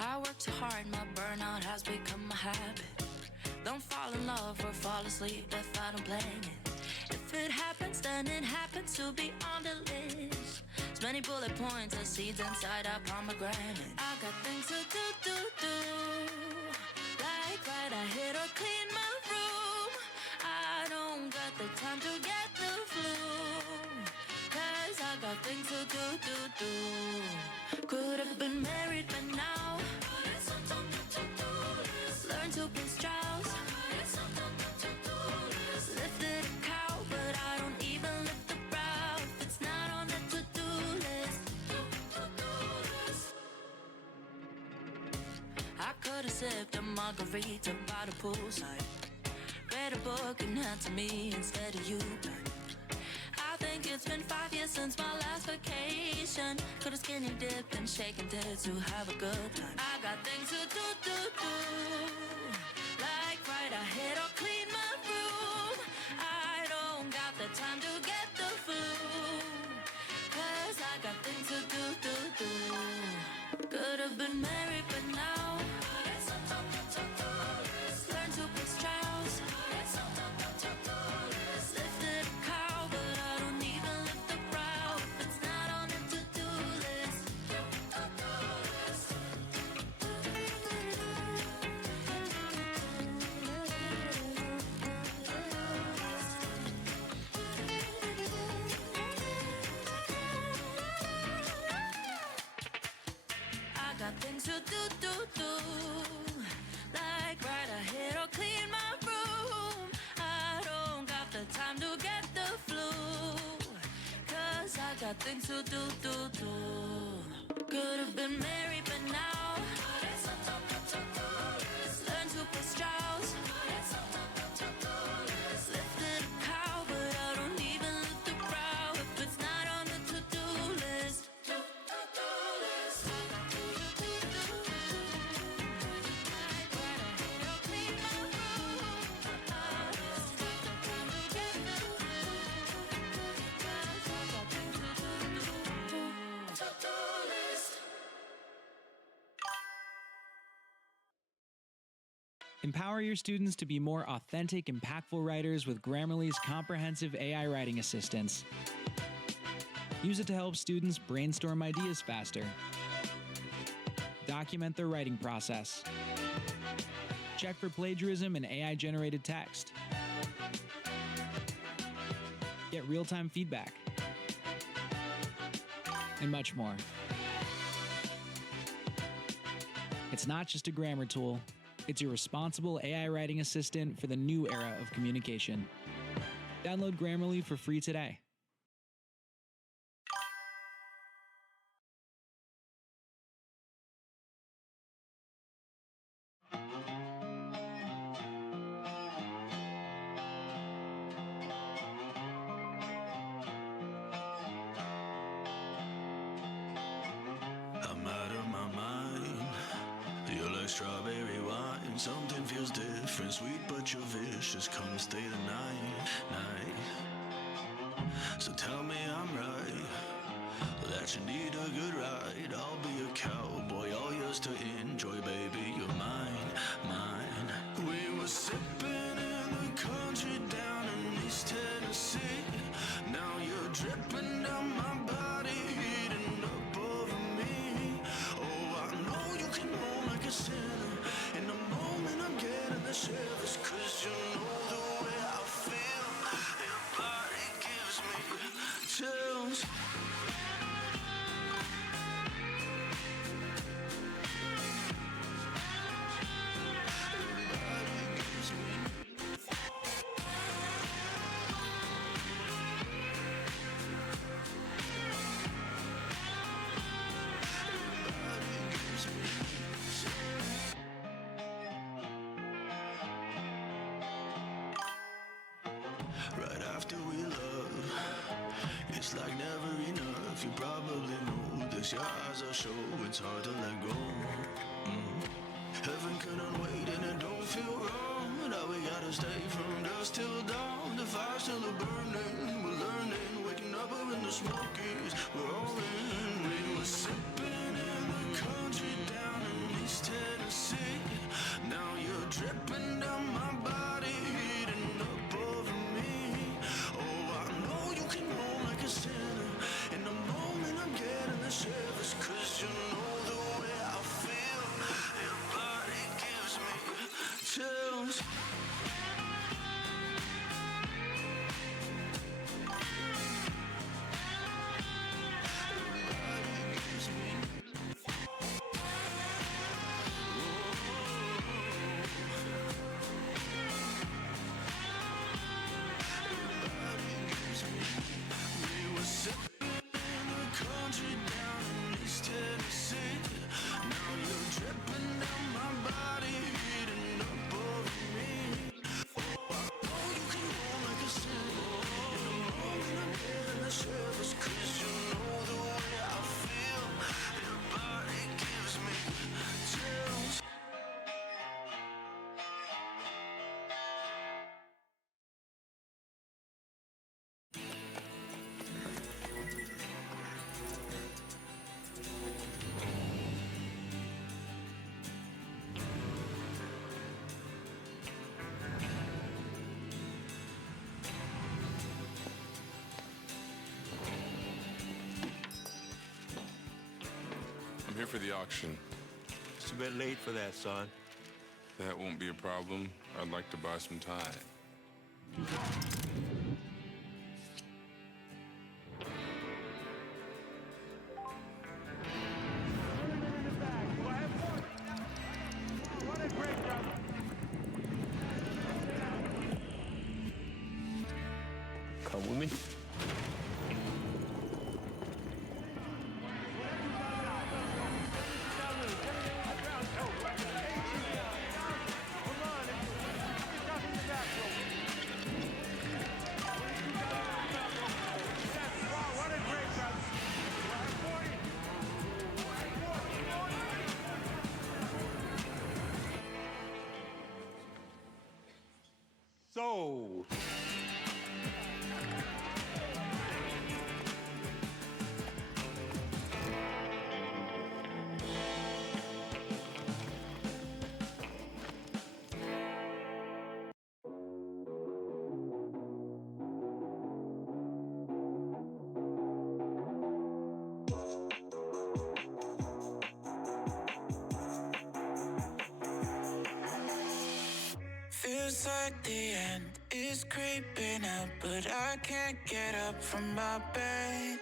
I work too hard, my burnout has become a habit. Don't fall in love or fall asleep if I don't plan it. If it happens, then it happens to be on the list. As many bullet points as seeds inside a pomegranate. I got things to do. Like write a hit or clean my room. I don't got the time to get the flu. Cause I got things to do. Could have been married by now. Learn to be Strauss. Lifted a cow, but I don't even lift the brow. If it's not on the to-do list. I could have sipped a margarita by the poolside. Read a book and had to me instead of you. I think it's been 5 years since my last vacation. Could have skinny dipped and shaken tits to have a good time. I got things to do. Like write a hit or clean my room. I don't got the time to get the flu. Cause I got things to do. Could have been married but now. Learn to be Strauss. Lifted a cow, but I don't even lift the brow. If it's not on the to-do list. I got things to do. Like write a hit or clean my room. I don't got the time to get the flu. Cause I got things to do. Could have been married but now. Learn to be Strauss. Lifted a cow, but I don't even lift the brow. If it's not on the to-do list. Empower your students to be more authentic, impactful writers with Grammarly's comprehensive AI writing assistance. Use it to help students brainstorm ideas faster, document their writing process, check for plagiarism in AI-generated text, get real-time feedback, and much more. It's not just a grammar tool. It's your responsible AI writing assistant for the new era of communication. Download Grammarly for free today. I'm out of my mind. You're like strawberry wine. Something feels different, sweet but you're vicious. Come stay the night. So tell me I'm right, that you need a good ride. I'll be a cowboy, all yours to enjoy, baby. You're mine. We were sipping in the country down in East Tennessee. Now you're dripping down my body, heating up over me. Oh, I know you can moan like a sinner. In the moment I'm getting the shivers, 'cause you know the way I feel. Your body gives me chills. Right after we love, it's like never enough. You probably know this, your eyes are show, it's hard to let go. Heaven couldn't wait and it don't feel wrong. Now we gotta stay from dusk till dawn. The fire's still a burning, we're learning, waking up in the smoky I'm here for the auction. It's a bit late for that, son. That won't be a problem. I'd like to buy some time. Come with me. So, Feels like the end is creeping up, but I can't get up from my bed.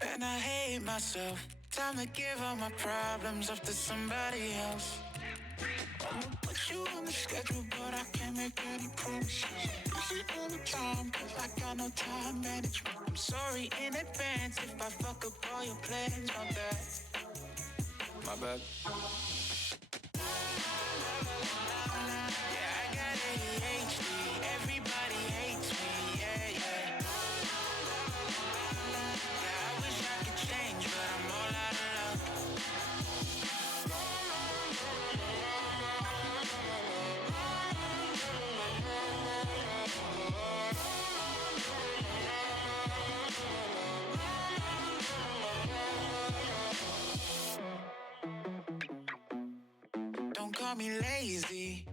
And I hate myself. Time to give all my problems up to somebody else. I'ma put you on the schedule, but I can't make any promises. Busy all the time, cause I got no time management. I'm sorry in advance if I fuck up all your plans. My bad. My bad. Yeah, I got ADHD. Everybody hates me. Yeah, yeah. Yeah, I wish I could change, but I'm all out of luck. Don't call me lazy.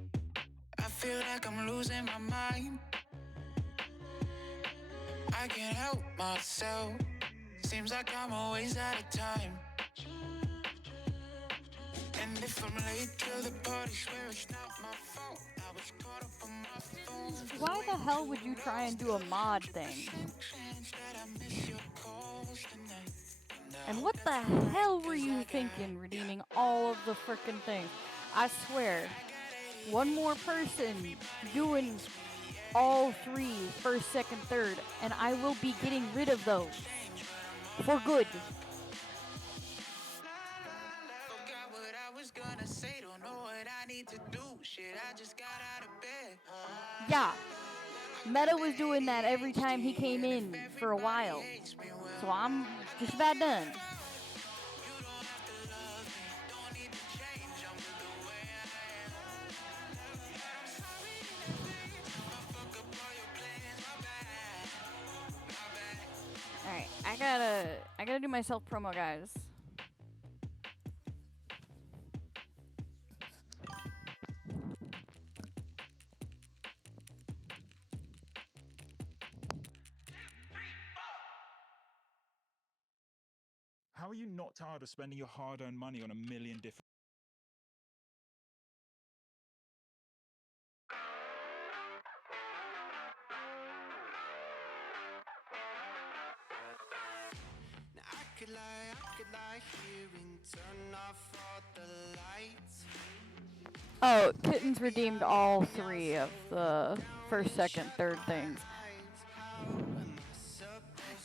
I feel like I'm losing my mind. I can't help myself. Seems like I'm always out of time. And if I'm late to the party, swear it's not my fault. I was caught up on my phone. Why the hell would you try and do a mod thing? And what the hell were you thinking, redeeming all of the frickin' things? I swear, one more person doing all three, first, second, third, and I will be getting rid of those. For good. Forgot what I was gonna say, don't know what I need to do. Shit, I just got out of bed. Yeah. Meta was doing that every time he came in for a while. So I'm just about done. Alright, I gotta do my self promo, guys. How are you not tired of spending your hard-earned money on a million different... Now I could lie here and turn off all the lights. Oh, Kittens redeemed all three of the first, second, third things.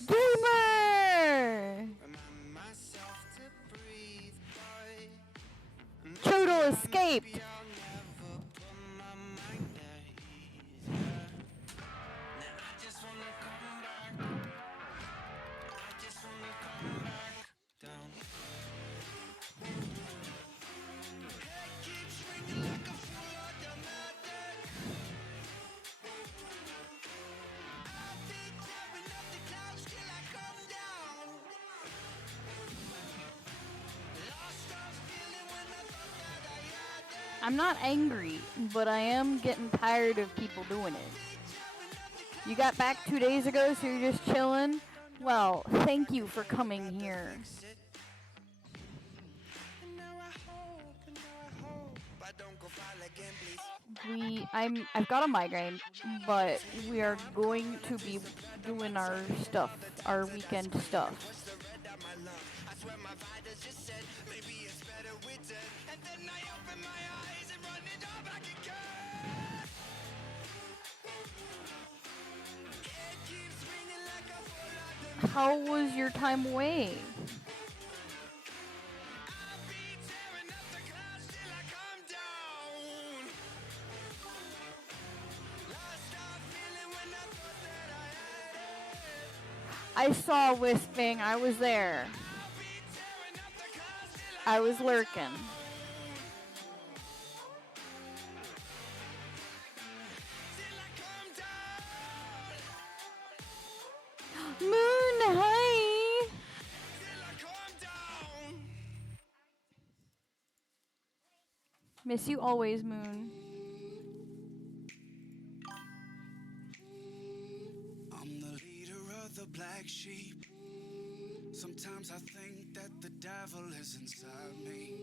Gamer! Choodle escaped! I'm not angry, but I am getting tired of people doing it. You got back 2 days ago, so you're just chilling? Well, thank you for coming here. I've got a migraine, but we are going to be doing our stuff, our weekend stuff. How was your time away? I saw Wisping. I was there. I was lurking. Moon, hi! Miss you always, Moon. I'm the leader of the black sheep. Sometimes I think that the devil is inside me.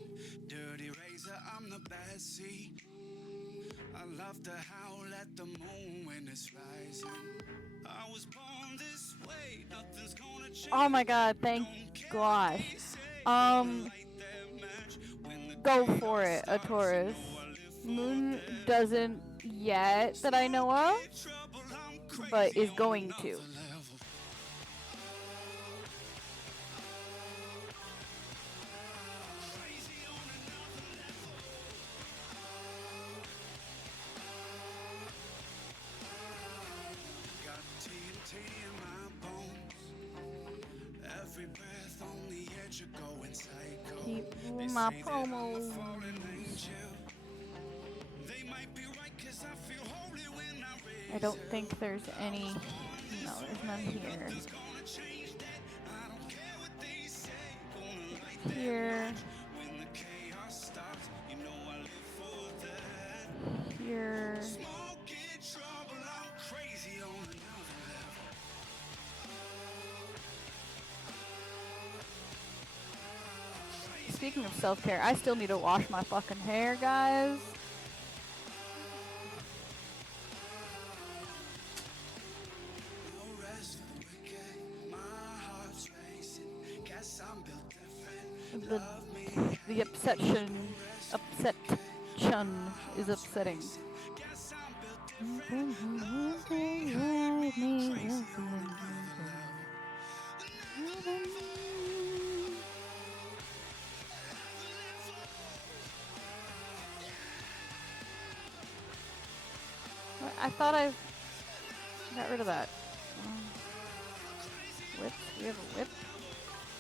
Dirty razor, I'm the bad seed. I love to howl at the moon when it's rising. I was born this way, nothing's gonna change. Oh my god, thank gosh. Go for it, a Taurus. Moon doesn't yet that I know of, but is going to. Keep my promos. I don't think there's any. No, there's none here. Here. Here. Speaking of self-care, I still need to wash my fucking hair, guys. The upsettion is upsetting. I thought I got rid of that. Whips? We have a whip?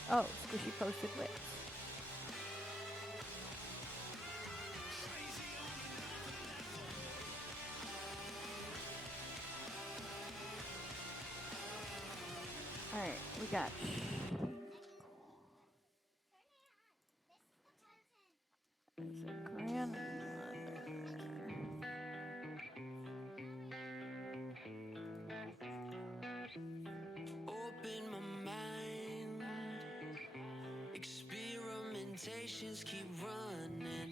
Oh, Squishy posted whips. Alright, we got is a grandmother. Open my mind. Experimentations keep running.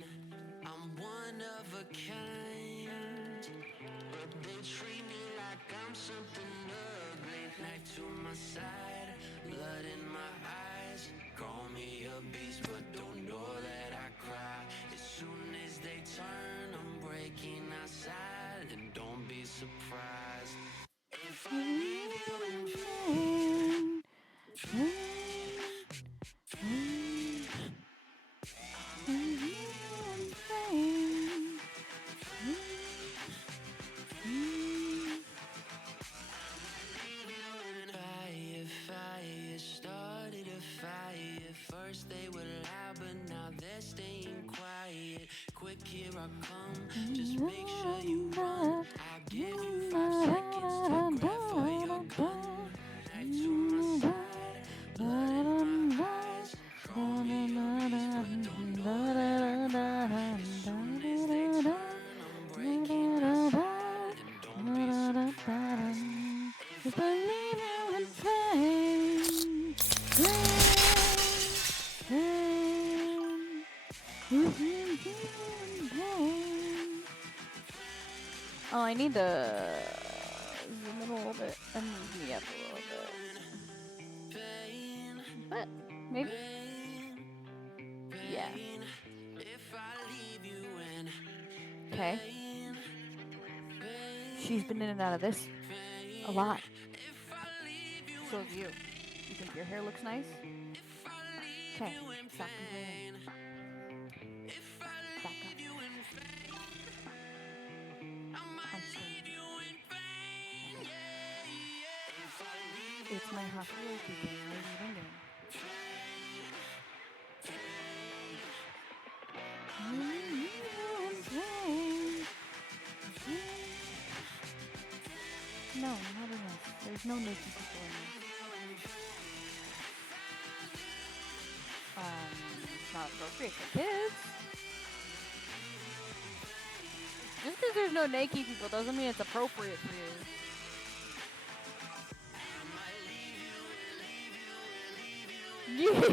I'm one of a kind. But they treat me like I'm something ugly. Knife to my side, blood in my eyes. Call me a beast, but don't know that I cry. As soon as they turn, I'm breaking outside. And don't be surprised if I leave you in pain. Fire started a fire. First they were loud, but now they're staying quiet. Quick, here I come. Just make sure you run. I'll give you 5 seconds to grab for your gun. Knife to my side, blood in my eyes. Call me a beast, but don't know that I cry. As soon as they turn, I'm breaking outside. And don't be surprised if I leave you in pain. I need to zoom in a little bit and move me up a little bit. But maybe. Yeah. Okay. She's been in and out of this a lot. So have you. You think your hair looks nice? Okay. Stop complaining. Back up. I'm sorry. It's my Hakuoki game. What are you thinking? No, not enough. There's no naked people in this. It's not appropriate for kids. Just because there's no naked people doesn't mean it's appropriate for you.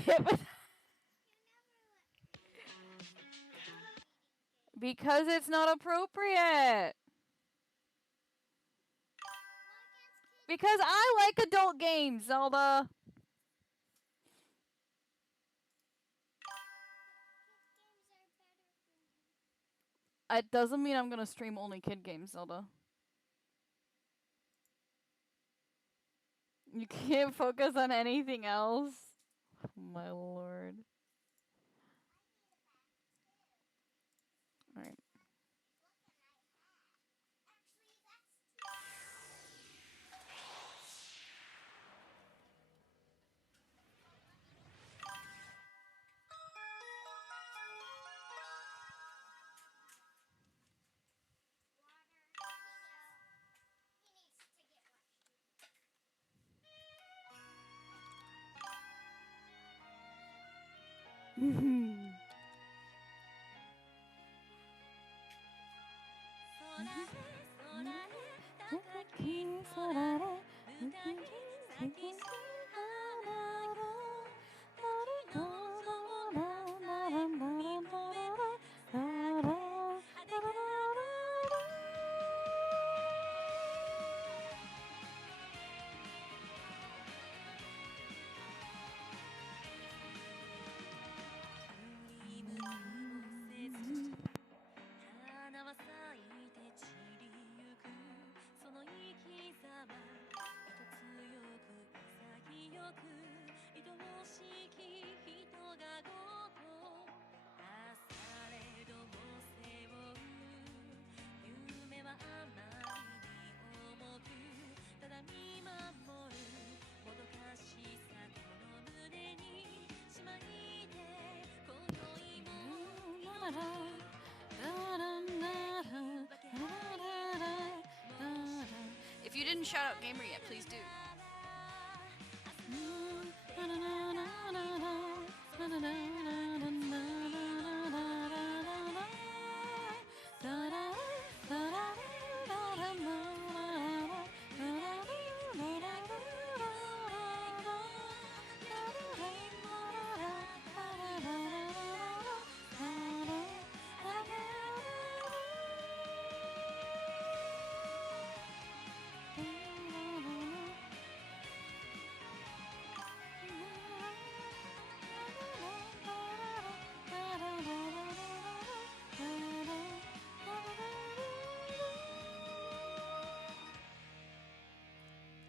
Yeah, but because it's not appropriate. Because I like adult games, Zelda. It doesn't mean I'm gonna stream only kid games, Zelda. You can't focus on anything else? My lord. Alright. If you didn't shout out Gamer yet, please do.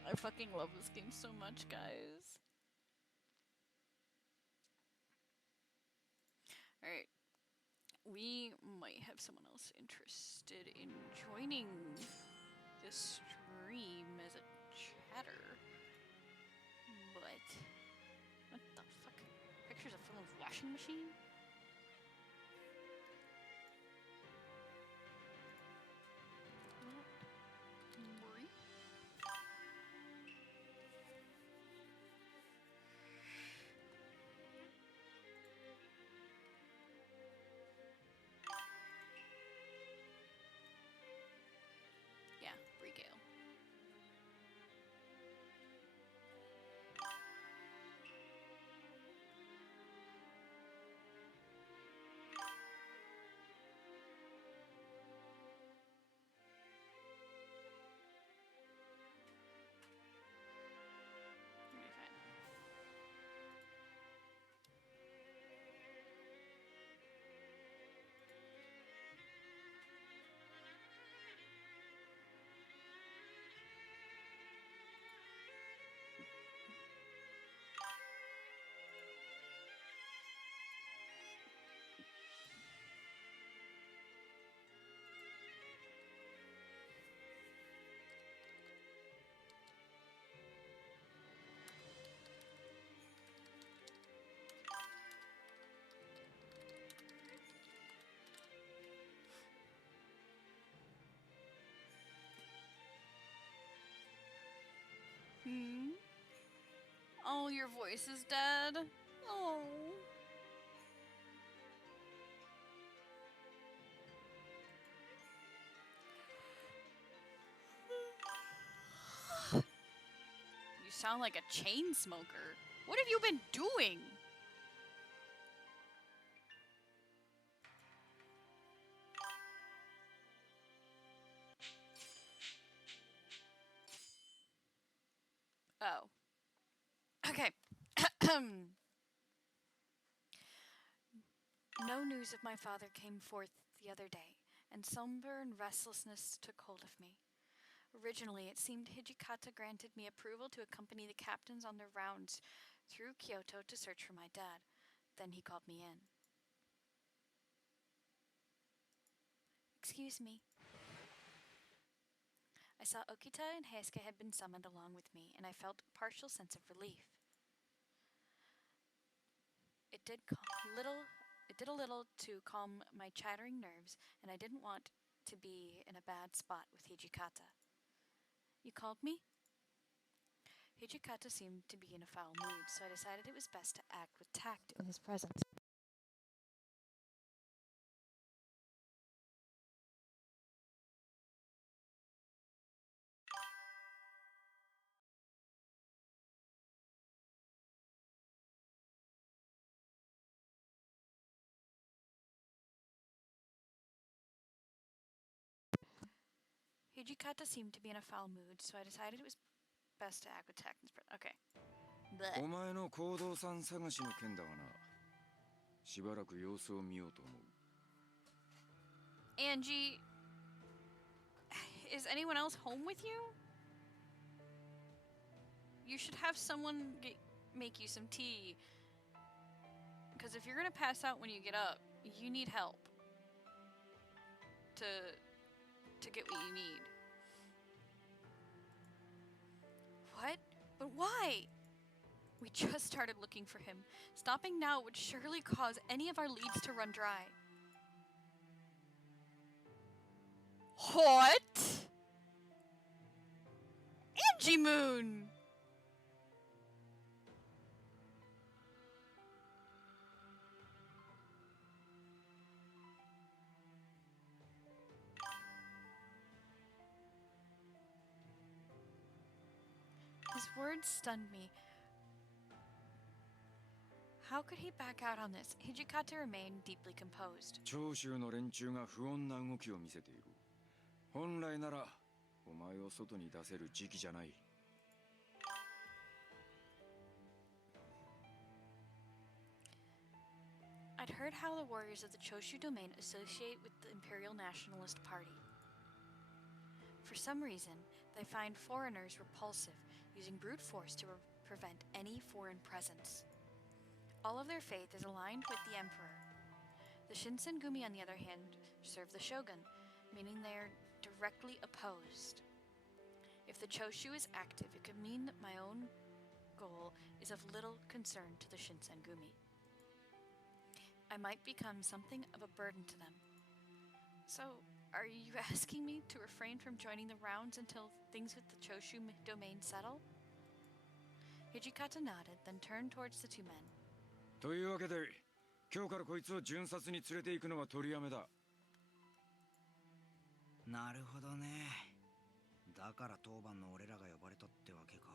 I fucking love this game so much, guys. Alright. We might have someone else interested in joining this stream as a chatter. But what the fuck? Pictures of someone's washing machine? Yeah, Regale. Oh, your voice is dead. Oh. You sound like a chain smoker. What have you been doing? Oh. Okay. No news of my father came forth the other day, and somber and restlessness took hold of me. Originally, it seemed Hijikata granted me approval to accompany the captains on their rounds through Kyoto to search for my dad. Then he called me in. Excuse me. I saw Okita and Heisuke had been summoned along with me, and I felt a partial sense of relief. It did a little to calm my chattering nerves, and I didn't want to be in a bad spot with Hijikata. You called me? Hijikata seemed to be in a foul mood, so I decided it was best to act with tact in his presence. Hijikata seemed to be in a foul mood, so I decided it was best to act with tact in his presence. Okay. Blech. お前の行動さん探しの件だがな。しばらく様子を見ようと思う。Angie, is anyone else home with you? You should have someone make you some tea. Because if you're gonna pass out when you get up, you need help to get what you need. What? But why? We just started looking for him. Stopping now would surely cause any of our leads to run dry. What? Angie Moon! His words stunned me. How could he back out on this? Hijikata remained deeply composed. 長州の連中が不穏な動きを見せている。本来ならお前を外に出せる時期じゃない。I'd heard how the warriors of the Choshu domain associate with the Imperial Nationalist Party. For some reason, they find foreigners repulsive, using brute force to prevent any foreign presence. All of their faith is aligned with the Emperor. The Shinsengumi, on the other hand, serve the Shogun, meaning they are directly opposed. If the Choshu is active, it could mean that my own goal is of little concern to the Shinsengumi. I might become something of a burden to them. So, are you asking me to refrain from joining the rounds until things with the Choshu domain settle? Hijikata nodded, then turned towards the two men. というわけで、今日からこいつを巡察に連れて行くのは取りやめだ。なるほどね。だから当番の俺らが呼ばれたってわけか。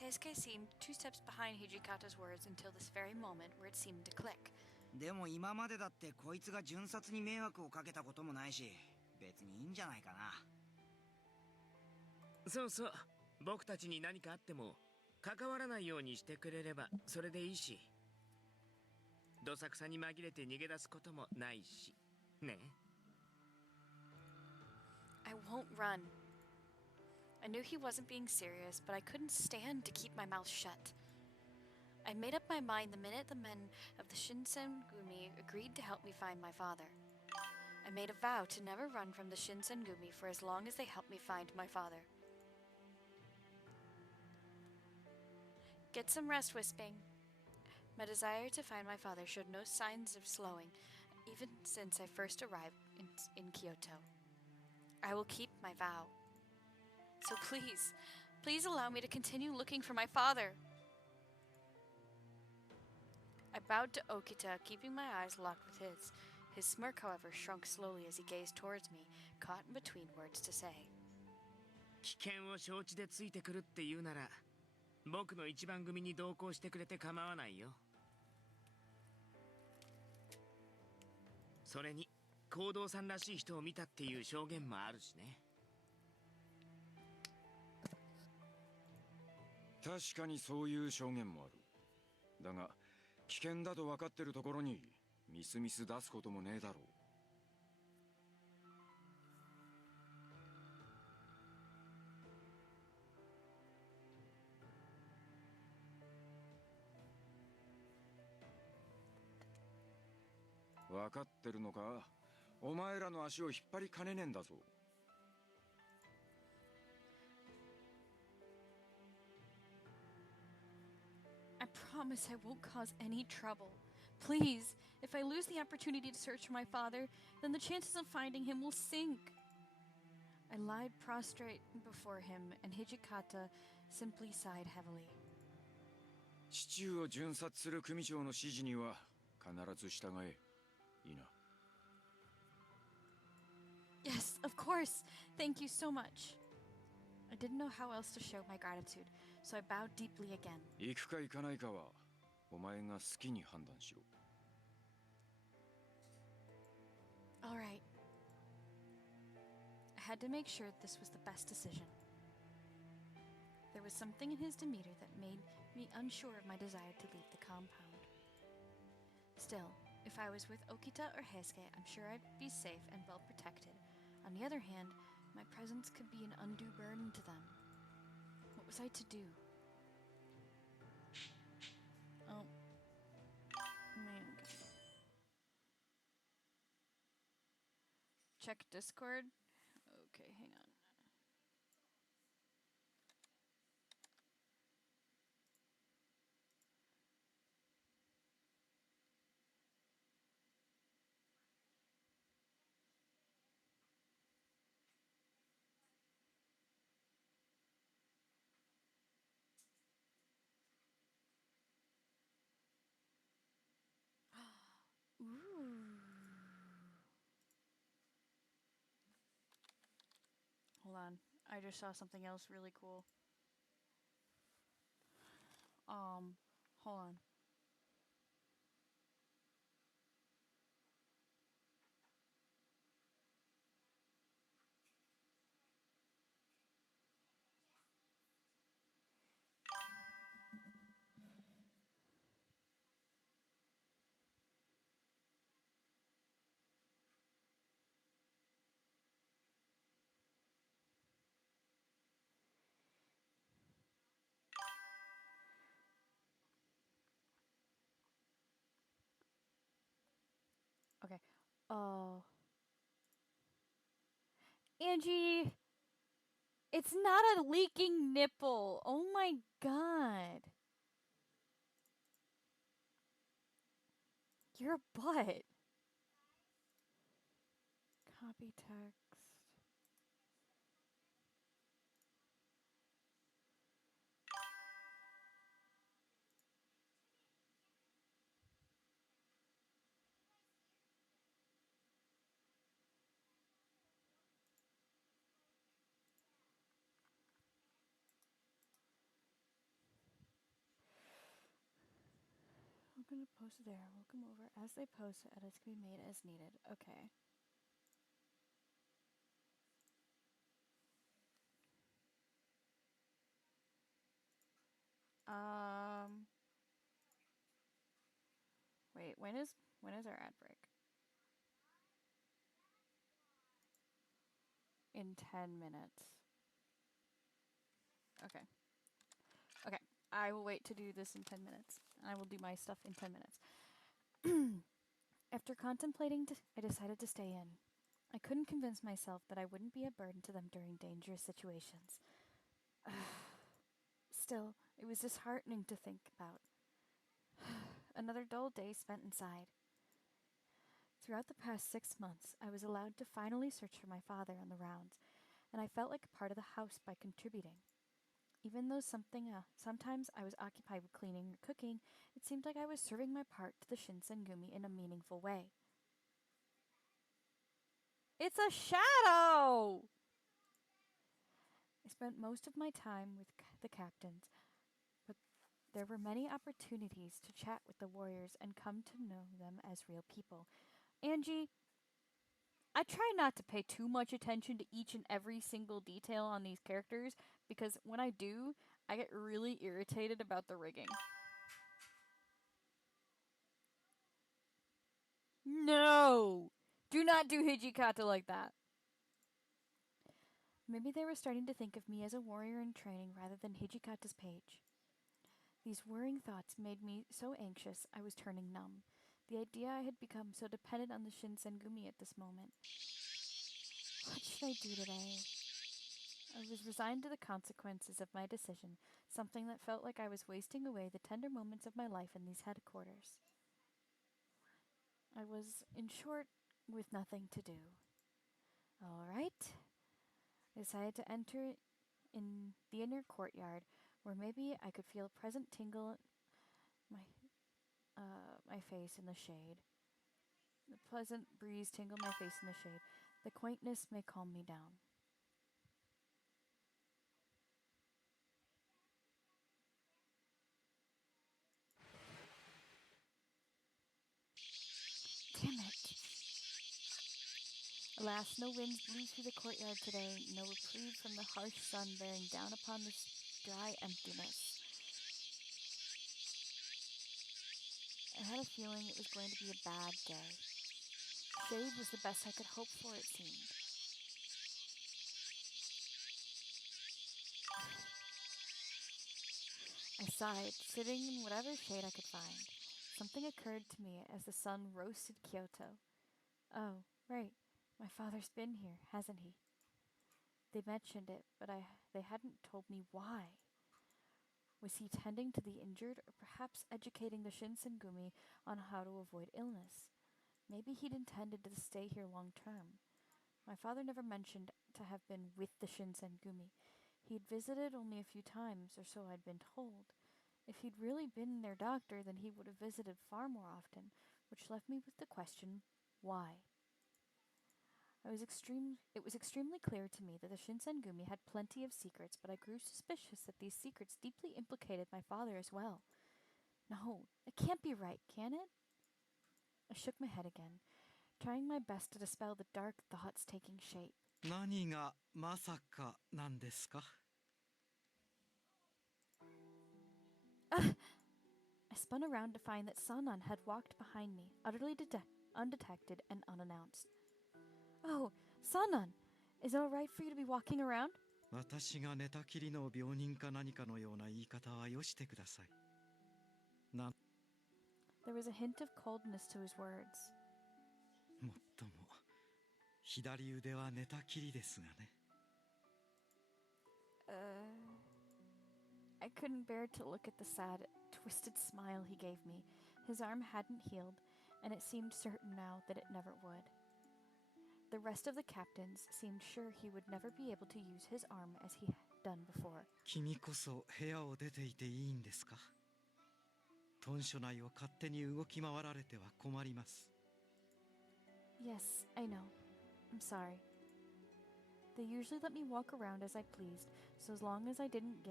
Heisuke seemed 2 steps behind Hijikata's words until this very moment where it seemed to click. でも今までだってこいつが巡察に迷惑をかけたこともないし、別にいいんじゃないかな。そうそう。僕たちに何かあっても関わらないようにしてくれればそれでいいし、どさくさに紛れて逃げ出すこともないしね。I won't run. I knew he wasn't being serious, but I couldn't stand to keep my mouth shut. I made up my mind the minute the men of the Shinsengumi agreed to help me find my father. I made a vow to never run from the Shinsengumi for as long as they helped me find my father. Get some rest, Wisping. My desire to find my father showed no signs of slowing, even since I first arrived in Kyoto. I will keep my vow. So please, Please allow me to continue looking for my father. I bowed to Okita, keeping my eyes locked with his. His smirk, however, shrunk slowly as he gazed towards me, caught in between words to say. 危険を承知でついてくるって言うなら、僕の一番組に同行してくれて構わないよ。それに、行動さんらしい人を見たっていう証言もあるしね。確かにそういう証言もある。だが危険だと分かってるところにミスミス出すこともねえだろう。分かってるのか？お前らの足を引っ張りかねねえんだぞ。I promise I won't cause any trouble. Please, if I lose the opportunity to search for my father, then the chances of finding him will sink. I lied prostrate before him, and Hijikata simply sighed heavily. 市中を巡察する組長の指示には必ず従え。いいな。Yes, of course. Thank you so much. I didn't know how else to show my gratitude, so I bowed deeply again. 行くか行かないかはお前が好きに判断しろ。All right. I had to make sure this was the best decision. There was something in his demeanor that made me unsure of my desire to leave the compound. Still, if I was with Okita or Heisuke, I'm sure I'd be safe and well protected. On the other hand, my presence could be an undue burden to them. What was I to do? Oh. Man. Check Discord. Okay, hang on. Ooh. Hold on. I just saw something else really cool. Hold on. Okay. Oh. Angie! It's not a leaking nipple! Oh my god. You're a butt. Copy text. I'm gonna post it there. We'll come over. As they post, edits can be made as needed. Okay. Wait, when is our ad break? In 10 minutes. Okay. Okay. I will wait to do this in 10 minutes. I will do my stuff in 10 minutes. After contemplating, I decided to stay in. I couldn't convince myself that I wouldn't be a burden to them during dangerous situations. Still, it was disheartening to think about. Another dull day spent inside. Throughout the past 6 months, I was allowed to finally search for my father on the rounds, and I felt like a part of the house by contributing. Even though sometimes I was occupied with cleaning or cooking, it seemed like I was serving my part to the Shinsengumi in a meaningful way. It's a shadow! I spent most of my time with the captains, but there were many opportunities to chat with the warriors and come to know them as real people. Angie, I try not to pay too much attention to each and every single detail on these characters, because when I do, I get really irritated about the rigging. No! Do not do Hijikata like that. Maybe they were starting to think of me as a warrior in training rather than Hijikata's page. These worrying thoughts made me so anxious I was turning numb. The idea I had become so dependent on the Shinsengumi at this moment. What should I do today? I was resigned to the consequences of my decision, something that felt like I was wasting away the tender moments of my life in these headquarters. I was, in short, with nothing to do. All right. I decided to enter in the inner courtyard, where maybe I could feel a pleasant tingle my face in the shade. The pleasant breeze tingle my face in the shade. The quaintness may calm me down. Damn it. Alas, no winds blew through the courtyard today, no reprieve from the harsh sun bearing down upon this dry emptiness. I had a feeling it was going to be a bad day. Shade was the best I could hope for, it seemed. I sighed, sitting in whatever shade I could find. Something occurred to me as the sun roasted Kyoto. Oh, right. My father's been here, hasn't he? They mentioned it, but they hadn't told me why. Was he tending to the injured, or perhaps educating the Shinsengumi on how to avoid illness? Maybe he'd intended to stay here long term. My father never mentioned to have been with the Shinsengumi. He'd visited only a few times, or so I'd been told. If he'd really been their doctor, then he would have visited far more often, which left me with the question, why? It was extremely clear to me that the Shinsengumi had plenty of secrets, but I grew suspicious that these secrets deeply implicated my father as well. No, it can't be right, can it? I shook my head again, trying my best to dispel the dark thoughts taking shape. 何がまさかなんですか? I spun around to find that Sanan had walked behind me, utterly undetected and unannounced. Oh, Sanan! Is it alright for you to be walking around? 私が寝たきりの病人か何かのような言い方はよしてください。There was a hint of coldness to his words. もっとも、左腕は寝たきりですがね。I couldn't bear to look at the sad, twisted smile he gave me. His arm hadn't healed, and it seemed certain now that it never would. The rest of the captains seemed sure he would never be able to use his arm as he had done before. 君こそ部屋を出ていていいんですか? 豚舎内を勝手に動き回られては困ります。 Yes, I know. I'm sorry. They usually let me walk around as I pleased, so as long as I didn't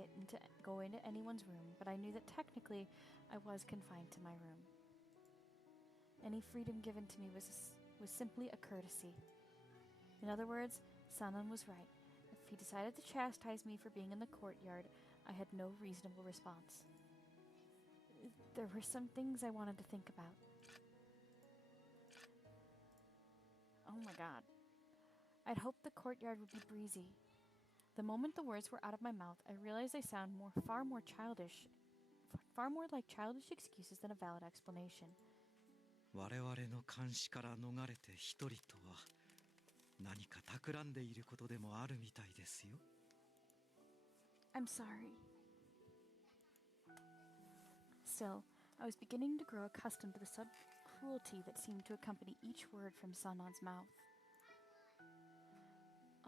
go into anyone's room, but I knew that technically I was confined to my room. Any freedom given to me was simply a courtesy. In other words, Sanan was right. If he decided to chastise me for being in the courtyard, I had no reasonable response. There were some things I wanted to think about. Oh my god. I'd hoped the courtyard would be breezy. The moment the words were out of my mouth, I realized they sound far more like childish excuses than a valid explanation. 我々の監視から逃れて一人とは何か企んでいることでもあるみたいですよ。 I'm sorry. Still, I was beginning to grow accustomed to the subtle cruelty that seemed to accompany each word from Sanan's mouth.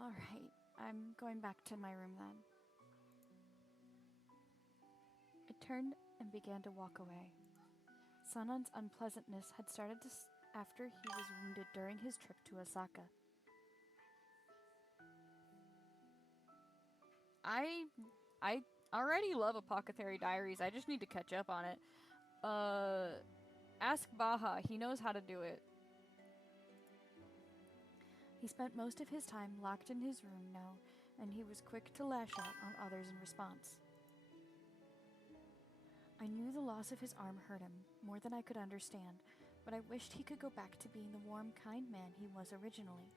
All right, I'm going back to my room then. turned and began to walk away. Sanan's unpleasantness had started after he was wounded during his trip to Osaka. I already love Apothecary Diaries. I just need to catch up on it. Ask Baha. He knows how to do it. He spent most of his time locked in his room now, and he was quick to lash out on others in response. I knew the loss of his arm hurt him more than I could understand, but I wished he could go back to being the warm, kind man he was originally.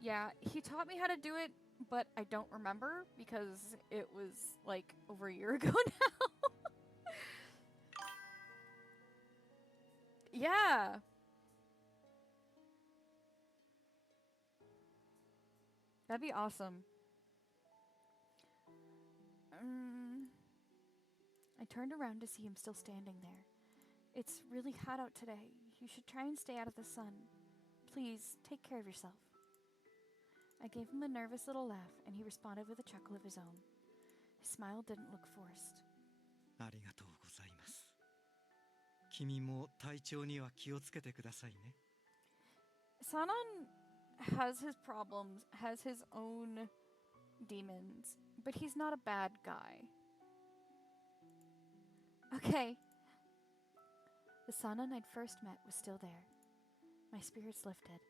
Yeah, he taught me how to do it, but I don't remember because it was like over a year ago now. Yeah. That'd be awesome. I turned around to see him still standing there. It's really hot out today. You should try and stay out of the sun. Please, take care of yourself. I gave him a nervous little laugh, and he responded with a chuckle of his own. His smile didn't look forced. ありがとうございます。君も体調には気をつけてくださいね。Sanan has his problems, has his own demons, but he's not a bad guy. Okay. The Sanan I'd first met was still there. My spirits lifted.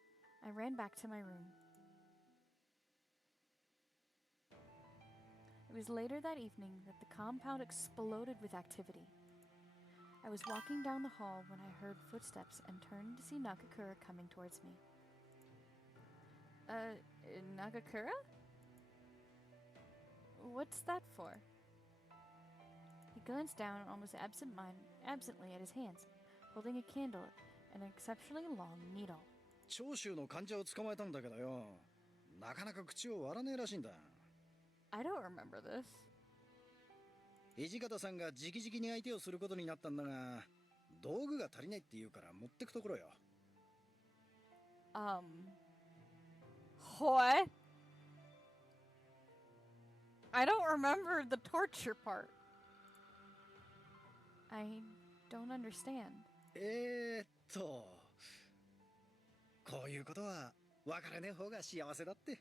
I ran back to my room. It was later that evening that the compound exploded with activity. I was walking down the hall when I heard footsteps and turned to see Nagakura coming towards me. Nagakura? What's that for? He glanced down almost absently at his hands, holding a candle and an exceptionally long needle. 長州の患者を捕まえたんだけどよ。なかなか口を割らねえらしいんだ。I don't remember this. 土方さんが直々に相手をすることになったんだが、道具が足りないって言うから持ってくところよ。What? I don't remember the torture part. I don't understand. こういうことは分からねえ方が幸せだって。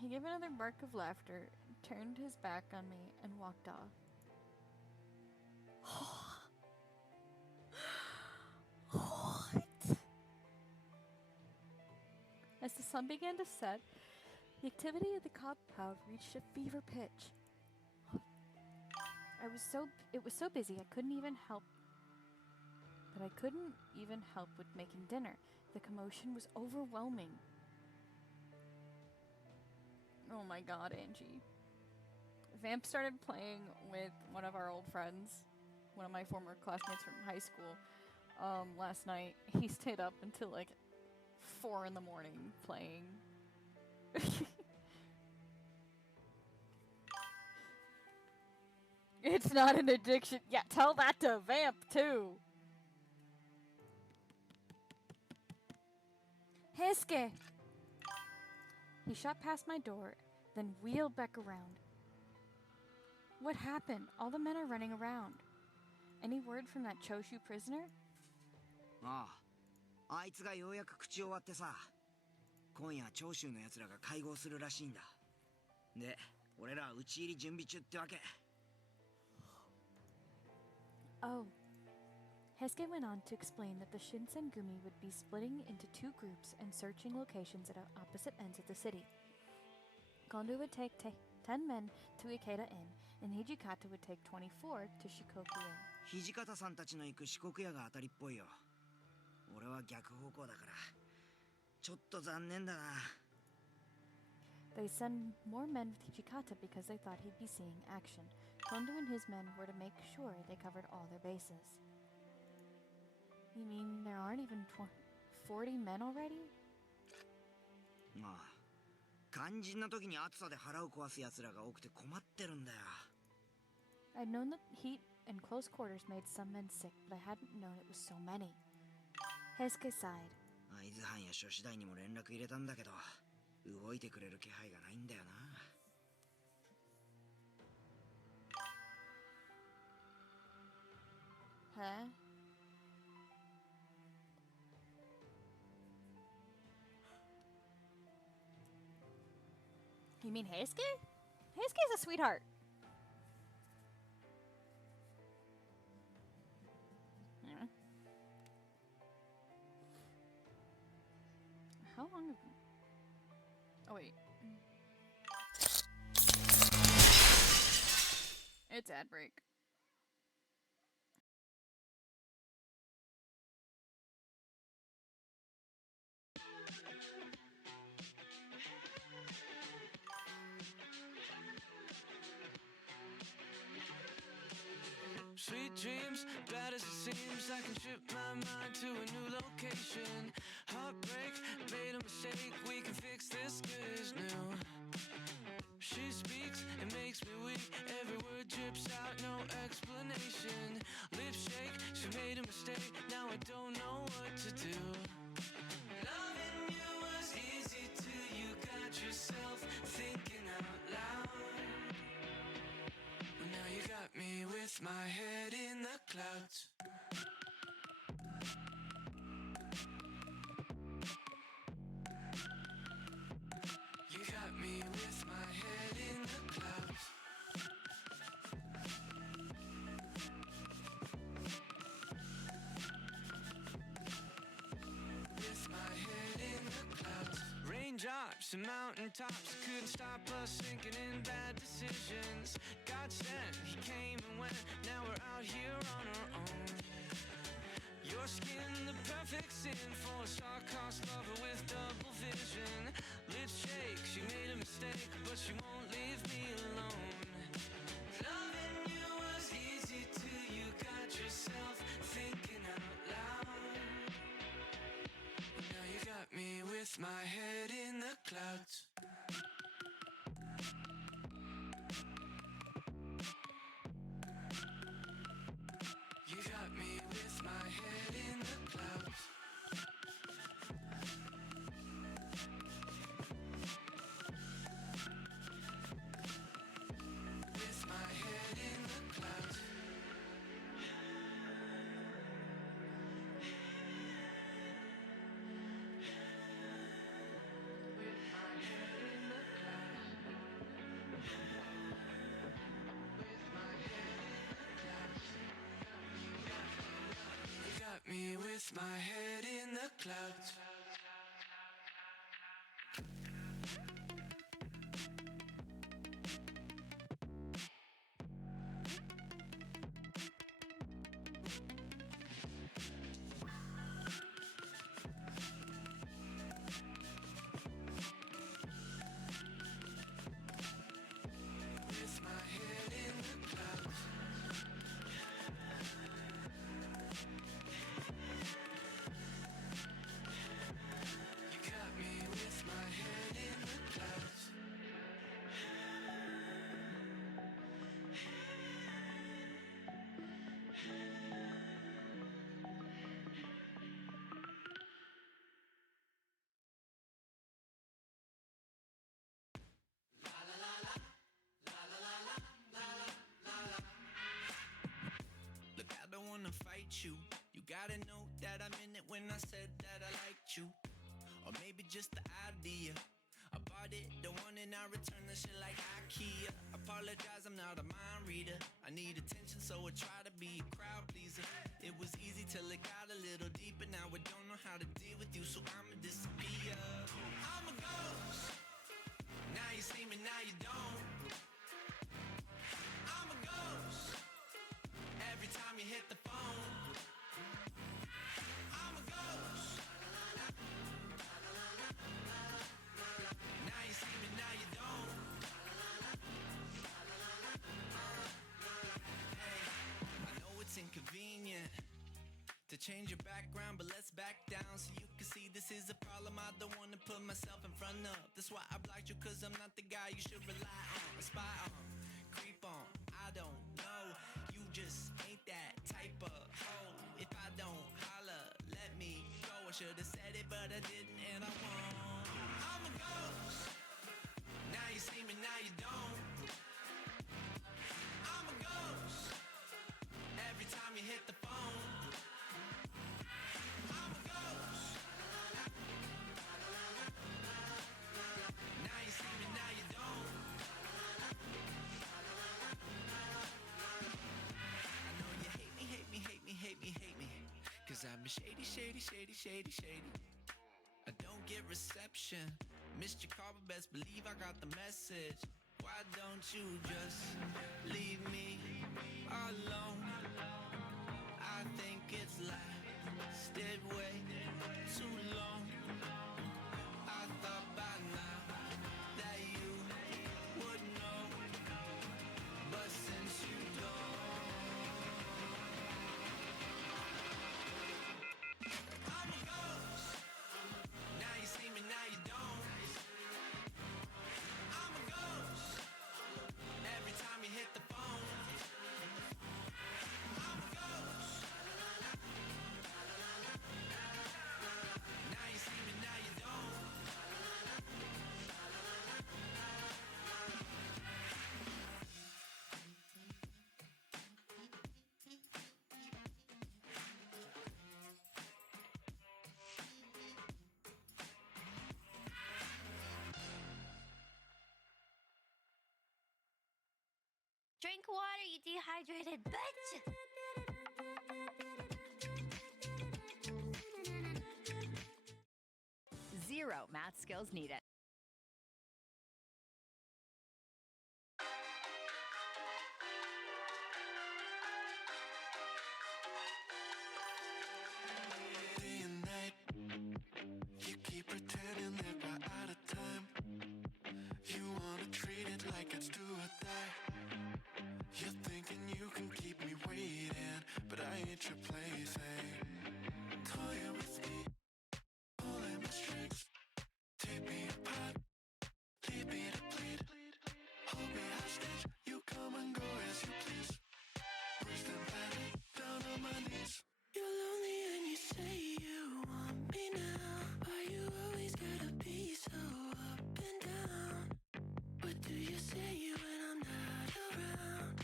He gave another bark of laughter, turned his back on me, and walked off. What? As the sun began to set, the activity of the compound reached a fever pitch. It was so busy I couldn't even help with making dinner. The commotion was overwhelming. Oh my god, Angie. Vamp started playing with one of our old friends, one of my former classmates from high school, last night. He stayed up until like 4 in the morning playing. It's not an addiction. Yeah, tell that to Vamp too. Heisuke! He shot past my door, then wheeled back around. What happened? All the men are running around. Any word from that Choshu prisoner? ああ、あいつがようやく口を割ってさ、今夜長州の奴らが会合するらしいんだ。で、俺ら討ち入り準備中ってわけ。Oh. Heisuke went on to explain that the Shinsengumi would be splitting into 2 groups and searching locations at opposite ends of the city. Kondo would take 10 men to Ikeda Inn, and Hijikata would take 24 to Shikoku Inn. 土方さんたちの行く四国屋が当たりっぽいよ。俺は逆方向だから、ちょっと残念だな。They send more men with Hijikata because they thought he'd be seeing action. Kondo and his men were to make sure they covered all their bases. You mean there aren't even 40 men already? ああ、肝心な時に暑さで腹を壊す奴らが多くて困ってるんだよ。I'd known that heat and close quarters made some men sick, but I hadn't known it was so many. Heisuke sighed. 会津藩や諸次第にも連絡入れたんだけど、動いてくれる気配がないんだよな。Huh? You mean Heisuke? Heisuke's a sweetheart. Yeah. How long have... Oh, wait. It's ad break. Sweet dreams, bad as it seems, I can trip my mind to a new location. Heartbreak, made a mistake, we can fix this, good as new. She speaks, it makes me weak, every word drips out, no explanation. Lips shake, she made a mistake, now I don't know what to do. Loving you was easy till you got yourself thinking out loud. Now you got me with my head in the clouds. You got me with my head in the clouds. With my head in the clouds. Raindrops and mountaintops couldn't stop us thinking in bad decisions. God sent, he came and went, now we're out here on our own. Your skin, the perfect sin for a star-crossed lover with double vision. Lips shake, she made a mistake, but she won't leave me alone. Loving you was easy till you got yourself thinking out loud. Now you got me with my head in the clouds. You got me with my head in the clouds. With my head in the clouds. You got me with my head in the clouds. With my head in the clouds. You got me with my head in the clouds. Look, I don't wanna fight you. You gotta know that I meant it when I said that I liked you. Or maybe just the idea. I bought it, the one and I return the shit like IKEA. Apologize, I'm not a mind reader. I need attention, so I try to be a crowd pleaser. It was easy till it got a little deeper. Now I don't know how to deal with you, so I'ma disappear. I'm a ghost. Now you see me, now you don't. I'm a ghost. Every time you hit the phone. I'm a ghost. Now you see me, now you don't. Hey, I know it's inconvenient to change your background, but let's back down so you can see this is a problem I don't want to put myself in front of. That's why I blocked you, cause I'm not the guy you should rely on, spy on, creep on. I don't know, you just ain't that type of hoe. If I don't holler, let me go. I should've said it, but I didn't, and I won't. I'm a ghost. Now you see me, now you don't. I'm a ghost. Every time you hit the phone. Shady, shady, shady, shady, shady. I don't get reception. Missed your call, but best believe I got the message. Why don't you just leave me alone? I think it's lasted way too long. I thought by now that you would know, but since you don't, I'm a ghost. Now you see me, now you don't. I'm a ghost. Every time you hit the phone, I'm a ghost. Now you see me, now you don't. Drink water, you dehydrated bitch! Zero math skills needed. Day and night, you keep pretending that we're out of time. You wanna treat it like it's do or die. You're thinking you can keep me waiting, but I ain't your plaything. Toying with me, pulling my strings. Take me apart, leave me to bleed. Hold me hostage, you come and go as you please. Worse than battle, down on my knees. You're lonely and you say you want me now. Why you always gotta be so up and down? What do you say when I'm not around?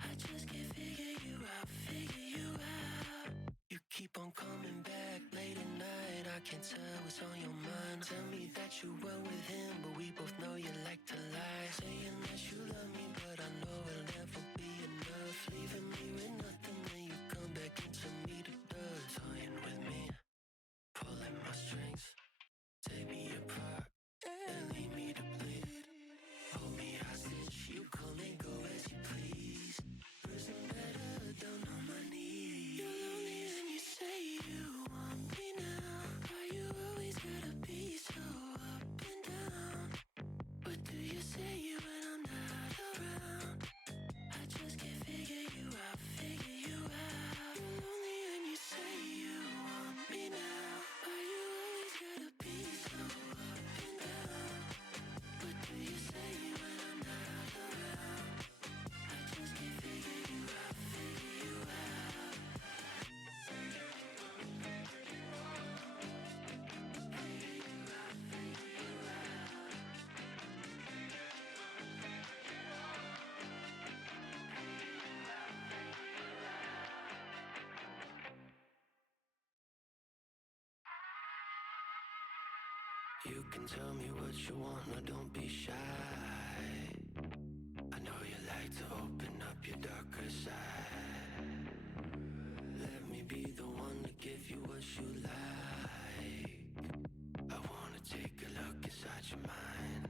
I just can't figure you out, figure you out. You keep on coming back late at night. I can't tell what's on your mind. Tell me that you were with him, but we both know you like to lie. Saying that you love me, but I know it'll never be enough. Leaving me with nothing, then you come back into me to dust. Toying with me, pulling my strings. Take me apart and leave me to bleed. Hold me hostage, you come and go as you please. Prison better, down on my knees. You're lonely and you say you want me now. Why you always gotta be so up and down? What do you say when I'm not around? I just can't figure you out, figure you out. You're lonely and you say you want me now. Why you always gotta be so up and down? What do you say when I'm not around? I just can't figure you out, figure you out. Figure you out, figure you out. Figure you out, figure you out. You can tell me what you want, now don't be shy. I know you like to open up your darker side. Let me be the one to give you what you like. I wanna take a look inside your mind.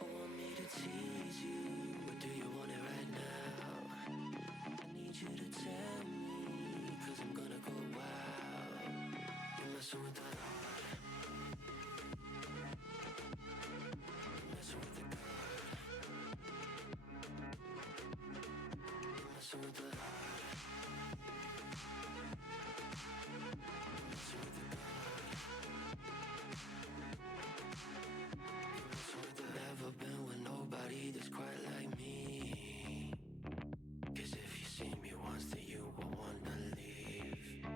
Want me to tease you, but do you want it right now? I need you to tell me, 'cause I'm gonna go wild. You're messing with that heart. You're messing with the God. You're messing with the heart. You're messing with the God. You're messing with the never been with nobody that's quite like me. 'Cause if you see me once, then you will wanna leave.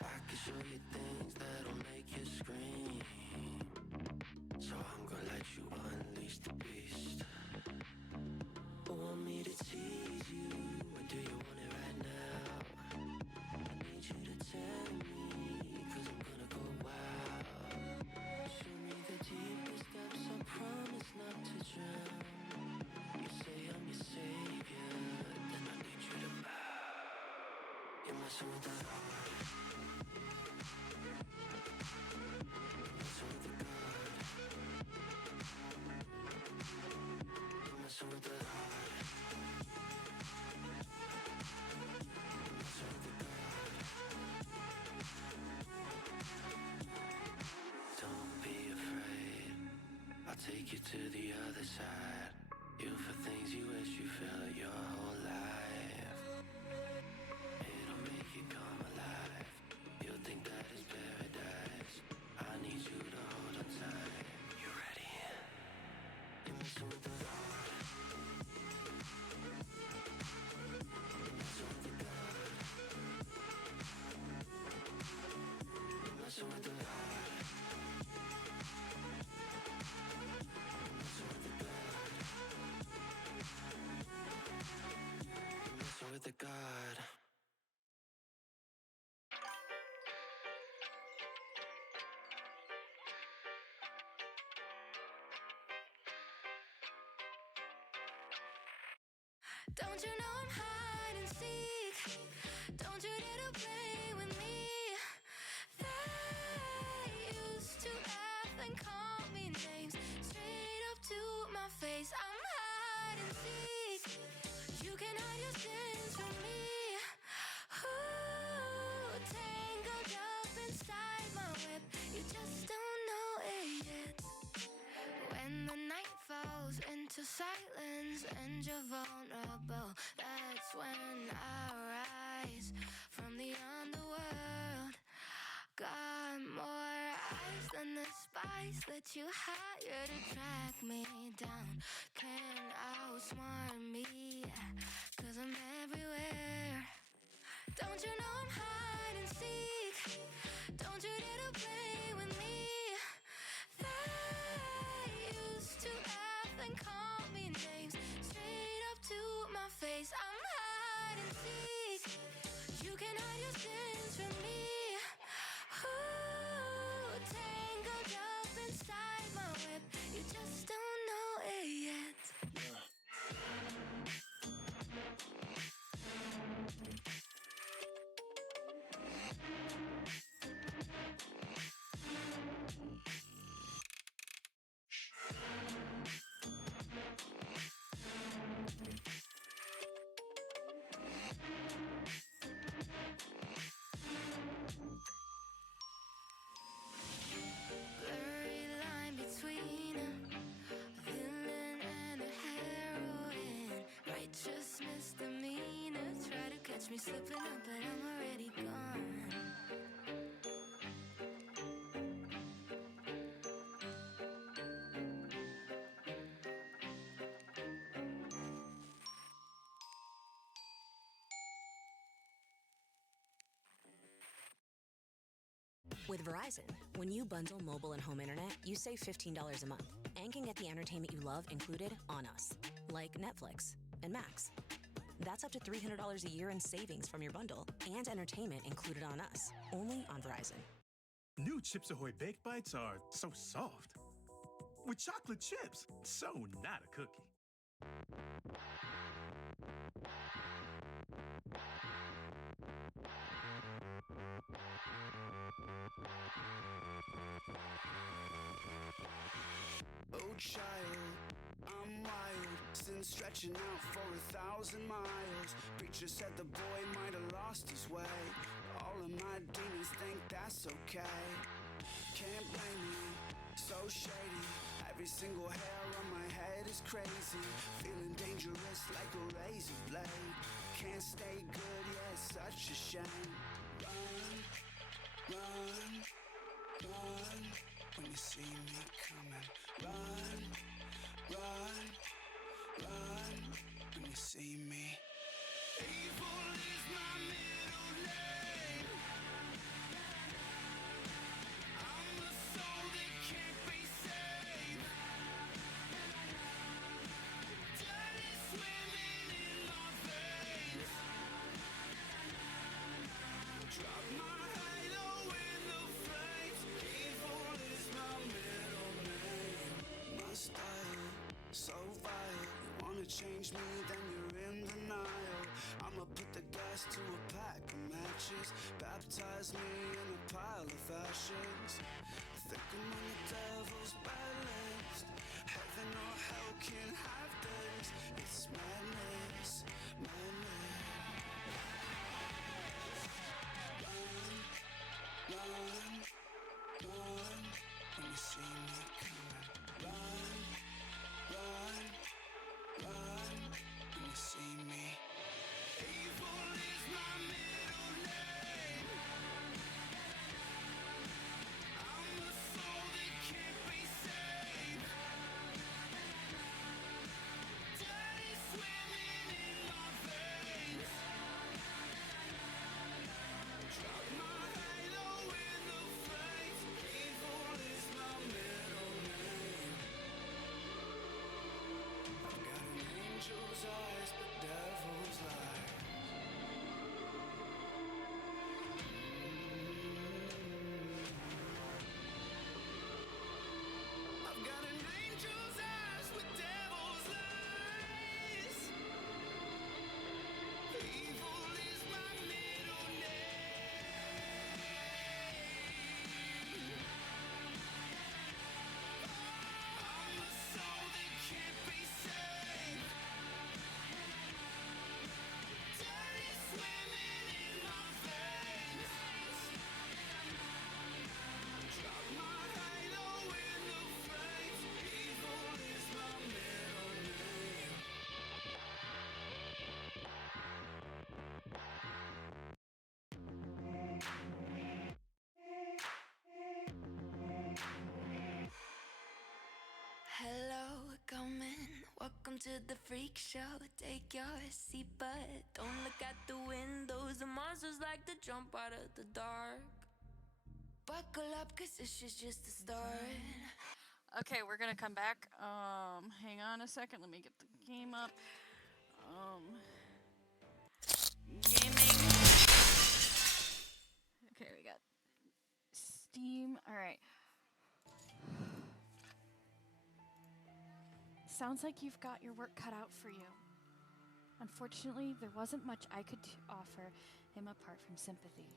I can show you things that'll make you scream. So I'm gonna let you unleash the beast. Want me to tease you, messing with the heart. Messing with the good. Messing with the heart. Messing with the good. Don't be afraid, I'll take you to the other side. You for things you wish you felt your whole life. It'll make you come alive. You'll think that is paradise. I need you to hold on tight. You ready? You're messing with the heart. Messing with the good. You're messing with the heart. Messing with the good. Messing with the God. Don't you know I'm hide and seek? Don't you dare to play with me. They used to laugh and call me names straight up to my face. I'm hide and seek. You can hide your sins from me. Ooh, tangled up inside my web. You just don't know it yet. When the night falls into silence and you're vulnerable, that's when I rise from the underworld. Got more eyes than the spice that you hire to track me down. Can't outsmart me, 'cause I'm everywhere. Don't you know I'm hide and seek? Don't you dare to play with me. They used to laugh and call me names straight up to my face. I'm hide and seek. You can hide your sins from me. Ooh, tangled up inside my web. You just don't know it yet. Blurry line between a villain and a heroine. Righteous misdemeanor. Try to catch me slipping up, but I'm already gone. With Verizon, when you bundle mobile and home internet, you save $15 a month and can get the entertainment you love included on us, like Netflix and Max. That's up to $300 a year in savings from your bundle and entertainment included on us, only on Verizon. New Chips Ahoy Baked Bites are so soft. With chocolate chips, so not a cookie. Oh child, I'm wild, sin stretching out for 1,000 miles. Preacher said the boy might have lost his way. All of my demons think that's okay. Can't blame me, so shady. Every single hair on my head is crazy. Feeling dangerous like a razor blade. Can't stay good, yeah, it's such a shame. Run, run, run. When you see me coming, run, run, run. When you see me, evil is my middle name. I'm the soul that can't be saved. Dirty swimming in my veins. Drop my halo in the flames. Evil is my middle name. My style, so vile. You wanna change me, then you're in denial. I'ma put the gas to a pack of matches, baptize me in a pile of ashes. I think I'm on the devil's bad list. Heaven or hell can't have this. It's madness, madness. Run, run, when you see me coming. Run, run, run, when you see me. Evil is my middle name. I'm a soul that can't be saved. Dirty swimming in my veins. Drop my halo in the flames. Evil is my middle name. I've got an angel's eyes, but devil's lies. I've got an angel's eyes with devil's lies. Evil is my middle name. I'm a soul that can't be saved. Dirty swimming in my veins. Drop my halo in the flames. Evil is my middle name. Hello, come in. Welcome to the freak show. Take your seat, but don't look out the windows. The monsters like to jump out of the dark. Buckle up, cause this is just the start. Okay, we're gonna come back. Hang on a second. Let me get the game up. Gaming. Okay, we got Steam. All right. Sounds like you've got your work cut out for you. Unfortunately, there wasn't much I could offer him apart from sympathy.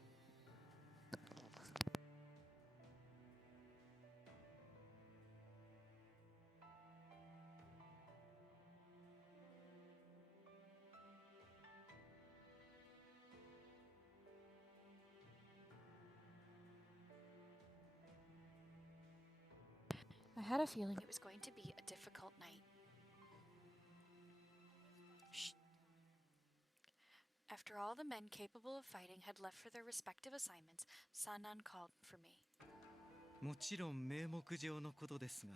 I had a feeling it was going to be a difficult night. Shh. After all the men capable of fighting had left for their respective assignments, Sannan called for me. もちろん名目上のことですが、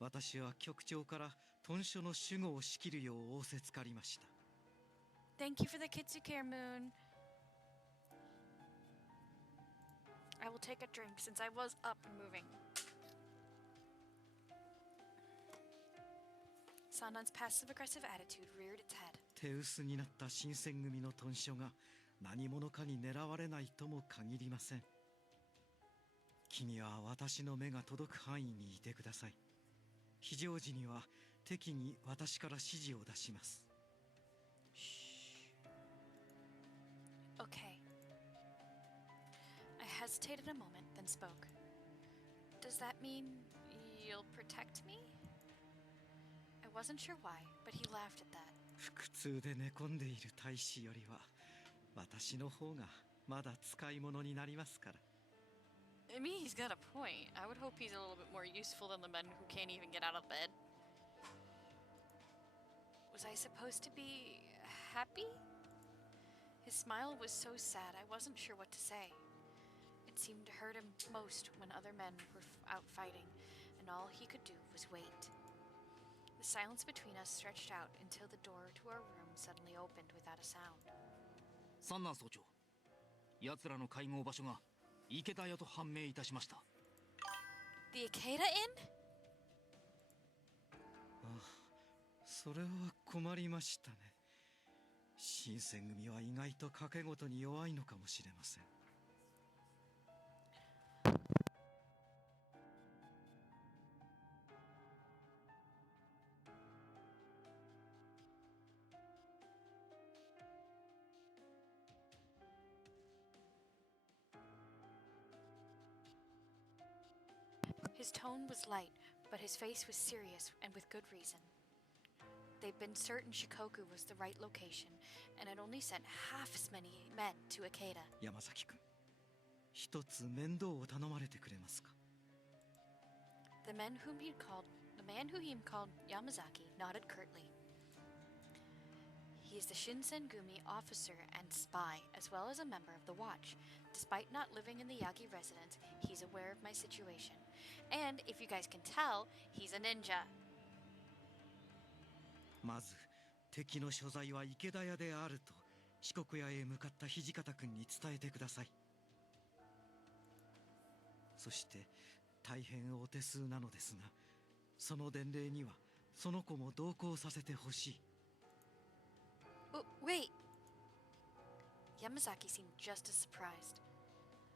私は局長から豚書の守護を仕切るよう仰せつかりました。Thank you for the Kitsukare Moon. I will take a drink since I was up and moving. Sannan's passive-aggressive attitude reared its head. 手薄になった新選組の豚書が何者かに狙われないとも限りません。君は私の目が届く範囲にいてください。非常時には適宜私から指示を出します。Okay. I hesitated a moment, then spoke. Does that mean you'll protect me? I wasn't sure why, but he laughed at that. 腹痛で寝込んでいる大使よりは私の方がまだ使い物になりますから。I mean, he's got a point. I would hope he's a little bit more useful than the men who can't even get out of bed. Was I supposed to be happy? His smile was so sad, I wasn't sure what to say. It seemed to hurt him most when other men were out fighting, and all he could do was wait. The silence between us stretched out until the door to our room suddenly opened without a sound. 三男総長、奴らの会合場所が池田屋と判明いたしました。The Ikeda Inn? ああ、それは困りましたね。新選組は意外と賭け事に弱いのかもしれません。His tone was light, but his face was serious and with good reason. They'd been certain Shikoku was the right location, and had only sent half as many men to Ikeda. 山崎君、一つ面倒を頼まれてくれますか? The man who he called Yamazaki nodded curtly. He is the Shinsengumi officer and spy, as well as a member of the Watch. Despite not living in the Yagi residence, he's aware of my situation. And if you guys can tell, he's a ninja. まず敵の所在は池田屋であると四国屋へ向かった土方君に伝えてください。そして大変お手数なのですが、その伝令にはその子も同行させてほしい。Wait! Yamazaki seemed just as surprised.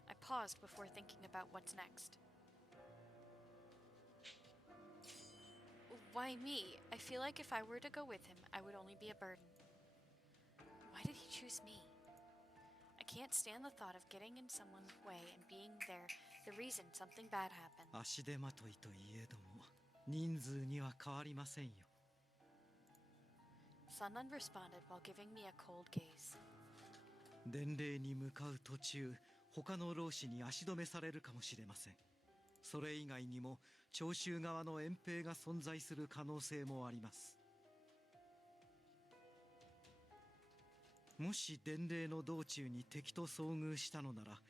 I paused before thinking about what's next. Why me? I feel like if I were to go with him, I would only be a burden. Why did he choose me? I can't stand the thought of getting in someone's way and being there, the reason something bad happened. 足手まといといえども、人数には変わりませんよ。Sannan responded while giving me a cold gaze. 伝令に向かう途中、他の浪士に足止めされるかもしれません。それ以外にも長州側の遠兵が存在する可能性もあります。もし伝令の道中に敵と遭遇したのなら、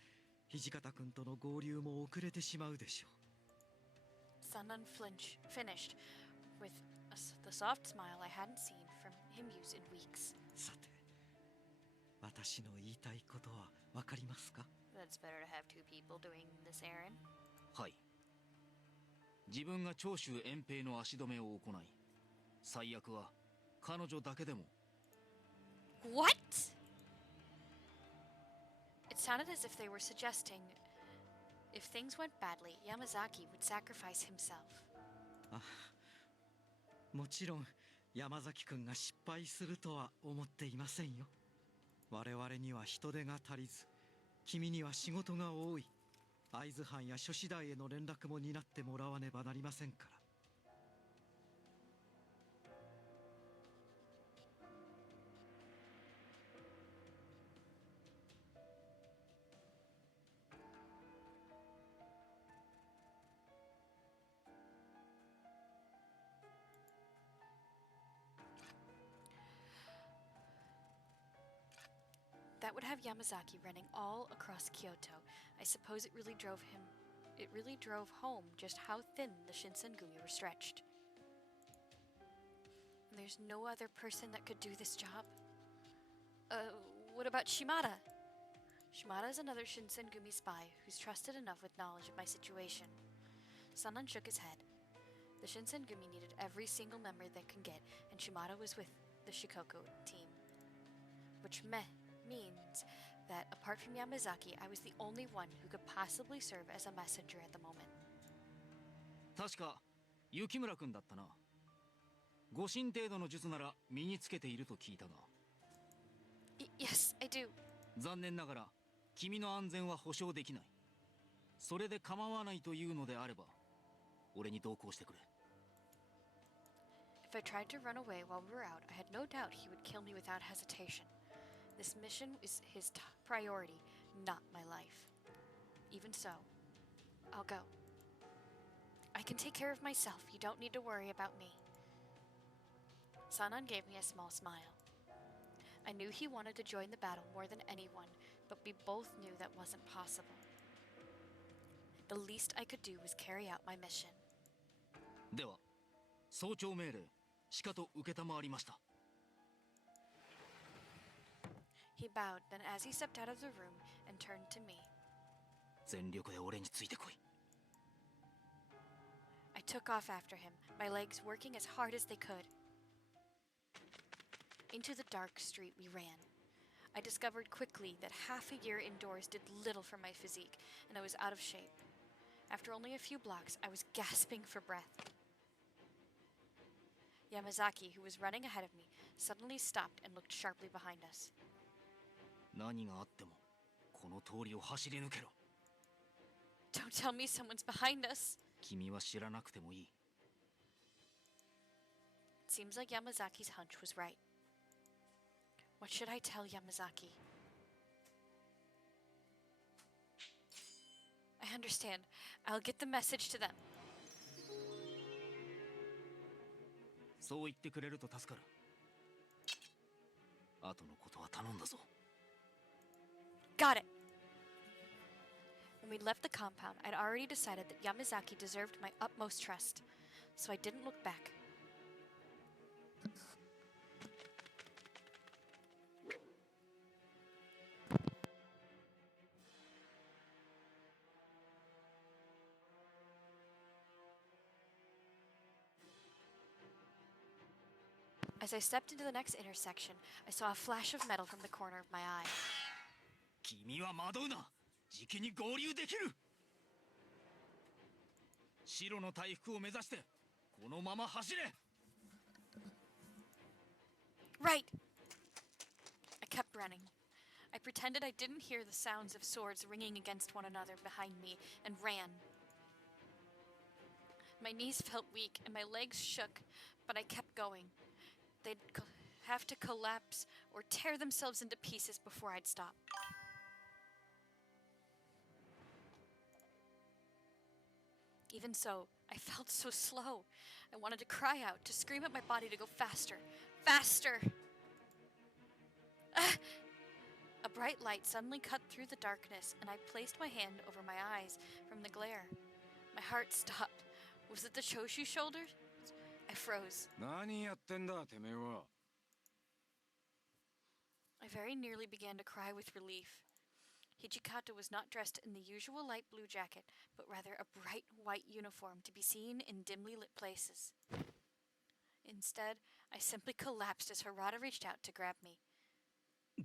土方君との合流も遅れてしまうでしょう。Sannan finished with the soft smile I hadn't seen from him use in weeks. さて、私の言いたいことはわかりますか? That's better to have two people doing this errand. はい。自分が長州遠兵の足止めを行い、最悪は彼女だけでも。What? It sounded as if they were suggesting if things went badly, Yamazaki would sacrifice himself. あ、もちろん山崎君が失敗するとは思っていませんよ。我々には人手が足りず、君には仕事が多い。会津藩や諸次第への連絡も担ってもらわねばなりませんから。That would have Yamazaki running all across Kyoto. I suppose it really drove home just how thin the Shinsengumi were stretched. There's no other person that could do this job. What about Shimada? Shimada is another Shinsengumi spy who's trusted enough with knowledge of my situation. Sannan shook his head. The Shinsengumi needed every single member they can get, and Shimada was with the Shikoku team. Which means that apart from Yamazaki, I was the only one who could possibly serve as a messenger at the moment. 確か雪村君だったな。護身程度の術なら身につけていると聞いたが。Yes, I do. 残念ながら君の安全は保証できない。それで構わないというのであれば、俺に同行してくれ。If I tried to run away while we were out, I had no doubt he would kill me without hesitation. This mission is his priority, not my life. Even so, I'll go. I can take care of myself. You don't need to worry about me. Sannan gave me a small smile. I knew he wanted to join the battle more than anyone, but we both knew that wasn't possible. The least I could do was carry out my mission. では、早朝命令、しかと承りました。He bowed, then as he stepped out of the room and turned to me. 全力で俺についてこい。I took off after him, my legs working as hard as they could. Into the dark street we ran. I discovered quickly that half a year indoors did little for my physique, and I was out of shape. After only a few blocks, I was gasping for breath. Yamazaki, who was running ahead of me, suddenly stopped and looked sharply behind us. 何があってもこの通りを走り抜けろ。 Don't tell me someone's behind us. 君は知らなくてもいい。 It seems like Yamazaki's hunch was right. What should I tell Yamazaki? I understand. I'll get the message to them. そう言ってくれると助かる。後のことは頼んだぞ。 Got it! When we left the compound, I'd already decided that Yamazaki deserved my utmost trust, so I didn't look back. As I stepped into the next intersection, I saw a flash of metal from the corner of my eye. 君は惑うな。じきに合流できる。白の大服を目指してこのまま走れ。 Right! I kept running. I pretended I didn't hear the sounds of swords ringing against one another behind me and ran. My knees felt weak and my legs shook, but I kept going. They'd have to collapse or tear themselves into pieces before I'd stop. Even so, I felt so slow. I wanted to cry out, to scream at my body to go faster. Faster! Ah! A bright light suddenly cut through the darkness, and I placed my hand over my eyes from the glare. My heart stopped. Was it the Choshu shoulders? I froze. 何やってんだてめえは。 I very nearly began to cry with relief. Hijikata was not dressed in the usual light blue jacket, but rather a bright white uniform to be seen in dimly lit places. Instead, I simply collapsed as Harada reached out to grab me.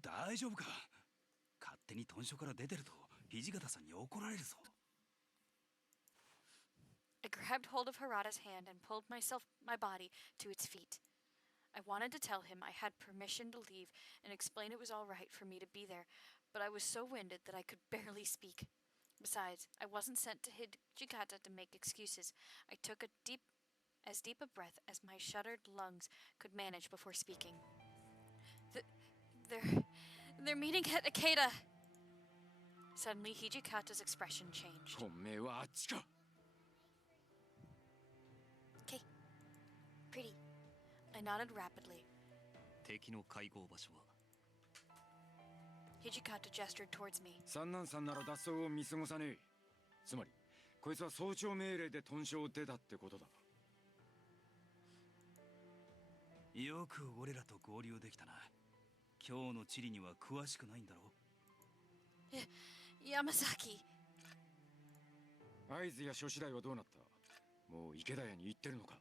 大丈夫か。勝手に豚書から出てると土方さんに怒られるぞ。 I grabbed hold of Harada's hand and pulled my body to its feet. I wanted to tell him I had permission to leave and explain it was all right for me to be there, but I was so winded that I could barely speak. Besides, I wasn't sent to Hijikata to make excuses. I took as deep a breath as my shuttered lungs could manage before speaking. They're meeting at Ikeda. Suddenly, Hijikata's expression changed. 本命はあっちか。 Okay. Pretty. I nodded rapidly. 敵の会合場所は。 Hijikata gestured towards me. 三男さんなら脱走を見過ごさねえ。つまり、こいつは早朝命令で豚書を出たってことだ。よく俺らと合流できたな。今日の地理には詳しくないんだろう。Yamazaki. 合図や諸次第はどうなった？もう池田屋に行ってるのか？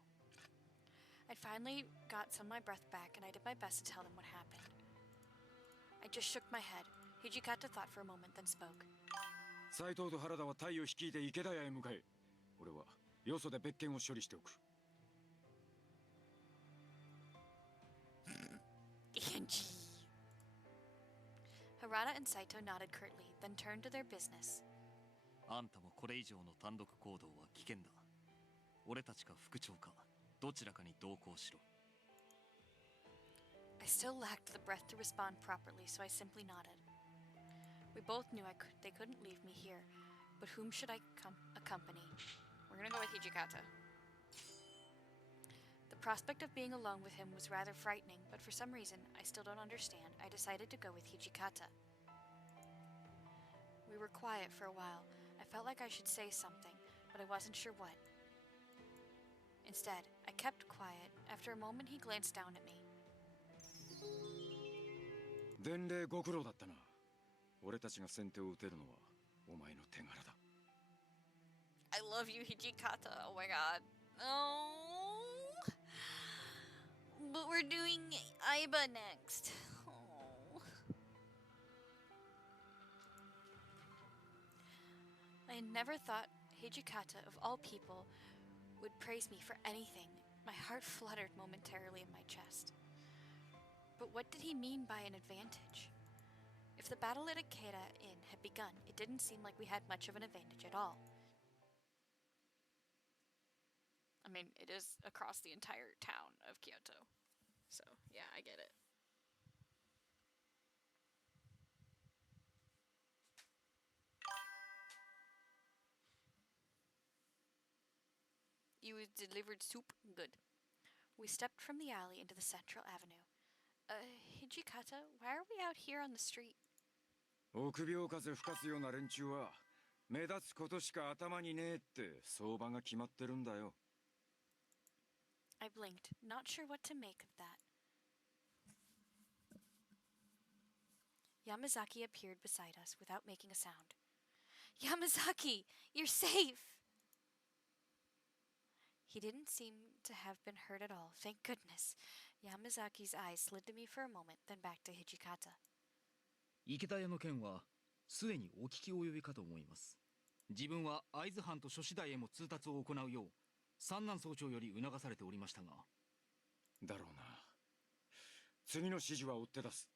I'd finally got some of my breath back, and I did my best to tell them what happened. I just shook my head. Hijikata thought for a moment, then spoke. 斉藤と原田は隊を率いて池田屋へ向かえ。俺はよそで別件を処理しておく。Harada and Saito nodded curtly, then turned to their business. あんたもこれ以上の単独行動は危険だ。俺たちか副長かどちらかに同行しろ。 I still lacked the breath to respond properly, so I simply nodded. We both knew they couldn't leave me here, but whom should I accompany? We're gonna go with Hijikata. The prospect of being alone with him was rather frightening, but for some reason, I still don't understand, I decided to go with Hijikata. We were quiet for a while. I felt like I should say something, but I wasn't sure what. Instead, I kept quiet. After a moment, he glanced down at me. 伝令ご苦労だったな。俺たちが先手を打てるのはお前の手柄だ。I love you, Hijikata. Oh my god. Oh. But we're doing Aiba next. Oh. I never thought Hijikata, of all people, would praise me for anything. My heart fluttered momentarily in my chest. But what did he mean by an advantage? If the battle at Ikeda Inn had begun, it didn't seem like we had much of an advantage at all. I mean, it is across the entire town of Kyoto. So, yeah, I get it. You delivered soup? Good. We stepped from the alley into the central avenue. Hijikata, why are we out here on the street? 臆病風吹かすような連中は目立つことしか頭にねえって相場が決まってるんだよ。I blinked, not sure what to make of that. Yamazaki appeared beside us without making a sound. Yamazaki, you're safe! He didn't seem to have been hurt at all, thank goodness. Yamazaki's eyes slid to me for a moment, then back to Hijikata. 池田屋の件はすでにお聞き及びかと思います。自分は会津藩と諸次第へも通達を行うよう三男総長より促されておりましたが。だろうな。次の指示は追って出す。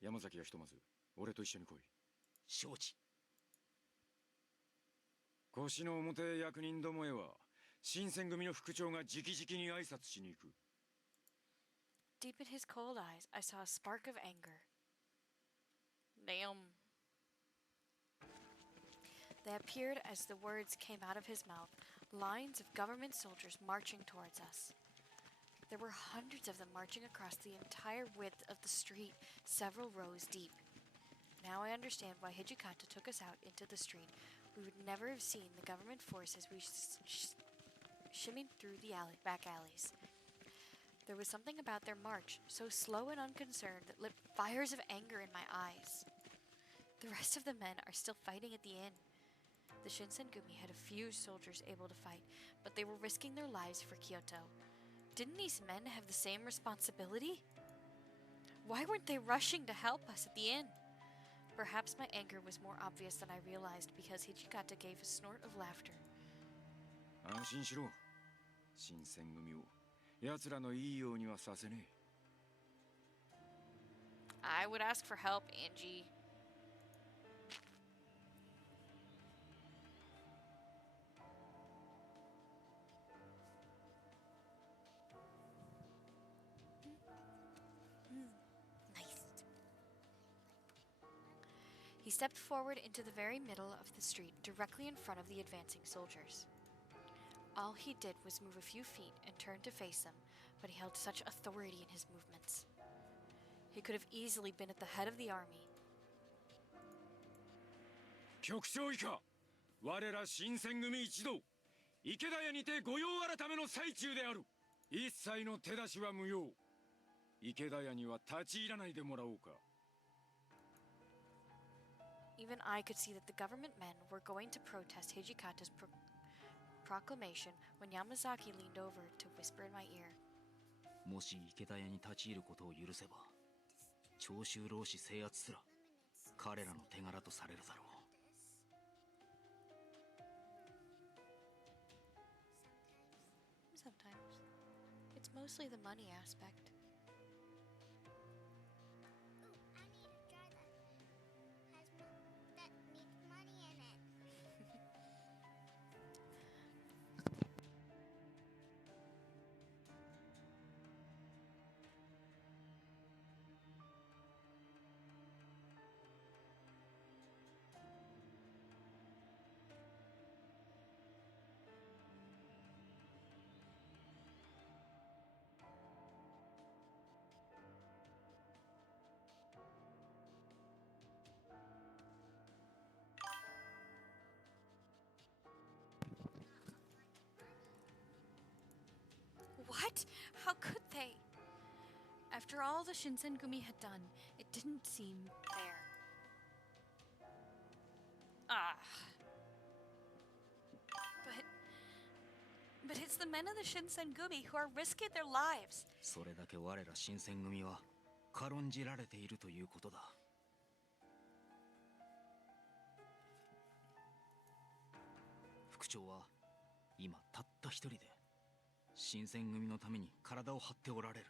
山崎はひとまず俺と一緒に来い。承知。腰の表役人どもへは新選組の副長が直々に挨拶しに行く。Deep in his cold eyes, I saw a spark of anger. Damn. They appeared as the words came out of his mouth, lines of government soldiers marching towards us. There were hundreds of them marching across the entire width of the street, several rows deep. Now I understand why Hijikata took us out into the street. We would never have seen the government forces we shimmied through the back alleys. There was something about their march, so slow and unconcerned, that lit fires of anger in my eyes. The rest of the men are still fighting at the inn. The Shinsengumi had a few soldiers able to fight, but they were risking their lives for Kyoto. Didn't these men have the same responsibility? Why weren't they rushing to help us at the inn? Perhaps my anger was more obvious than I realized because Hijikata gave a snort of laughter. 安心しろ。新選組を奴らのいいようにはさせねえ。I would ask for help, Angie. He stepped forward into the very middle of the street, directly in front of the advancing soldiers. All he did was move a few feet and turn to face them, but he held such authority in his movements. He could have easily been at the head of the army. 局長以下、我ら新選組一同、池田屋にて御用改めの最中である。一切の手出しは無用。池田屋には立ち入らないでもらおうか。Even I could see that the government men were going to protest Hijikata's proclamation when Yamazaki leaned over to whisper in my ear. もし池田屋に立ち入ることを許せば、長州浪士制圧すら彼らの手柄とされるだろう。Sometimes. It's mostly the money aspect. What? How could they? After all the Shinsengumi had done, it didn't seem fair. But it's the men of the Shinsengumi who are risking their lives. それだけ我ら新選組は軽んじられているということだ。副長は今たった一人で新選組のために体を張っておられる。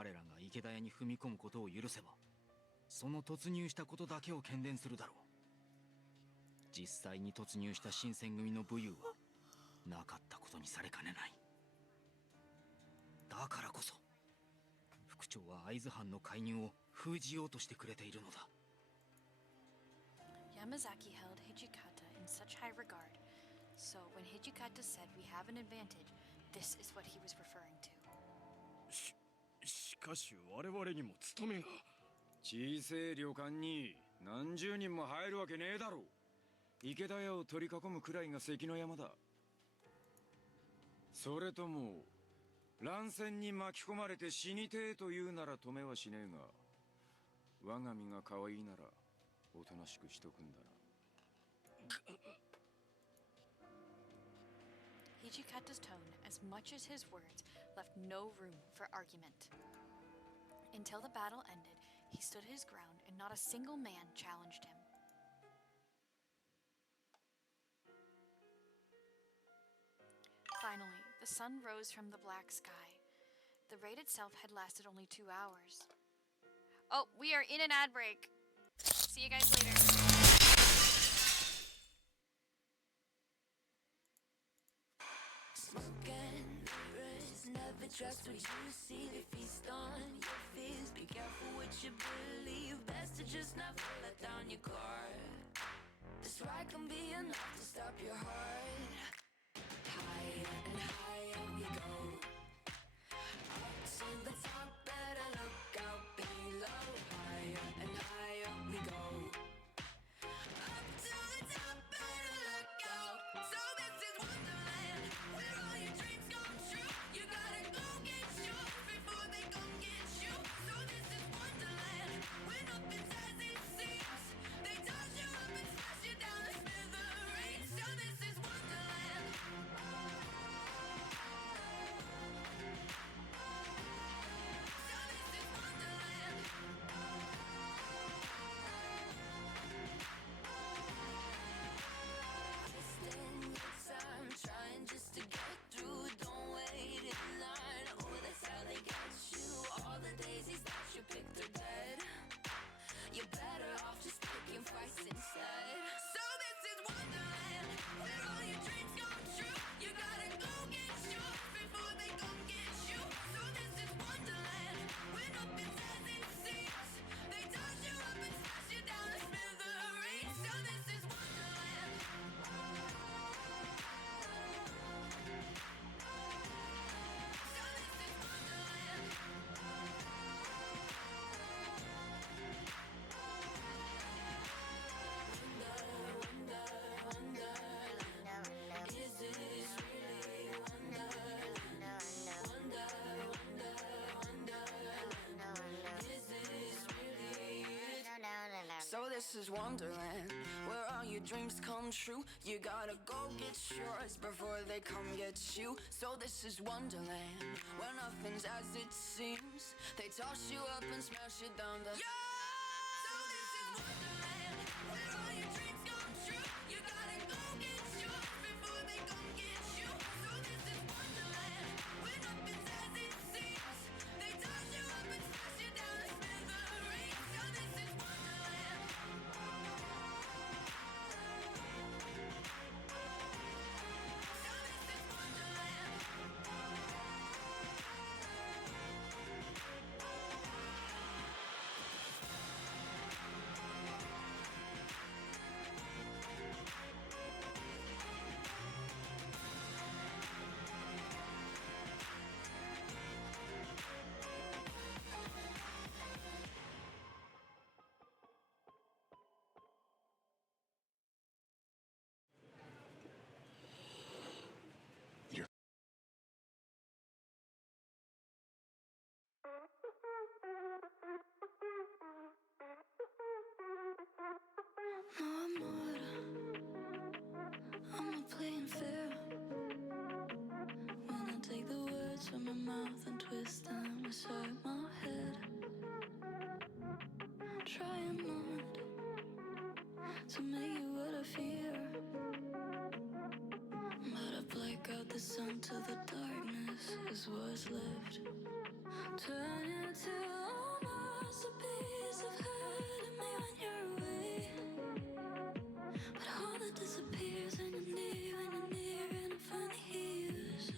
彼らが池田屋に踏み込むことを許せば、その突入したことだけを喧伝するだろう。実際に突入した新選組の武勇はなかったことにされかねない。だからこそ副長は会津藩の介入を封じようとしてくれているのだ。 Yamazaki held Hijikata in such high regard, so when Hijikata said we have an advantage, this is what he was referring to. しかし我々にも務めが。小せえ旅館に何十人も入るわけねえだろう。池田屋を取り囲むくらいが関の山だ。それとも乱戦に巻き込まれて死にてえというなら止めはしねえが、我が身が可愛いならおとなしくしとくんだな。Hijikata's tone, as much as his words, left no room for argument. Until the battle ended, he stood his ground and not a single man challenged him. Finally, the sun rose from the black sky. The raid itself had lasted only 2 hours. Oh, we are in an ad break. See you guys later. Smoking mirrors, never trust what you see. They feast on your fears. Be careful what you believe. Best to just never let down your guard. This ride can be enough to stop your heart. Higher and higher we go. Up to the top, better look out below. Higher and higher we go. Up to the top, better look out. So this is Wonderland, where all your dreams come true. You gotta go get yours before they come get you. So this is Wonderland, where nothing's as it seems. They toss you up and smash you down to smithereens. So this is Wonderland. Trying just to get through, don't wait in line. Oh, that's how they got you. All the daisies that you picked are dead. You're better off just taking fights instead. So this is Wonderland, where all your dreams come true. You gotta go get yours before they come get you. So this is Wonderland, where nothing's as it seems. They toss you up and smash you down to smithereens. So this is Wonderland. So this is Wonderland, where all your dreams come true. You gotta go get yours before they come get you. So this is Wonderland, where nothing's as it seems. They toss you up and smash you down to... Yeah! So this is Wonderland, where all your dreams come true. You gotta go get yours before they come get you. So this is Wonderland, where nothing's as it seems. They toss you up and smash you down to smithereens. So this is Wonderland. No, I'm not playing fair. When I take the words from my mouth and twist them inside my head, trying not to make you what I fear. But I black out the sun till the darkness is is what's left. Turn into a masterpiece of hurting me when you're away. But all that disappears when you're near, and I finally hear you say,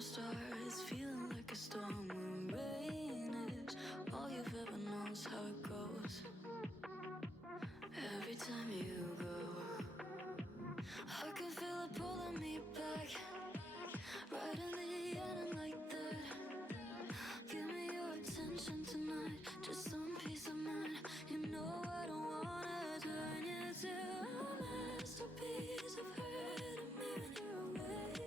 stars feeling like a storm when rain is all you've ever known. Is how it goes. Every time you go, I can feel it pulling me back. Right in the end, I'm like that. Give me your attention tonight, just some peace of mind. You know I don't wanna turn you to a masterpiece of hurting me when you're away.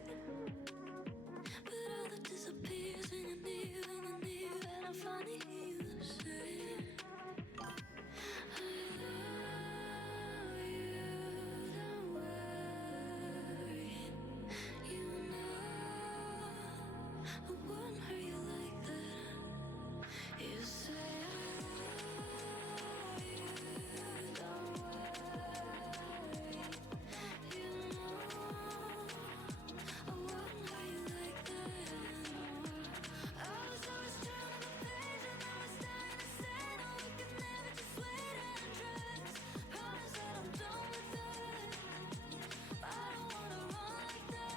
But all that disappears when you're near, and I finally hear you say, I love you, don't worry. You know I wouldn't hurt you like that. You say I love you, don't worry. You know I wouldn't hurt you like that. I was always turning the page and I was dying to say no, we could never just wait and trust. Promise that I'm done with that. I don't wanna run like that.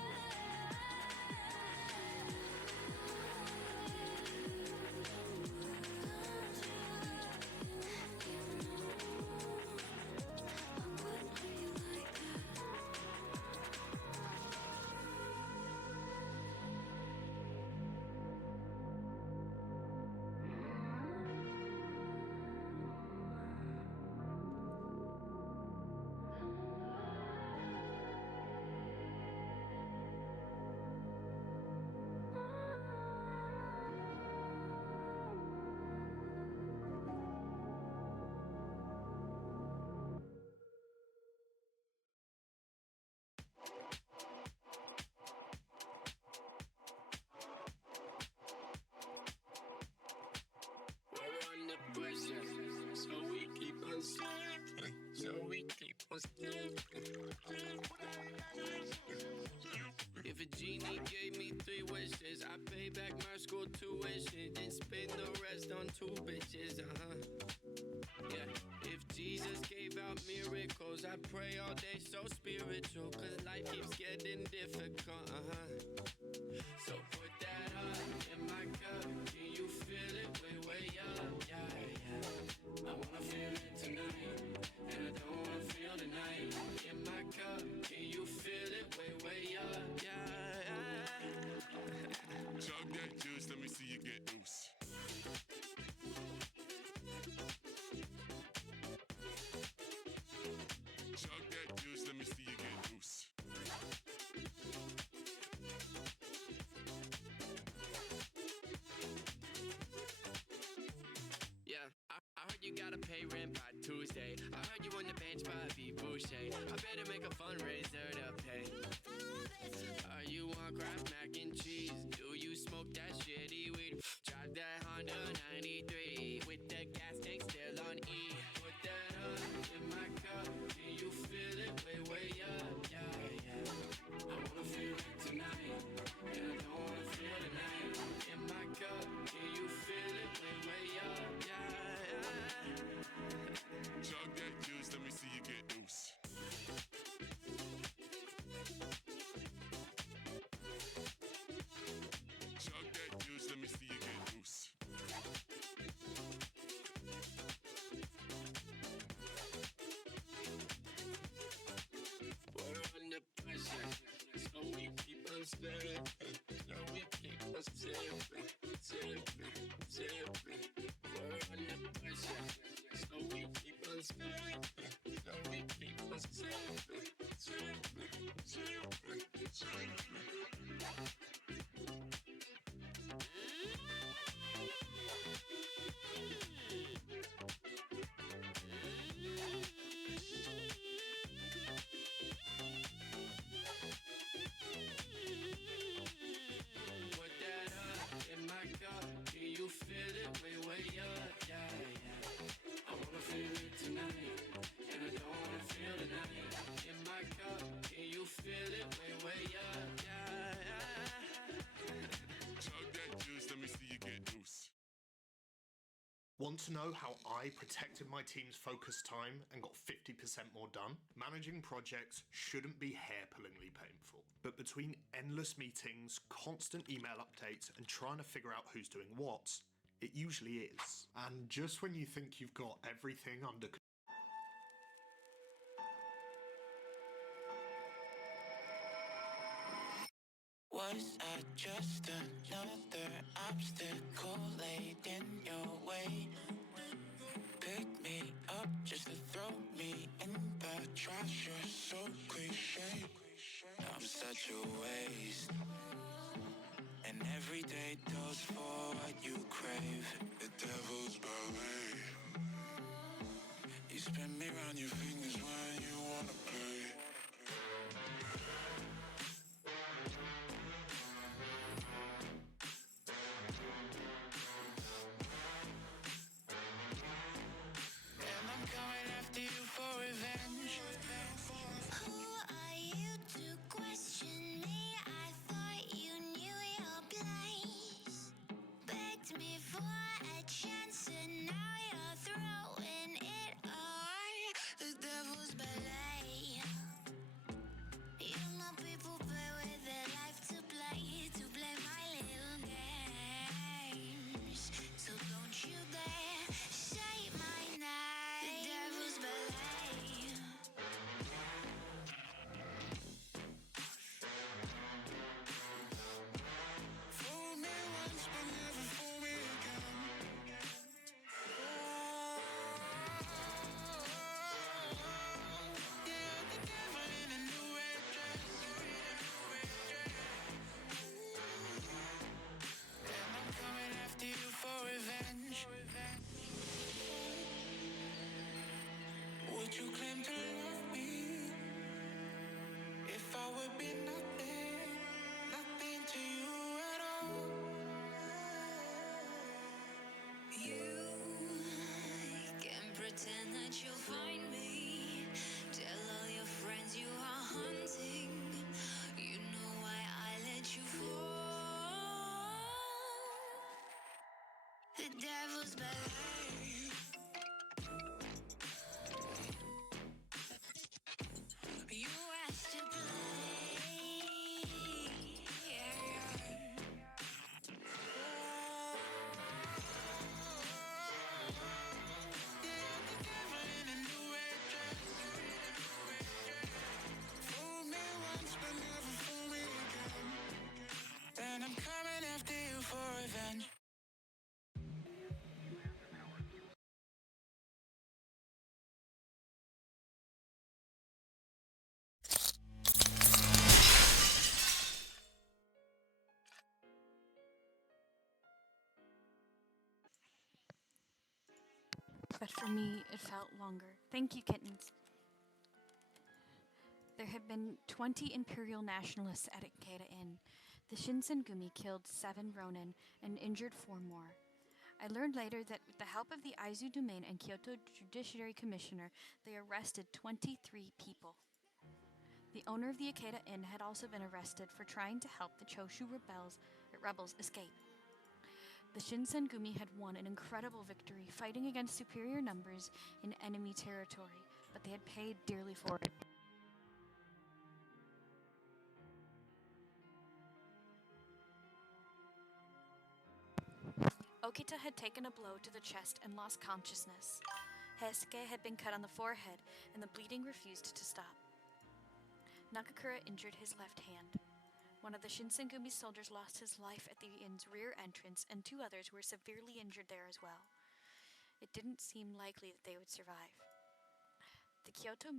We're under pressure, so we keep on slipping, so we keep on slipping. If a genie gave me 3 wishes, I'd pay back my school tuition, then spend the rest on 2 bitches, Yeah, if Jesus gave out miracles, I'd pray all day so spiritual, cause life keeps getting difficult, So put that up in my cup, can you feel it? Way up, yeah. I wanna feel it tonight, and I don't wanna feel the night. In my cup, can you feel it? Way up, yeah. Chug that juice, let me see you get loose. Chug that juice, let me see you get loose. Yeah, I heard you gotta pay rent by Tuesday. I heard you on the bench by B. Boucher. I better make a fundraiser to pay. Are you on Kraft mac and cheese? Do you smoke that shitty weed? Drive that Honda 93 with the gas tank still on E. Put that up in my cup. Can you feel it? Way up, yeah. I wanna feel it tonight, and I don't wanna feel the night. In my cup, can you feel it? Way up, yeah. Chug that juice, let me see you get loose. Chug that juice, let me see you get loose. We're under pressure, so we keep on slipping, so we keep on slipping. We're under pressure, so we keep on slipping, so we keep on slipping. Want to know how I protected my team's focus time and got 50% more done? Managing projects shouldn't be hair-pullingly painful. But between endless meetings, constant email updates, and trying to figure out who's doing what, it usually is. And just when you think you've got everything under control, Was I just another obstacle laid in your way? Pick me up just to throw me in the trash. You're so cliche. I'm such a waste. And every day does for what you crave. The devil's ballet. You spin me round your fingers when you wanna play. And I'm coming after you for revenge. Who are you to question me? I thought you knew your place. Begged me for a chance and now you're throwing it away. The devil's ballet. You know people pay with their life to play my little games. So don't you dare say my name. The devil's ballet. Fool me once, but never fool me again. Yeah, the devil in a new red dress. And I'm coming after you for revenge. Would you claim to love me if I would be nothing, nothing to you at all? You can pretend that you'll find me. Tell all your friends you are hunting. You know why I let you fall. The devil's ballet. You asked to play. Fool me once, but never fool me again. Then I'm coming after you for revenge. But for me, it felt longer. Thank you, kittens. There had been 20 Imperial nationalists at Ikeda Inn. The Shinsengumi killed 7 Ronin and injured 4 more. I learned later that with the help of the Aizu Domain and Kyoto Judiciary Commissioner, they arrested 23 people. The owner of the Ikeda Inn had also been arrested for trying to help the Choshu rebels escape. The Shinsengumi had won an incredible victory fighting against superior numbers in enemy territory, but they had paid dearly for it. Okita had taken a blow to the chest and lost consciousness. Heisuke had been cut on the forehead, and the bleeding refused to stop. Nakakura injured his left hand. One of the Shinsengumi soldiers lost his life at the inn's rear entrance, and 2 others were severely injured there as well. It didn't seem likely that they would survive. The Kyoto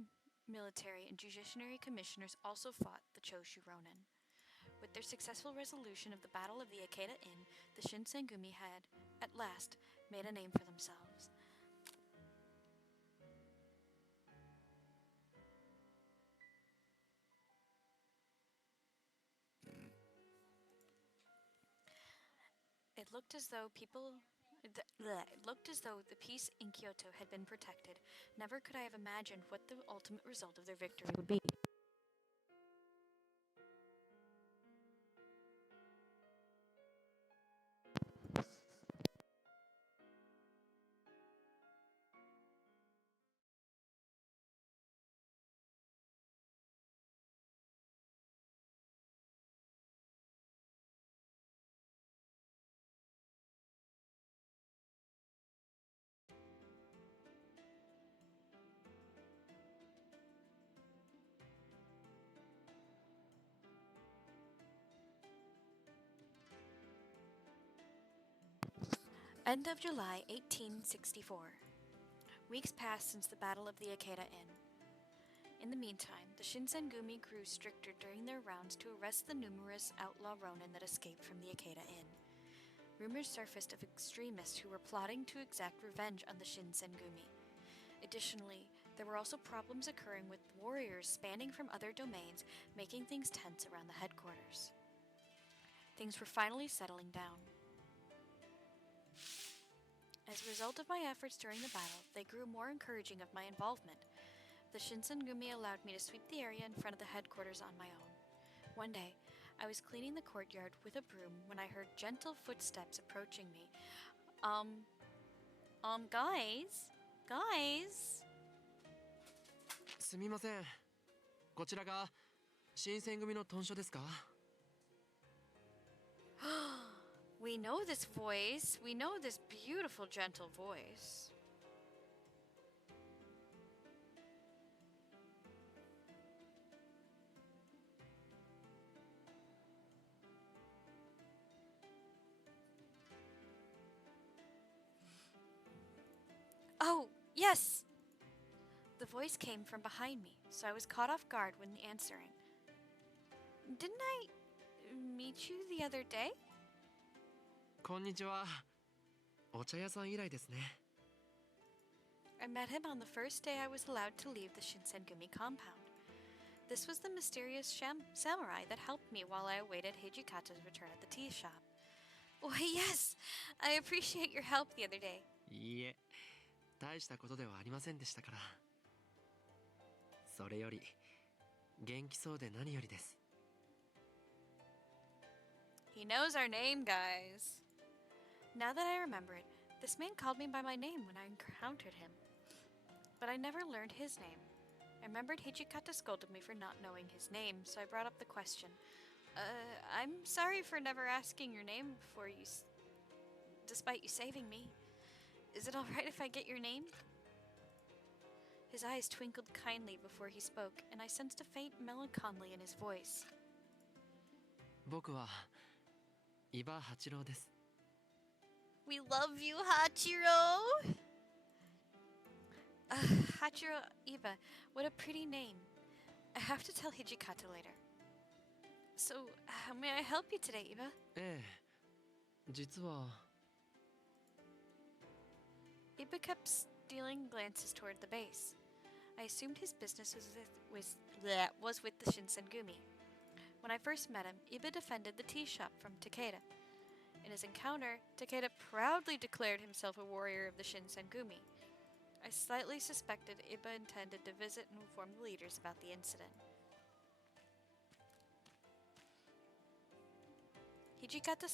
military and judiciary commissioners also fought the Choshu Ronin. With their successful resolution of the Battle of the Ikeda Inn, the Shinsengumi had, at last, made a name for themselves. It looked as though the peace in Kyoto had been protected. Never could I have imagined what the ultimate result of their victory would be. End of July 1864. Weeks passed since the Battle of the Ikeda Inn. In the meantime, the Shinsengumi grew stricter during their rounds to arrest the numerous outlaw ronin that escaped from the Ikeda Inn. Rumors surfaced of extremists who were plotting to exact revenge on the Shinsengumi. Additionally, there were also problems occurring with warriors spanning from other domains, making things tense around the headquarters. Things were finally settling down. As a result of my efforts during the battle, they grew more encouraging of my involvement. The Shinsengumi allowed me to sweep the area in front of the headquarters on my own. One day, I was cleaning the courtyard with a broom when I heard gentle footsteps approaching me. Guys? すみません。こちらが新選組の屯所ですか? We know this voice. We know this beautiful, gentle voice. Oh, yes! The voice came from behind me, so I was caught off guard when answering. Didn't I meet you the other day? こんにちは。お茶屋さん以来ですね。I met him on the first day I was allowed to leave the Shinsengumi compound. This was the mysterious samurai that helped me while I awaited Hijikata's return at the tea shop. Why, yes! I appreciate your help the other day. いいえ、大したことではありませんでしたから。それより、元気そうで何よりです。He knows our name, guys. Now that I remember it, this man called me by my name when I encountered him. But I never learned his name. I remembered Hijikata scolded me for not knowing his name, so I brought up the question. I'm sorry for never asking your name before you, despite you saving me. Is it alright if I get your name? His eyes twinkled kindly before he spoke, and I sensed a faint melancholy in his voice. 僕は、伊庭八郎です。We love you, Hachiro! Hachiro Iba, what a pretty name. I have to tell Hijikata later. So, may I help you today, Iba? ええ、実は... Iba kept stealing glances toward the base. I assumed his business was with the Shinsengumi. When I first met him, Iba defended the tea shop from Takeda. In his encounter, Takeda proudly declared himself a warrior of the Shinsengumi. I slightly suspected Iba intended to visit and inform the leaders about the incident. Hijikata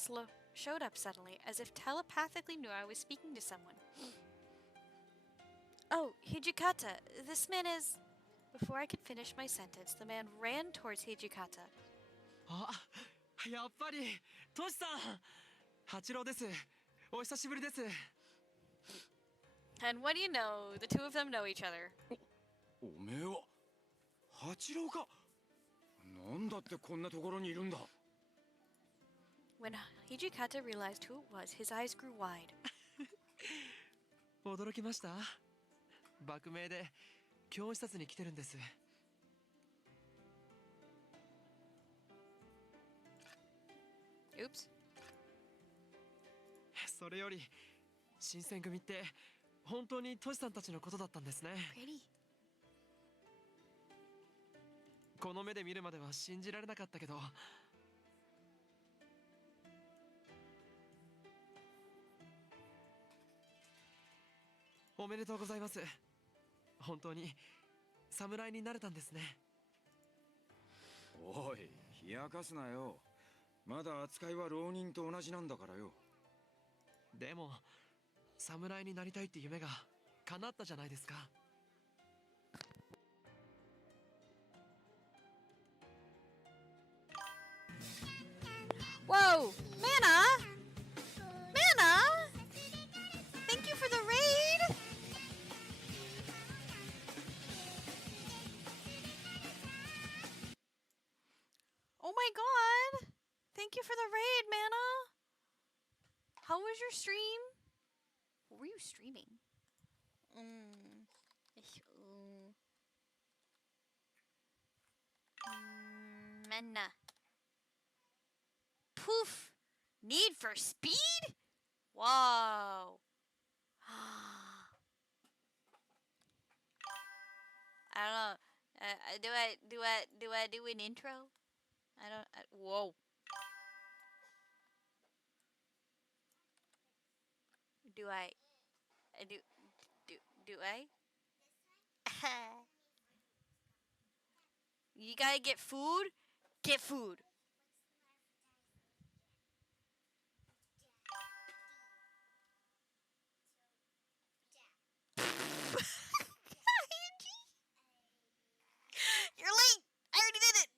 showed up suddenly, as if telepathically knew I was speaking to someone. Oh, Hijikata, this man is... Before I could finish my sentence, the man ran towards Hijikata. あ、やっぱり、トシさん、八郎です。お久しぶりです。And what do you know? The two of them know each other. おめえは八郎か。なんだってこんなところにいるんだ。When Hijikata realized who it was, his eyes grew wide. 驚きました。幕命で教師察に来てるんです。Oops. それより、新選組って本当にトシさんたちのことだったんですね。Pretty. この目で見るまでは信じられなかったけど。おめでとうございます。本当に侍になれたんですね。おい、冷やかすなよ。まだ扱いは浪人と同じなんだからよ。でも侍になりたいって夢が叶ったじゃないですか。Whoa! Mana! Mana! Thank you for the raid! Oh my god! Thank you for the raid, Mana! How was your stream? What were you streaming? Menna. Poof! Need for Speed? Whoa. I don't know. Do I do an intro? I don't. Whoa. Do I? Do I? You gotta get food. Get food. You're late. I already did it.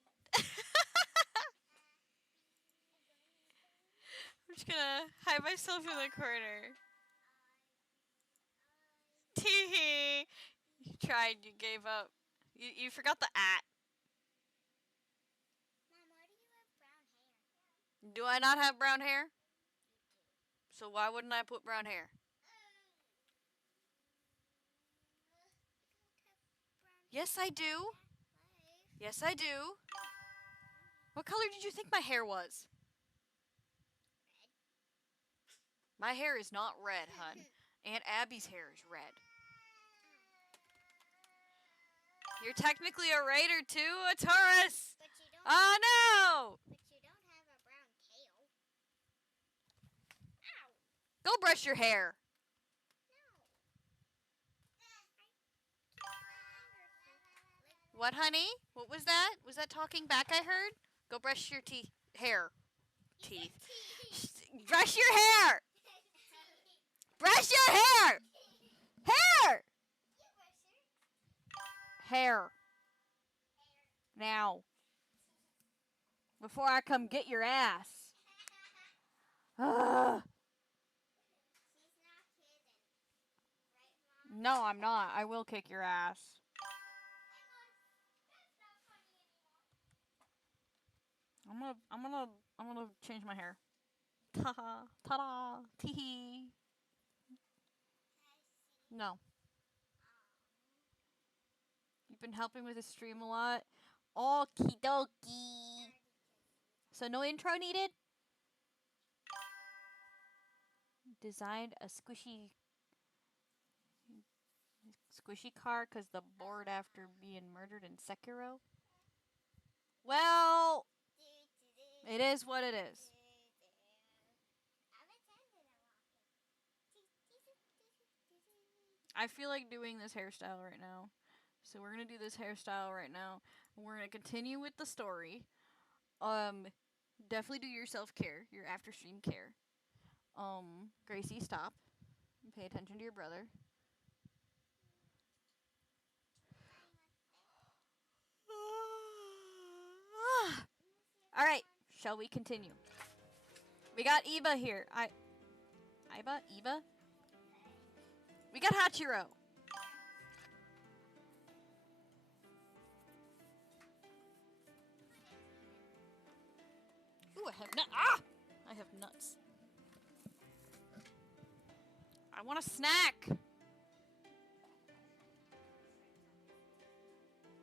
I'm just gonna hide myself in the corner. Teehee. You tried. You gave up. You forgot the at. Do I not have brown hair? So why wouldn't I put brown hair? Yes, I do. Yes, I do. What color did you think my hair was? My hair is not red, hun. Aunt Abby's hair is red. You're technically a Raider too, a Taurus. Oh no! But you don't have a brown tail. Ow! Go brush your hair. What, honey? What was that? Was that talking back I heard? Go brush your teeth. Hair. Teeth. Brush your hair! Brush your hair! Hair! Hair. Now. Before I come get your ass. Ugh. No, I'm not. I will kick your ass. I'm gonna change my hair. Ta-da, ta-da, tee-hee. No. You've been helping with the stream a lot. Okie dokie. So no intro needed? Designed a squishy car because the bored after being murdered in Sekiro? Well, it is what it is. I feel like doing this hairstyle right now. So we're going to do this hairstyle right now. We're going to continue with the story. Definitely do your self-care, your after-stream care. Gracie, stop. Pay attention to your brother. Alright, shall we continue? We got Eva here. Eva? We got Hachiro. Ooh, I have nuts. Ah! I have nuts. I want a snack.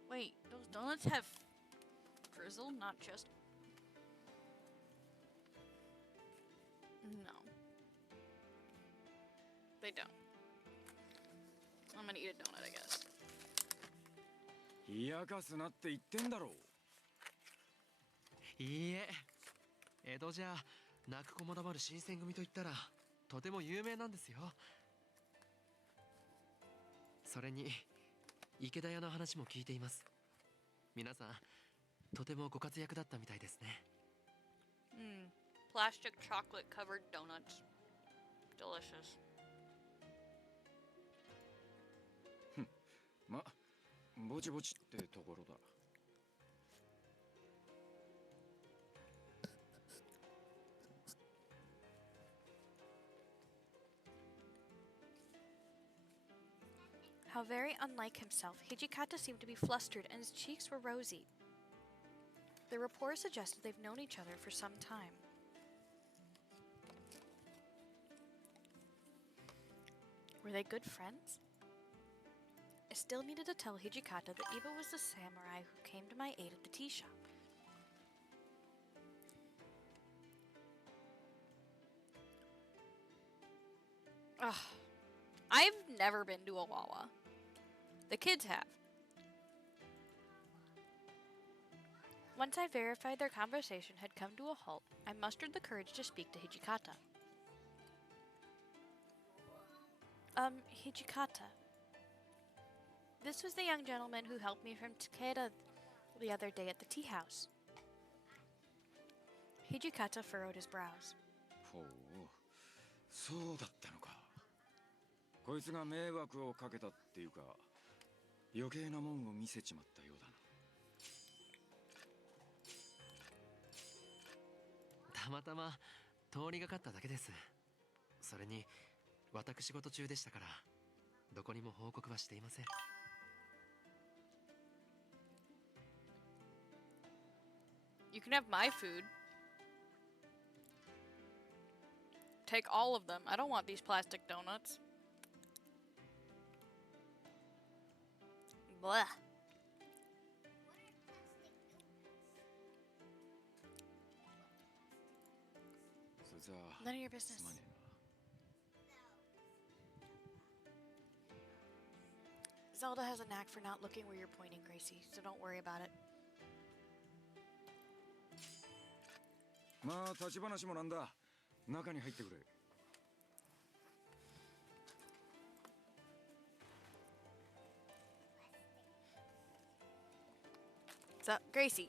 Wait, those donuts have drizzle, not just... No. They don't. I'm gonna eat a donut, I guess. 冷やかすなって言ってんだろう。いいえ、江戸じゃ泣く子も黙る新選組といったらとても有名なんですよ。それに池田屋の話も聞いています。皆さんとてもご活躍だったみたいですね。Plastic chocolate covered donuts. Delicious. ま、ぼちぼちってところだ。How very unlike himself, Hijikata seemed to be flustered and his cheeks were rosy. The rapport suggested they've known each other for some time. Were they good friends? I still needed to tell Hijikata that Iba was the samurai who came to my aid at the tea shop. Ugh. I've never been to a Wawa. The kids have. Once I verified their conversation had come to a halt, I mustered the courage to speak to Hijikata. Hijikata. This was the young gentleman who helped me from Takeda the other day at the tea house. Hijikata furrowed his brows. ほう、そうだったのか。こいつが迷惑をかけたっていうか、余計なもんを見せちまったようだな。たまたま通りがかっただけです。それに私事中でしたからどこにも報告はしていません。You can have my food. Take all of them. I don't want these plastic donuts. Blah. None of your business. Zelda has a knack for not looking where you're pointing, Gracie, so don't worry about it. まあ立ち話もなんだ。中に入ってくれ。So, Gracie.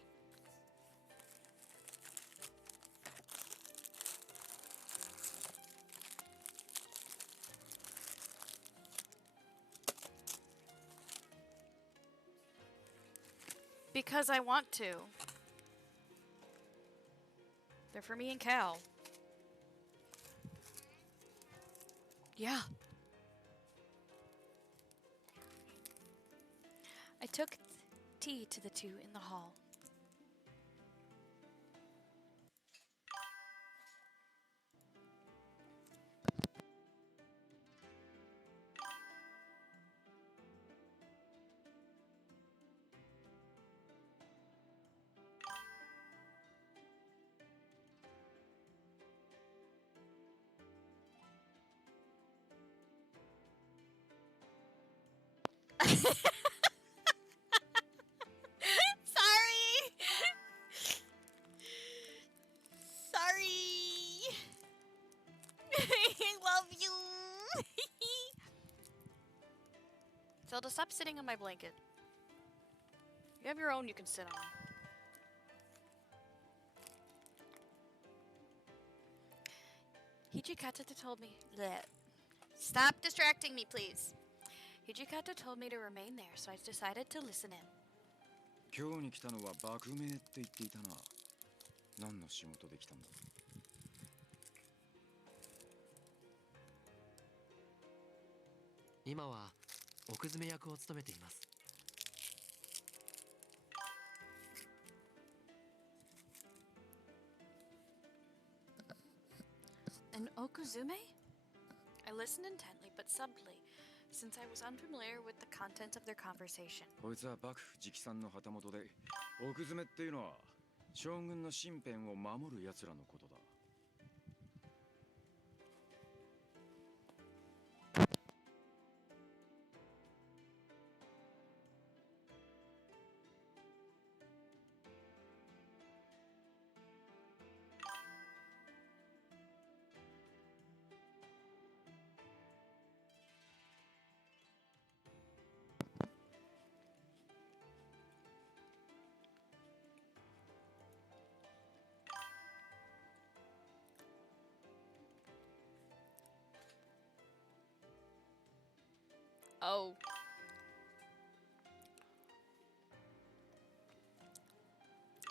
Because I want to. They're for me and Cal. Yeah. I took tea to the two in the hall. Zelda, stop sitting on my blanket. You have your own you can sit on. Hijikata told me... Bleh. Stop distracting me, please. Hijikata told me to remain there, so I decided to listen in. 今日に来たのは爆命って言っていたな。何の仕事で来たんだ。今は奥詰め役を務めています。An okuzume? I listened intently but subtly, since I was unfamiliar with the content of their conversation. こいつは幕府直参の旗本で、奥詰めっていうのは将軍の身辺を守る奴らのことだ。Oh.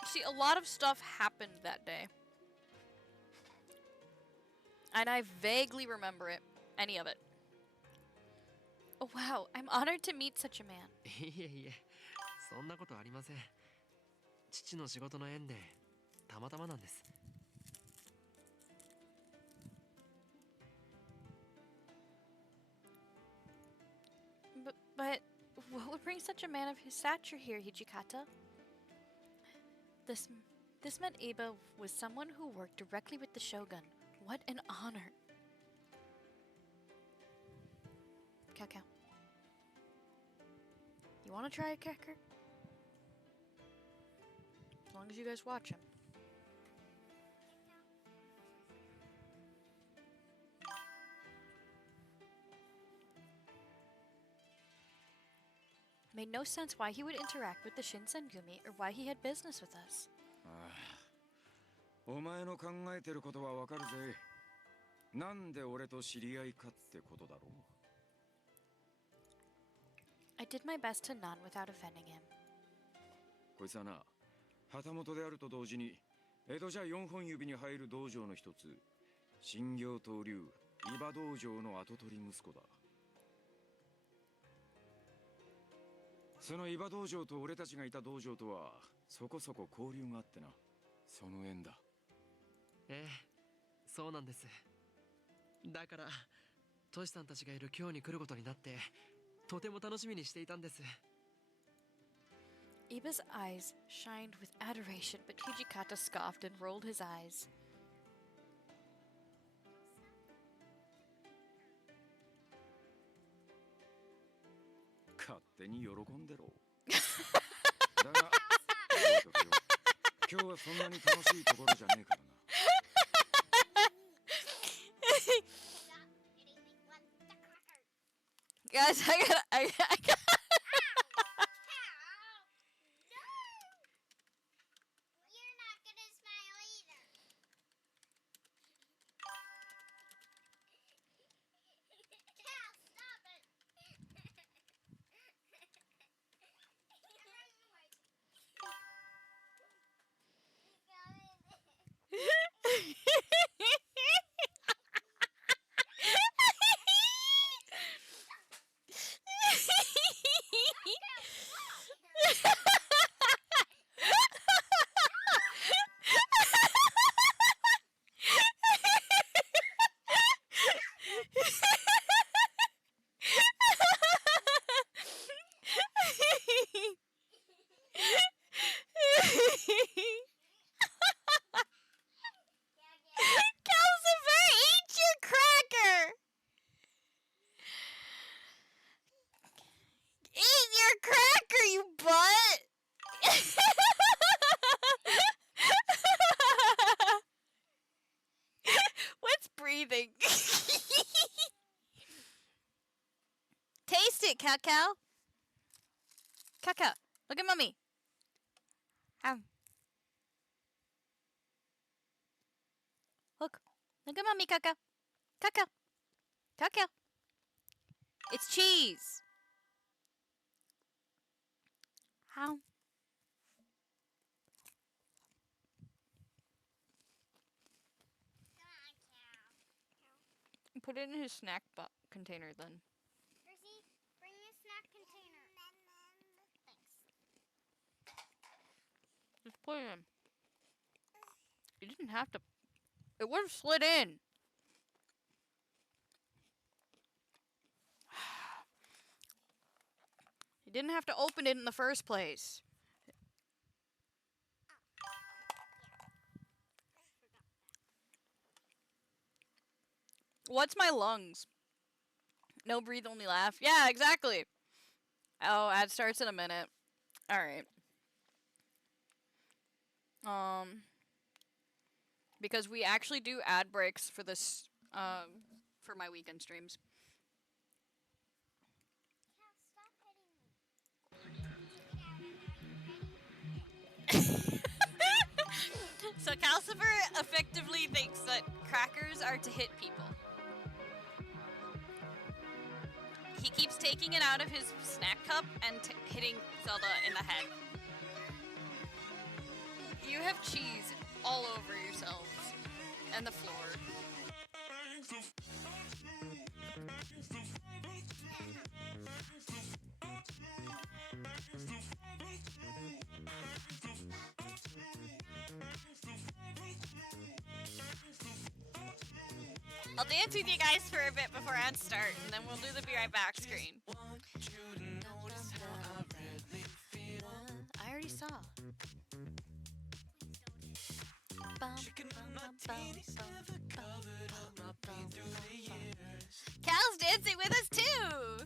You see, a lot of stuff happened that day. And I vaguely remember it. Any of it. Oh wow, I'm honored to meet such a man. いえいえ、そんなことありません。父の仕事の縁でたまたまなんです。But what would bring such a man of his stature here, Hijikata? This meant Iba was someone who worked directly with the Shogun. What an honor. Cow. You want to try a cracker? As long as you guys watch him. Made no sense why he would interact with the Shinsengumi or why he had business with us. お前の考えてることはわかるぜ。なんで俺と知り合いかってことだろう。I did my best to none without offending him. こいつはな、旗本であると同時に、江戸じゃ4本指に入る道場の一つ、新行東流伊庭道場の跡取り息子だ。その伊庭道場と俺たちがいた道場とはそこそこ交流があってな。その縁だ。ええ、そうなんです。だからトシさんたちがいる今日に来ることになってとても楽しみにしていたんです。 Iba's eyes shined with adoration, but Hijikata scoffed and rolled his eyes. 勝手に喜んでろ。だが、覚えとけよ。今日はそんなに楽しいところじゃねえからな。Guys, I gotta. Taste it, Cacao. Cacao, look at Mommy. Look at Mommy, Cacao. Cacao. Cacao. It's cheese. How? Put it in his snack container then. Percy, bring me a snack container. Thanks. Just put it in. You didn't have to. It would have slid in. You didn't have to open it in the first place. What's my lungs? No breathe, only laugh. Yeah, exactly. Oh, ad starts in a minute. Alright. Because we actually do ad breaks for this, for my weekend streams. So Calcifer effectively thinks that crackers are to hit people. He keeps taking it out of his snack cup and hitting Zelda in the head. You have cheese all over yourselves and the floor. I'll dance with you guys for a bit before I start, and then we'll do the be right back screen. I already saw. Cal's dancing with us too.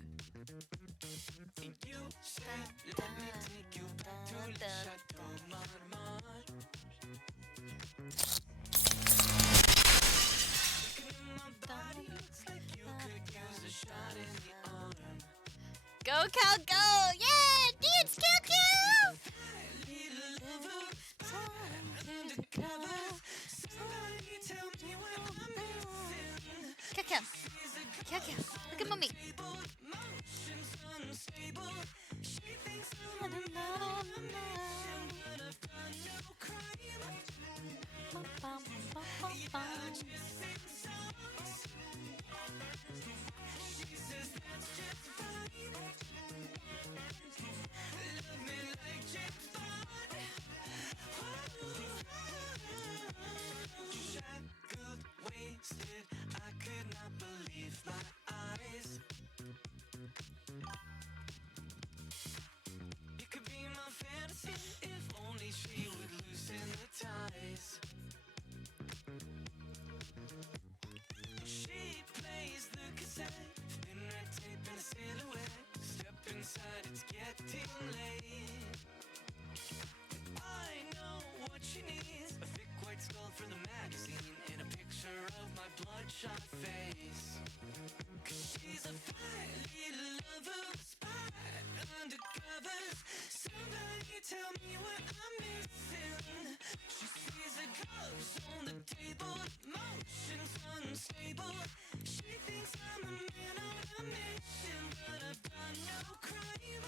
Go, Cal, go! Yeah! Dance, Cal, Cal! Cal, Cal. Cal, Cal. Look at mommy. I could not believe my eyes. You could be my fantasy if only she would loosen the ties. She plays the cassette, thin red tape and a silhouette. Step inside, it's getting late. I know what she needs, a thick white skull for the magazine and a picture of my bloodshot face. 'Cause she's a fine little lover, spy undercovers. Somebody tell me what I'm missing. She sees the gloves on the table, emotions unstable. She thinks I'm a man on a mission, but I've done no crime.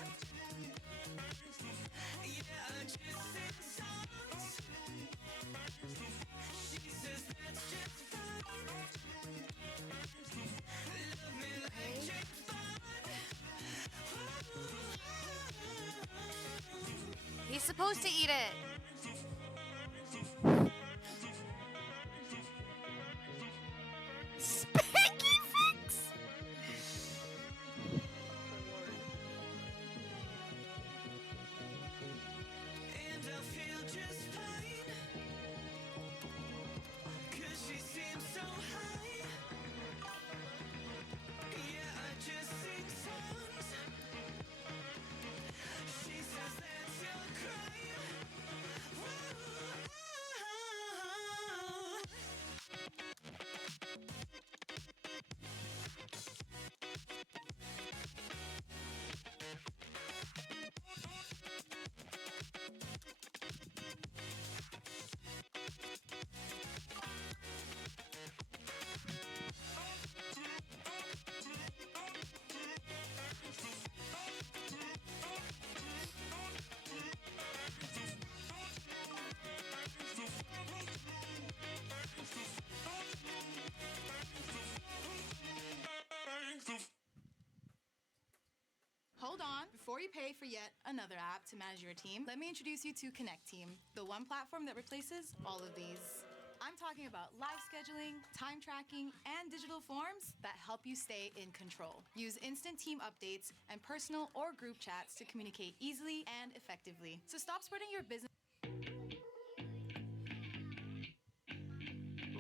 Yeah, I just sing songs. She says that's just fine. Love me like James Bond. He's supposed to eat it. Spanky fix. And I feel just fine. 'Cause she seems so high. Yeah, I just sing songs. She says that's your crime. Hold on. Before you pay for yet another app to manage your team, let me introduce you to Connect Team, the one platform that replaces all of these. I'm talking about live scheduling, time tracking, and digital forms that help you stay in control. Use instant team updates and personal or group chats to communicate easily and effectively. So stop spreading your business.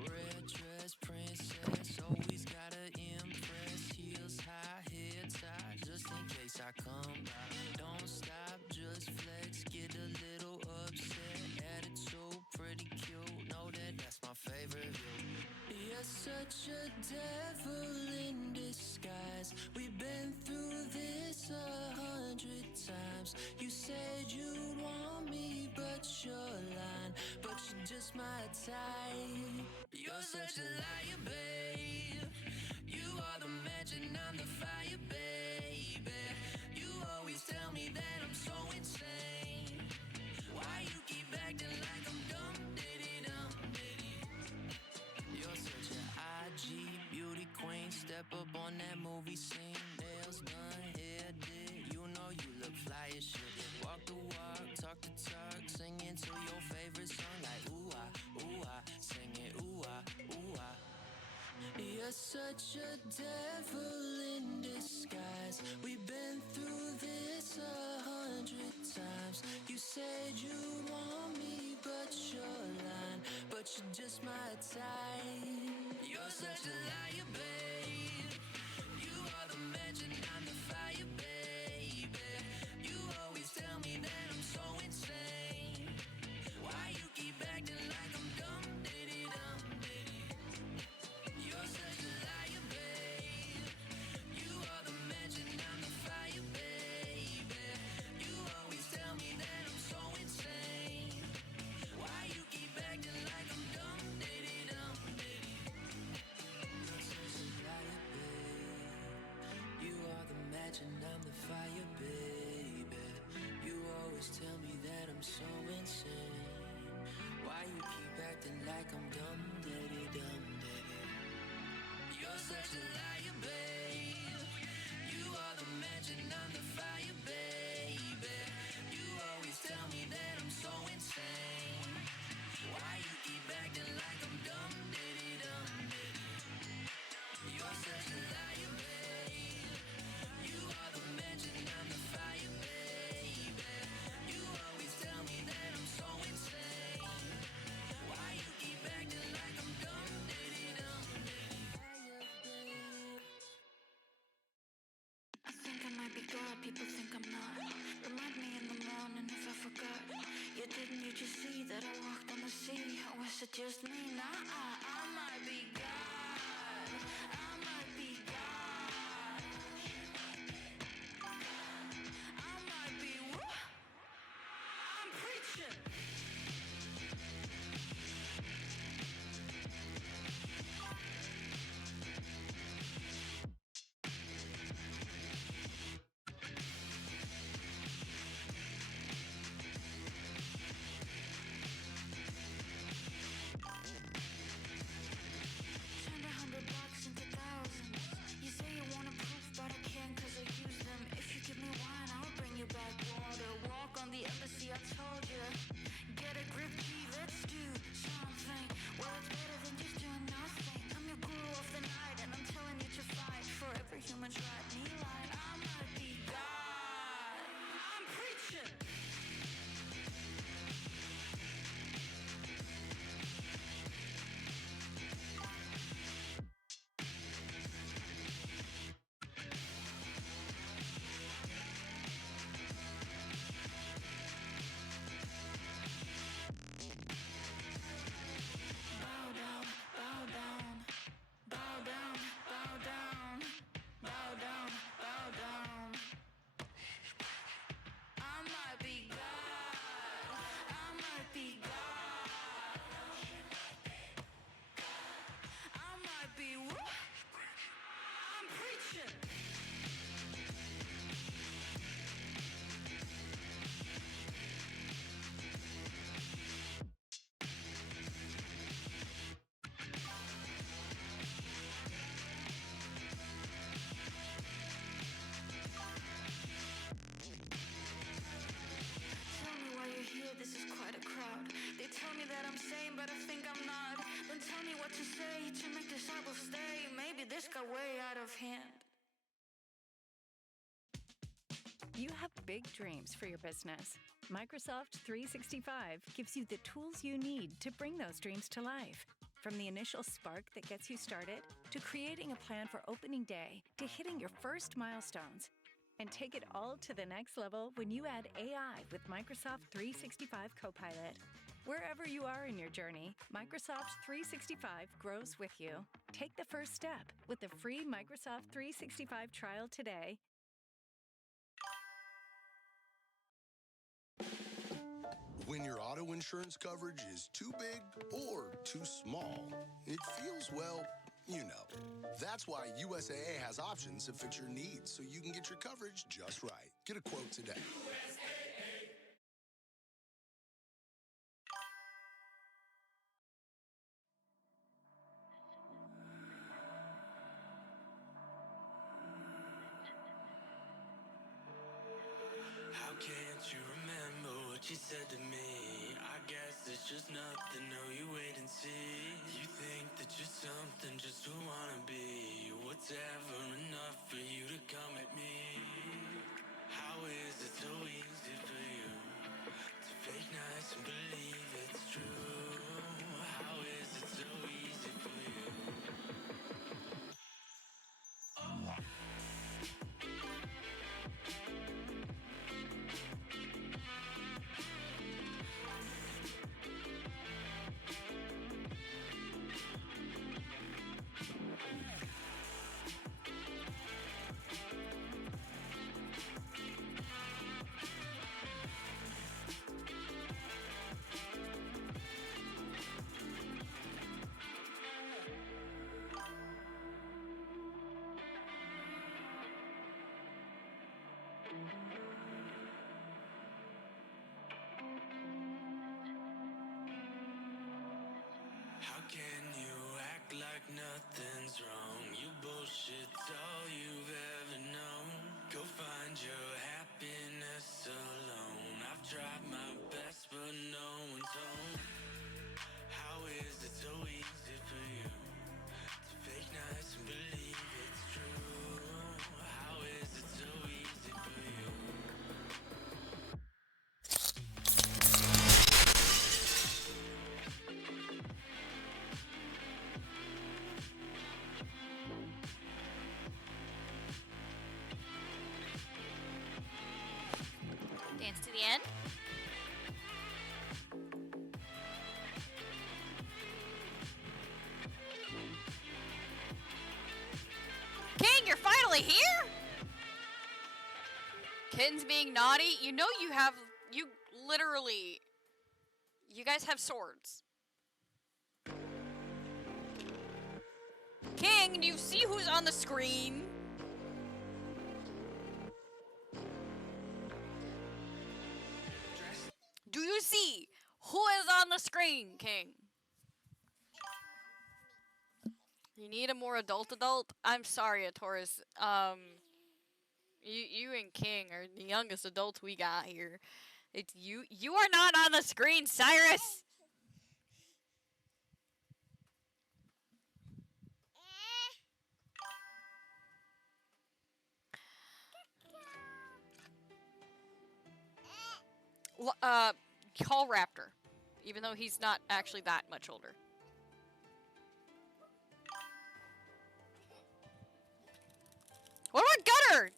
Red dress princess, always gotta impress. Heels high, head tight, just in case I come by. Don't stop, just flex, get a little upset. Attitude pretty cute, know that that's my favorite view. You're such a devil in disguise. We've been through this 100 times. You said you'd want me, but you're lying. But you're just my type. You're such a liar, babe. You are the match and I'm the fire, baby. You always tell me that I'm so insane. Why you keep acting like I'm dumb, diddy-dum, diddy? You're such an IG beauty queen. Step up on that movie scene. Nails done, hair did. You know you look fly as shit. Walk the walk, talk the talk. Singing to your favorite song like ooh ah, ooh ah. Sing it ooh ah, ooh ah. You're You're such a devil in disguise. We've been through this 100 times. You said you want me, but you're lying. But you're just my type. You're such a liar, babe. You are the match and I'm the fire, baby. You always tell me that I'm so insane. Why you keep acting like I'm dumb, diddy-dum, diddy. You're such a liar, babe. You are the match and I'm the fire, baby. You always tell me that I'm so insane. Why you keep acting like I'm dumb, diddy-dum, diddy. You're such a liar, babe. You are the match and I'm the fire, baby. You always tell me that I'm so insane. Why you keep acting like I'm dumb, diddy-dum, diddy. You're such a liar, babe. You are the match and I'm the fire, baby. You always tell me that I'm so insane. Why you keep acting like I'm dumb, diddy-dum, diddy. You're such a liar, babe. You are the match and I'm the fire, baby. You always tell me that I'm so insane. Why you keep acting like I'm dumb, diddy-dum, diddy. I think I might be God, people think I'm not. Remind me in the morning if I forgot. Didn't you just see that I walked on the sea? Or was it just me? Nah, I might be God. I might be God. I might be what? I'm preaching. Turned $100 into thousands. You say you want a proof, but I can't 'cause I use them. If you give me wine, I'll bring you back water. Walk on the embassy, I told you. Get a grip, G, let's do something. Well, it's better than just doing nothing. I'm your guru of the night, and I'm telling you to fight for every human's right. Me line, I might be God. I'm preaching. Bow down, bow down, bow down, bow down, bow down, bow down. I might be God. I might be God. I might be what? I'm preaching. Tell me why you're here, this is quite a crowd. They tell me that I'm sane, but I think I'm not. Then tell me what to say to make disciples stay. Maybe this got way out of hand. You have big dreams for your business. Microsoft 365 gives you the tools you need to bring those dreams to life. From the initial spark that gets you started, to creating a plan for opening day, to hitting your first milestones. And take it all to the next level when you add AI with Microsoft 365 Copilot. Wherever you are in your journey, Microsoft 365 grows with you. Take the first step with the free Microsoft 365 trial today. When your auto insurance coverage is too big or too small, it feels, well, you know. That's why USAA has options that fit your needs so you can get your coverage just right. Get a quote today. How can't you remember what you said to me? I guess guess it's just nothing, no, you wait and see. You think that you're something just to wanna be. What's ever enough for you to come at me? How is it so easy for you to fake nice and believe it's true? How is it so easy for you? How can you act like nothing's wrong? You bullshit's all you've ever known. Go find your happiness alone. I've tried my best, but no one's home. How is it so easy for you to fake nice and believe it's true? How is it so easy for you? Dance to the end. King, you're finally here? Ken's being naughty. You know you literally, you guys have swords. King, do you see who's on the screen? Do you see who is on the screen, King? You need a more adult. I'm sorry, Taurus. You and King are the youngest adults we got here. It's you. You are not on the screen, Cyrus. Call Raptor, even though he's not actually that much older. What about Gutter?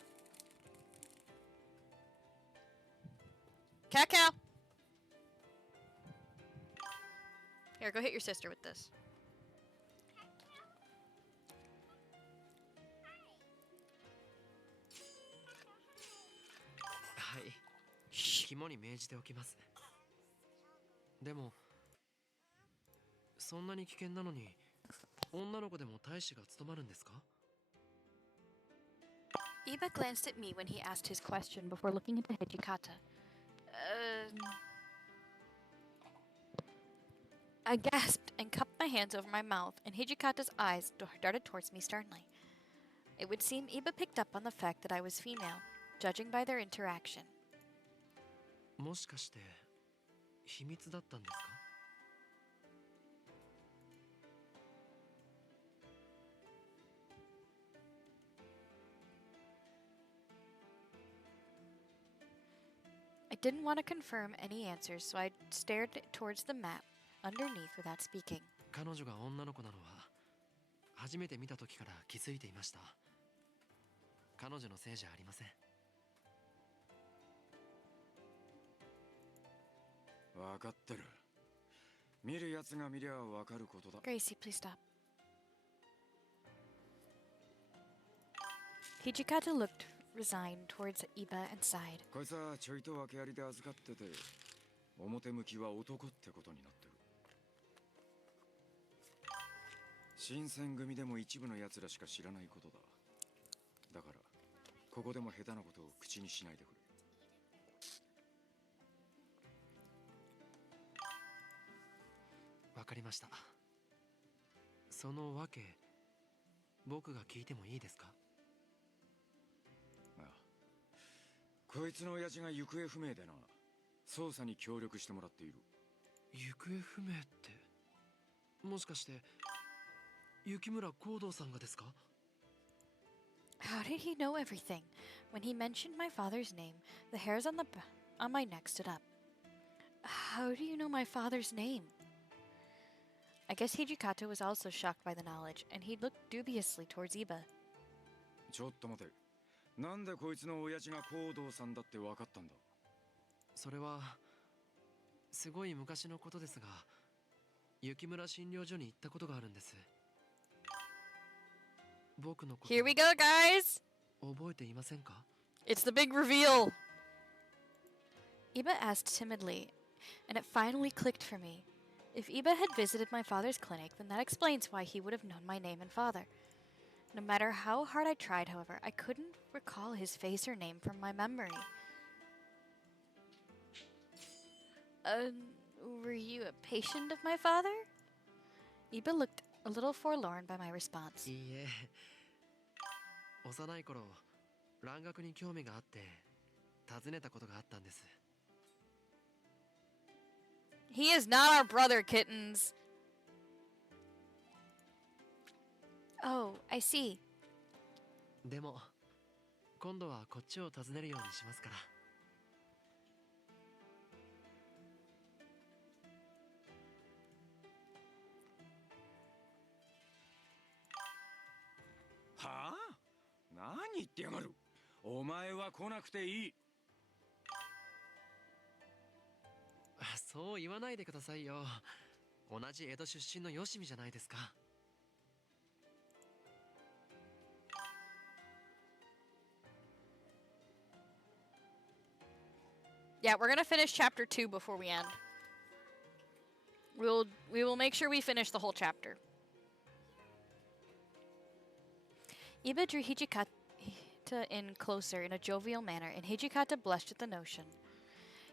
Cat cow. Here, go hit your sister with this. Hi. 肝に銘じておきます。でも、そんなに危険なのに、女の子でも大使が務まるんですか? Iba glanced at me when he asked his question before looking into Hijikata. I gasped and cupped my hands over my mouth, and Hijikata's eyes darted towards me sternly. It would seem Iba picked up on the fact that I was female, judging by their interaction. もしかして秘密だったんですか? I didn't want to confirm any answers, so I stared towards the map underneath without speaking. 彼女が女の子なのは初めて見た時から気づいていました。彼女のせいじゃありません。わかってる。見るやつが見りゃわかることだ。Gracie, please stop. Hijikata looked resigned towards Iba and sighed. こいつはちょいと訳ありで預かってて、表向きは男ってことになってる。新選組でも一部の奴らしか知らないことだ。だからここでも下手なことを口にしないでくれ。わかりました。その訳、僕が聞いてもいいですか? ああ、こいつの親父が行方不明でな、捜査に協力してもらっている。行方不明って、もしかして雪村光道さんがですか？ How did he know everything? When he mentioned my father's name, the hairs on on my neck stood up. How do you know my father's name? I guess Hijikata was also shocked by the knowledge, and he looked dubiously towards Iba. ちょっと待て。なんでこいつの親父が行動さんだって分かったんだ？それはすごい昔のことですが、雪村診療所に行ったことがあるんです。僕のこと Here we go, guys! 覚えていませんか？ It's the big reveal! Iba asked timidly, and it finally clicked for me. If Iba had visited my father's clinic, then that explains why he would have known my name and father. No matter how hard I tried, however, I couldn't recall his face or name from my memory. Were you a patient of my father? Iba looked a little forlorn by my response. いいえ、幼い頃蘭学に興味があって訪ねたことがあったんです。 He is not our brother, kittens. Oh, I see. でも今度はこっちを訪ねるようにしますから。はあ？何言ってやがる。お前は来なくていい。そう言わないでくださいよ。同じ江戸出身のよしみじゃないですか。Yeah, we're gonna finish chapter 2 before we end. We will make sure we finish the whole chapter. Iba drew Hijikata in closer in a jovial manner, and Hijikata blushed at the notion.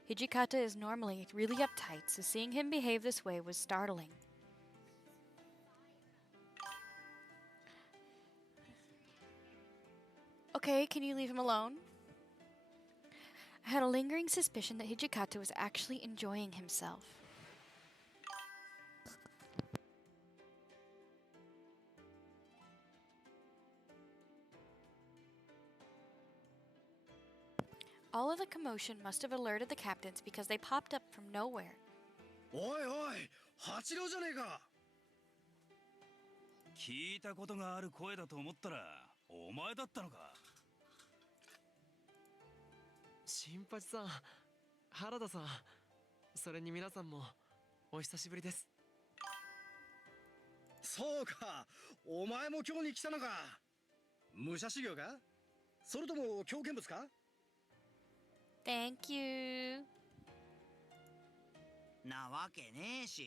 Hijikata is normally really uptight, so seeing him behave this way was startling. Okay, can you leave him alone? I had a lingering suspicion that Hijikata was actually enjoying himself. All of the commotion must have alerted the captains because they popped up from nowhere. おいおい、八郎じゃねえか。聞いたことがある声だと思ったらお前だったのか。新八さん、原田さん、それに皆さんもお久しぶりです。そうか、お前も今日に来たのか。武者修行か、それとも狂犬物か。 Thank you. なわけねえし、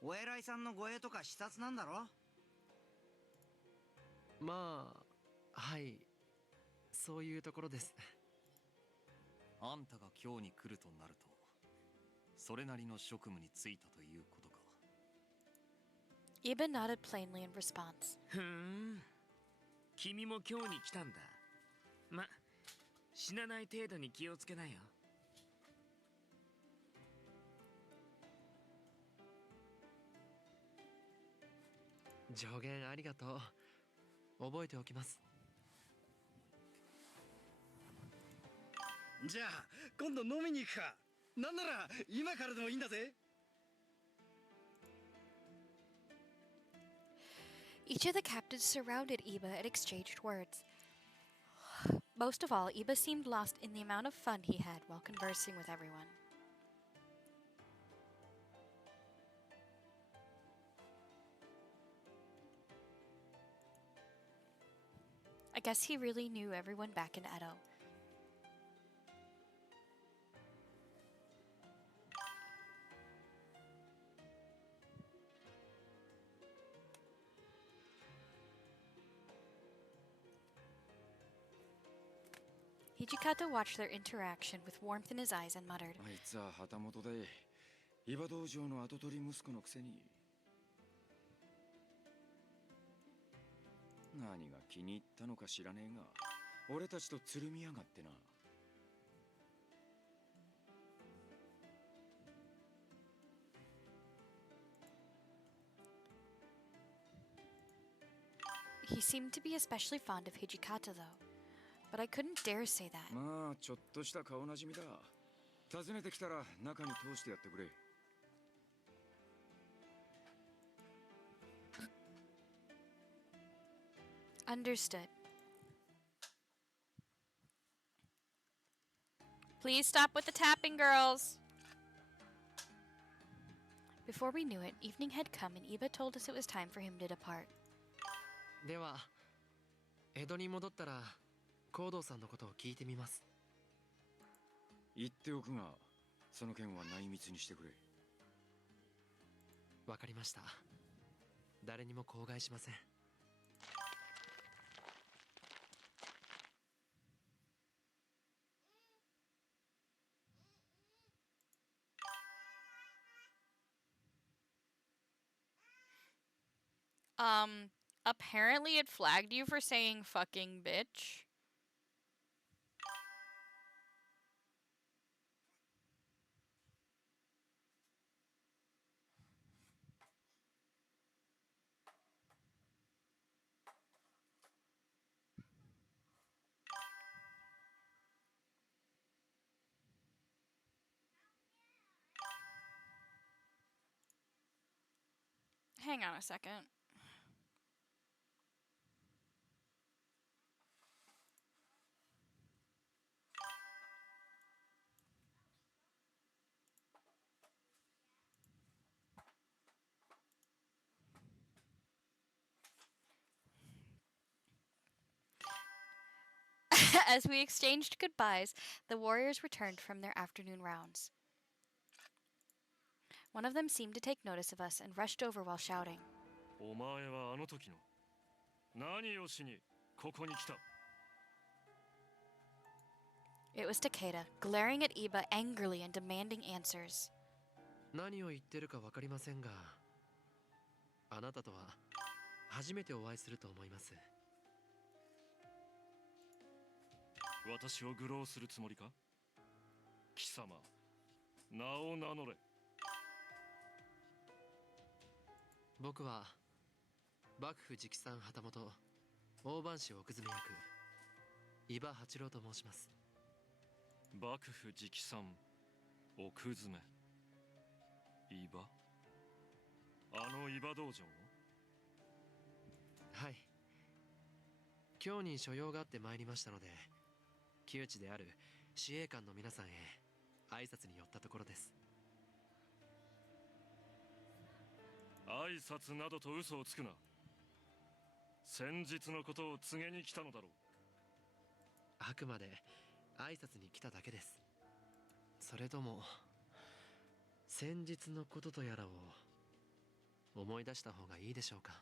お偉いさんの護衛とか視察なんだろ。まあ、はい、そういうところです。あんたが今日に来るとなると、それなりの職務に就いたということか。Iba nodded plainly in response. ふん、君も今日に来たんだ。ま、死なない程度に気をつけなよ。助言ありがとう。覚えておきます。じゃあ今度飲みに行くか。なんなら今からでもいいんだぜ。 Each of the captains surrounded Iba and exchanged words. Most of all, Iba seemed lost in the amount of fun he had while conversing with everyone. I guess he really knew everyone back in Edo. Hijikata watched their interaction with warmth in his eyes and muttered, あいつは旗本で、伊庭道場の跡取り息子のくせに。何が気に入ったのか知らねえが、俺たちとつるみやがってな。He seemed to be especially fond of Hijikata, though. But I couldn't dare say that. まあちょっとした顔なじみだ。訪ねてきたら中に通してやってくれ。Understood. Please stop with the tapping, girls. Before we knew it, evening had come and Iba told us it was time for him to depart. では、江戸に戻ったら、コードさんのことを聞いてみます。言っておくが、その件は内密にしてくれ。わかりました。誰にも口外しません。Apparently it flagged you for saying fucking bitch. Hang on a second. As we exchanged goodbyes, the warriors returned from their afternoon rounds. One of them seemed to take notice of us and rushed over while shouting. お前はあの時の何をしにここに来た? It was Takeda, glaring at Iba angrily and demanding answers. 何を言ってるかわかりませんが、あなたとは初めてお会いすると思います。私を愚弄するつもりか? 貴様、名を名乗れ。僕は幕府直参旗本大番士奥詰役伊庭八郎と申します。幕府直参奥詰伊庭、あの伊庭道場の？はい。今日に所用があって参りましたので、旧知である司令官の皆さんへ挨拶に寄ったところです。挨拶などと嘘をつくな。先日のことを告げに来たのだろう。あくまで挨拶に来ただけです。それとも先日のこととやらを思い出した方がいいでしょうか。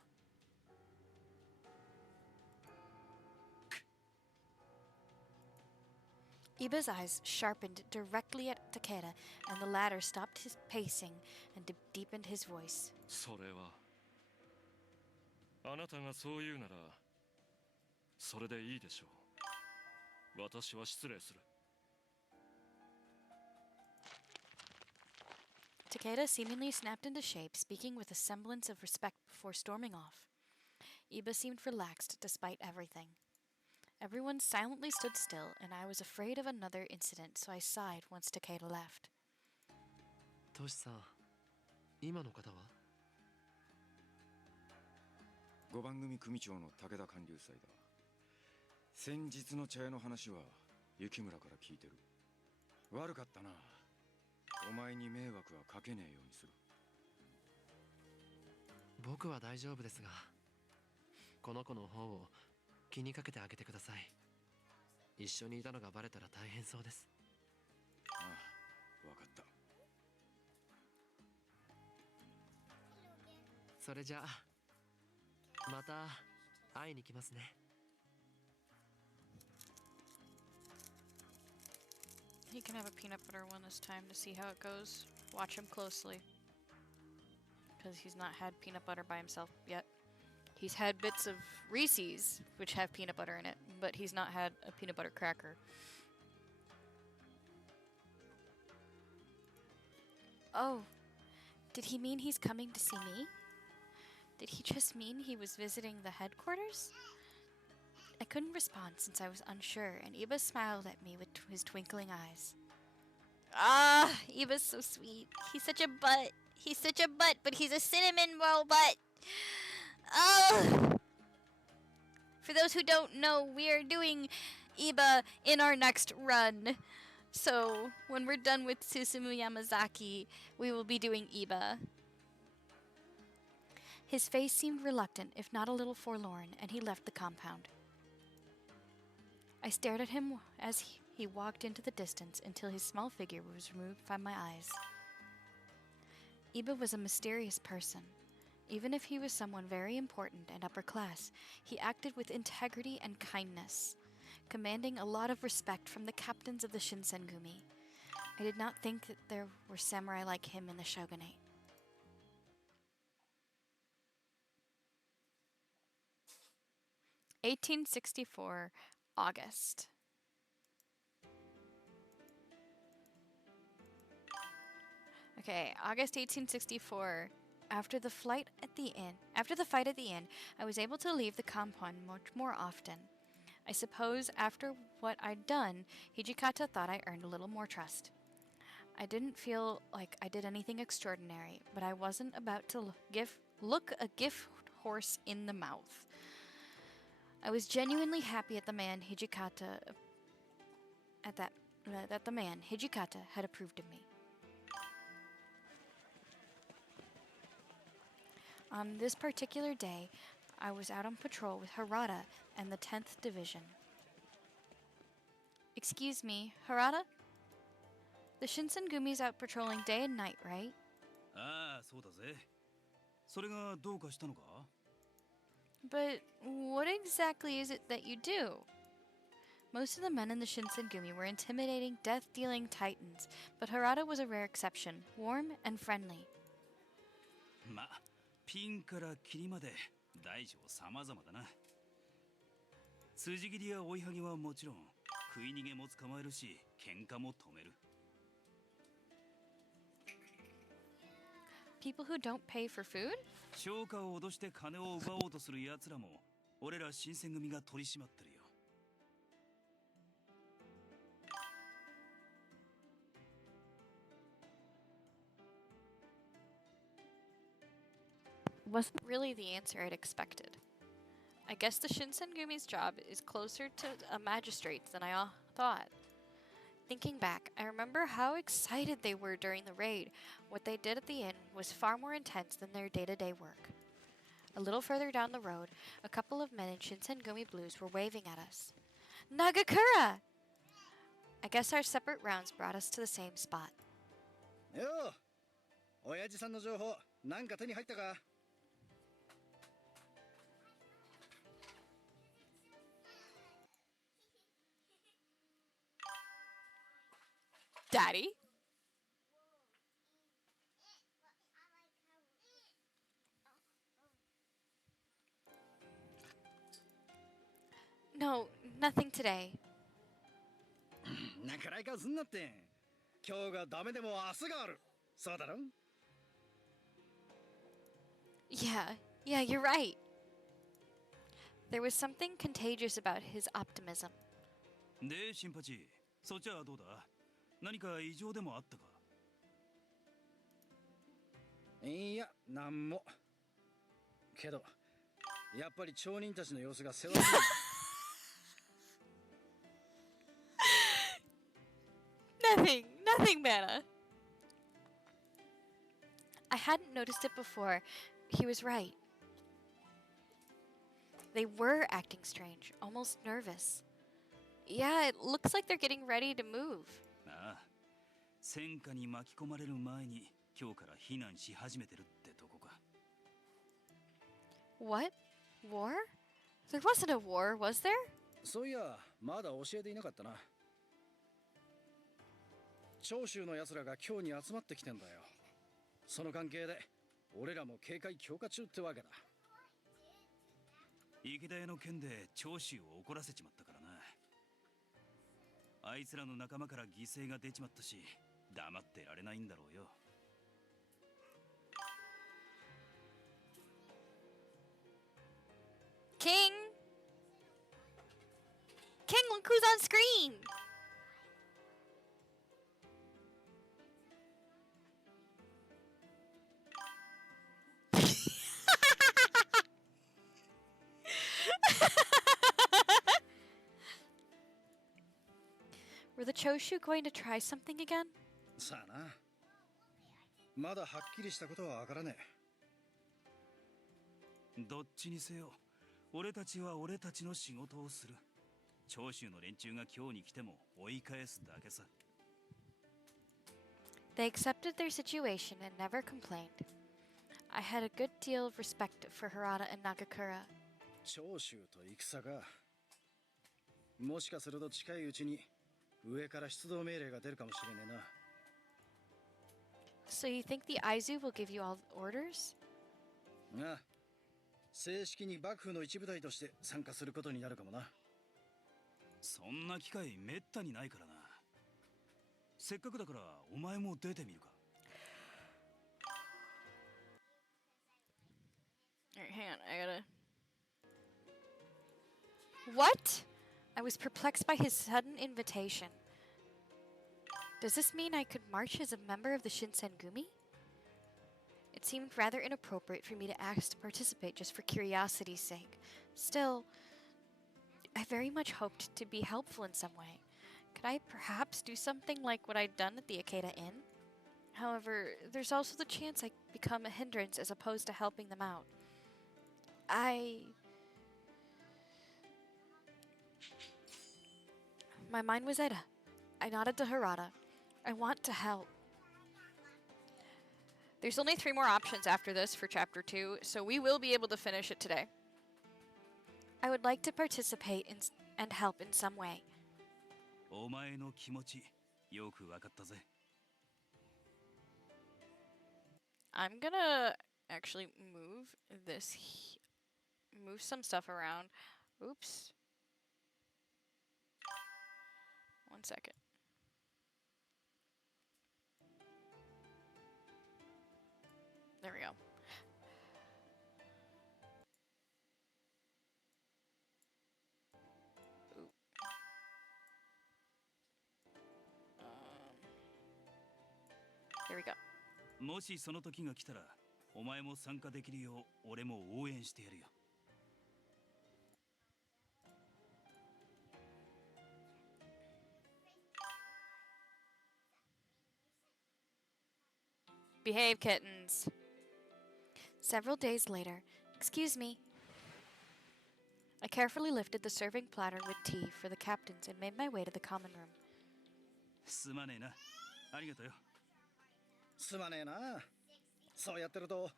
Iba's eyes sharpened directly at Takeda, and the latter stopped his pacing and deepened his voice. それはあなたがそう言うならそれでいいでしょう。私は失礼する。Takeda seemingly snapped into shape, speaking with a semblance of respect before storming off. Iba seemed relaxed despite everything. Everyone silently stood still, and I was afraid of another incident, so I sighed once Takeda left. トシさん、今の方は5番組組長の武田官流祭だ。先日の茶屋の話は雪村から聞いてる。悪かったな。お前に迷惑はかけねえようにする。僕は大丈夫ですが、この子の方を気にかけてあげてください。一緒にいたのがバレたら大変そうです。ああ、わかった。それじゃあまた会いに来ますね。He can have a peanut butter one this time to see how it goes. Watch him closely. Because he's not had peanut butter by himself yet. He's had bits of Reese's, which have peanut butter in it, but he's not had a peanut butter cracker. Oh, did he mean he's coming to see me? Did he just mean he was visiting the headquarters? I couldn't respond since I was unsure, and Iba smiled at me with his twinkling eyes. Ah, Iba's so sweet. He's such a butt. He's such a butt, but he's a cinnamon roll butt. Oh! For those who don't know, we are doing Iba in our next run. So, when we're done with Susumu Yamazaki, we will be doing Iba. His face seemed reluctant, if not a little forlorn, and he left the compound. I stared at him as he walked into the distance until his small figure was removed from my eyes. Iba was a mysterious person. Even if he was someone very important and upper class, he acted with integrity and kindness, commanding a lot of respect from the captains of the Shinsengumi. I did not think that there were samurai like him in the shogunate. (1864) August. Okay, August 1864. After the fight at the inn, I was able to leave the compound much more often. I suppose after what I'd done, Hijikata thought I earned a little more trust. I didn't feel like I did anything extraordinary, but I wasn't about to look a gift horse in the mouth. I was genuinely happy at the man Hijikata had approved of me. On this particular day, I was out on patrol with Harada and the 10th Division. Excuse me, Harada? The Shinsengumi's out patrolling day and night, right? ああ、そうだぜ。それがどうかしたのか? But what exactly is it that you do? Most of the men in the Shinsengumi were intimidating, death-dealing titans, but Harada was a rare exception, warm and friendly. ま、ピンからキリまで大小様々だな。筋切りや追いはぎはもちろん、食い逃げも捕まえるし、喧嘩も止める。People who don't pay for food? 商家を脅して金を奪おうとする奴らも、俺ら新選組が取り締まってるよ。Wasn't really the answer I'd expected. I guess the Shinsengumi's job is closer to a magistrate's than I thought. Thinking back, I remember how excited they were during the raid. What they did at the inn was far more intense than their day-to-day work. A little further down the road, a couple of men in Shinsengumi blues were waving at us. Nagakura! I guess our separate rounds brought us to the same spot. Yo! Oyaji-san no jouhou, nanka te ni haitta ka? Daddy? No, nothing today. なんかライカすんなって。今日がダメでも明日がある。そうだろ? Yeah, you're right. There was something contagious about his optimism. で、新八、そっちはどうだ? 何か異常でもあったか? いや、なんも。けど、やっぱり町人たちの様子が世話しない。Nothing, Mana. I hadn't noticed it before. He was right. They were acting strange, almost nervous. Yeah, it looks like they're getting ready to move. ああ、戦火に巻き込まれる前に今日から避難し始めてるってとこか。What? War? There wasn't a war, was there? そういや、まだ教えていなかったな。長州の奴らが今日に集まってきてんだよ。その関係で、俺らも警戒強化中ってわけだ。池田屋の件で長州を怒らせちまったからな。あいつらの仲間から犠牲が出ちまったし、黙ってられないんだろうよ。look who's on screen! Were the Choshu going to try something again? さあな。まだはっきりしたことはわからねえ。どっちにせよ、俺たちは俺たちの仕事をする。長州の連中が今日に来ても追い返すだけさ。They accepted their situation and never complained. I had a good deal of respect for Harada and Nagakura. 長州と戦か。もしかすると近いうちに上から出動命令が出るかもしれねえな。So you think the Aizu will give you all the orders? ああ。正式に幕府の一部隊として参加することになるかもな。そんな機会めったにないからな。せっかくだからお前も出てみるか。Alright, hang on, I gotta... What? I was perplexed by his sudden invitation. Does this mean I could march as a member of the Shinsengumi? It seemed rather inappropriate for me to ask to participate just for curiosity's sake. Still, I very much hoped to be helpful in some way. Could I perhaps do something like what I'd done at the Akeda Inn? However, there's also the chance I become a hindrance as opposed to helping them out. My mind was Eda. I nodded to Harada. I want to help. There's only 3 more options after this for Chapter 2, so we will be able to finish it today. I would like to participate and help in some way. お前の気持ちよくわかったぜ。I'm gonna actually move move some stuff around. Oops. 1 second. There we go. Ooh. There we go. もしその時が来たら、お前も参加できるよう俺も応援してやるよ。Behave, kittens. Several days later, excuse me. I carefully lifted the serving platter with tea for the captains and made my way to the common room. すまねえな。ありがとうよ。すまねえな。そうやってると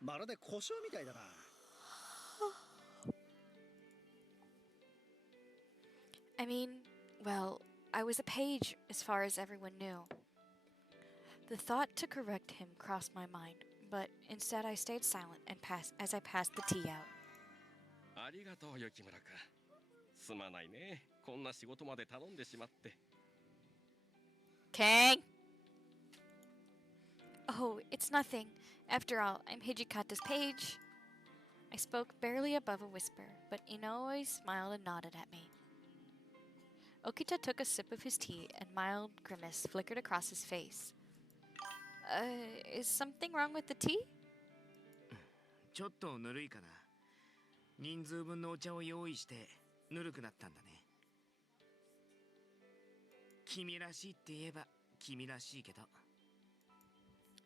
まるで故障みたいだな。I mean, well, I was a page as far as everyone knew. The thought to correct him crossed my mind, but instead I stayed silent and as I passed the tea out. ありがとう、雪村君。すまないね。こんな仕事まで頼んでしまって。King! Oh, it's nothing. After all, I'm Hijikata's page. I spoke barely above a whisper, but Inoue smiled and nodded at me. Okita took a sip of his tea, and mild grimace flickered across his face. Is something wrong with the tea? ちょっとぬるいかな。人数分のお茶を用意してぬるくなったんだね。君らしいって言えば君らしいけど。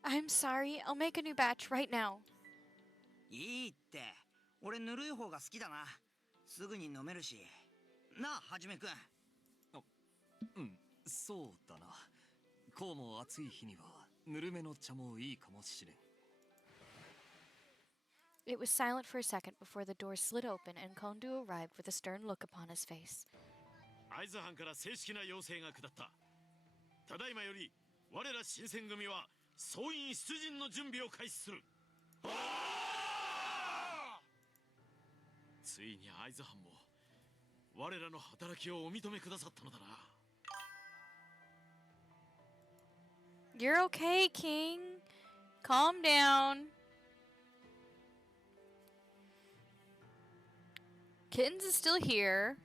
I'm sorry. I'll make a new batch right now. いいって。俺ぬるい方が好きだな。すぐに飲めるし。なあ、はじめくん。うん、そうだな。こうも暑い日にはぬるめの茶もいいかもしれん。It was silent for a second before the door slid open and Kondu arrived with a stern look upon his face. 会津藩から正式な要請が下った。ただいまより我ら新選組は総員出陣の準備を開始する。ついに会津藩も我らの働きをお認めくださったのだな。You're okay, King. Calm down. Kittens is still here.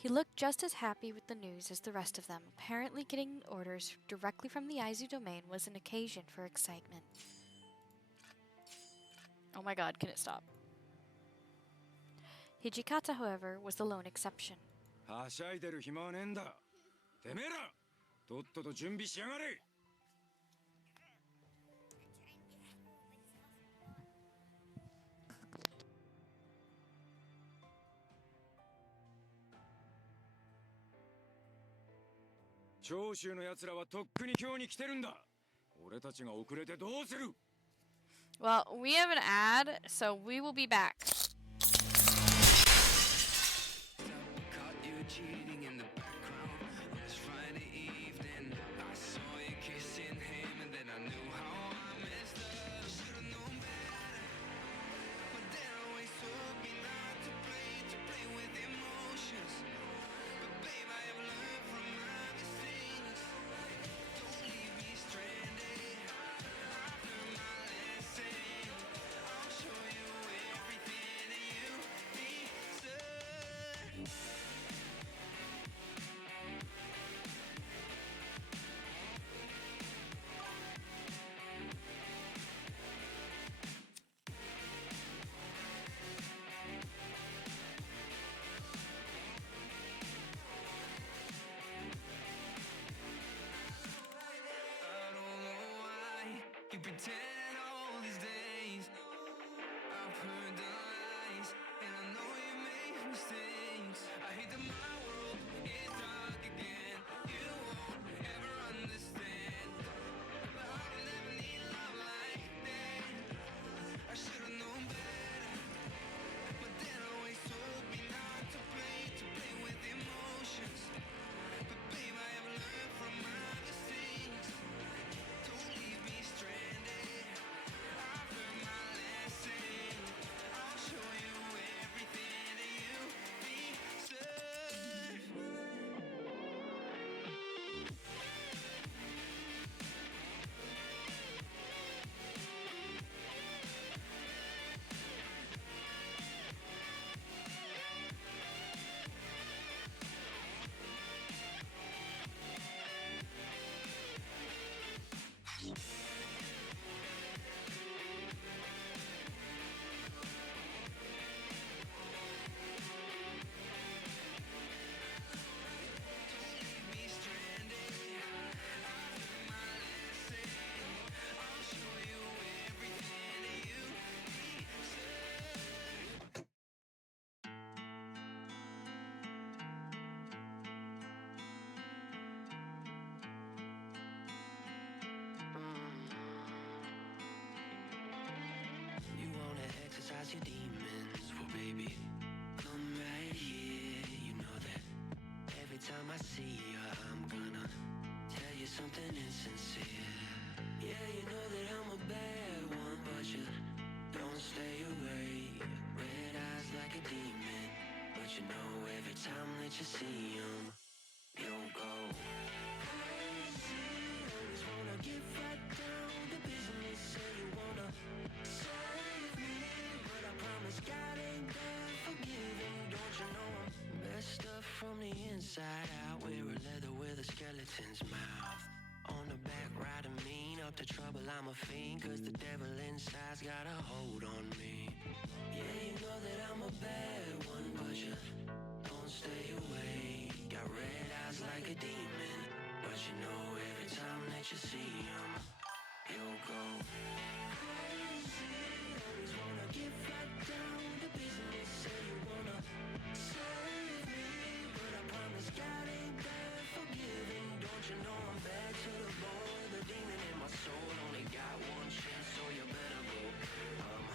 He looked just as happy with the news as the rest of them. Apparently getting orders directly from the Aizu domain was an occasion for excitement. Oh my god, can it stop? Hijikata, however, was the lone exception. はしゃいでる暇はねえんだ。てめえら、とっとと準備しやがれ。長州の奴らはとっくに今日に来てるんだ。俺たちが遅れてどうする? Well, we have an ad, so we will be back. You pretend all these days. I've heard the lies, and I know you make mistakes. I hate that my world is dark again. You won't ever understand, but I will never need love like that. I should've known better, but then always told me not to play with emotions. But babe, I have learned from my mistakes. Don't leave me stranded. I've learned my lesson. I'll show you everything that you deserve. You wanna exercise your demons, well baby, come right here. You know that every time I see you, I'm gonna tell you something insincere. Yeah, you know that I'm a bad one, but you don't stay away. Red eyes like a demon, but you know every time that you see 'em, you'll go crazy. Always wanna get right down to business, say you wanna save me, but I promise God ain't that forgiving. Don't you know I'm messed up from the inside out? Wear a leather with a skeleton's mouth. On the back riding mean, up to trouble I'm a fiend, cause the devil inside's got a hold on me. Yeah, you know that I'm a bad one, but you don't stay away. Got red eyes like a demon, but you know every time that you see 'em, you'll go crazy. Always wanna get right down to business, say you wanna save me, but I promise God ain't that forgiving. Don't you know I'm bad to the bone, the demon in my soul only got one chance, so you better go. I'm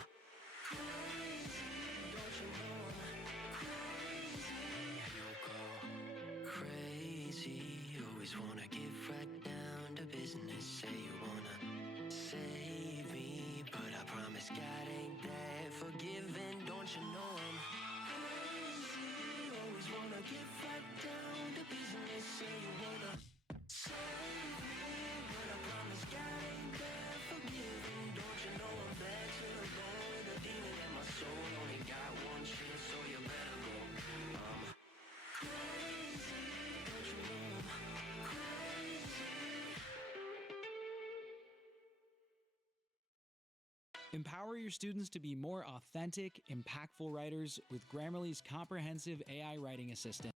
crazy, don't you know I'm crazy? You'll go crazy. Always wanna get right down to business, say you wanna save me, but I promise God ain't that forgiving. Don't you know I'm crazy? Always wanna get right down to business, say you wanna save me, but I promise God ain't that forgiving. Don't you know I'm bad to the bone, the demon in my soul only got one chance, so you better go. I'm crazy. Empower your students to be more authentic, impactful writers with Grammarly's comprehensive AI writing assistant.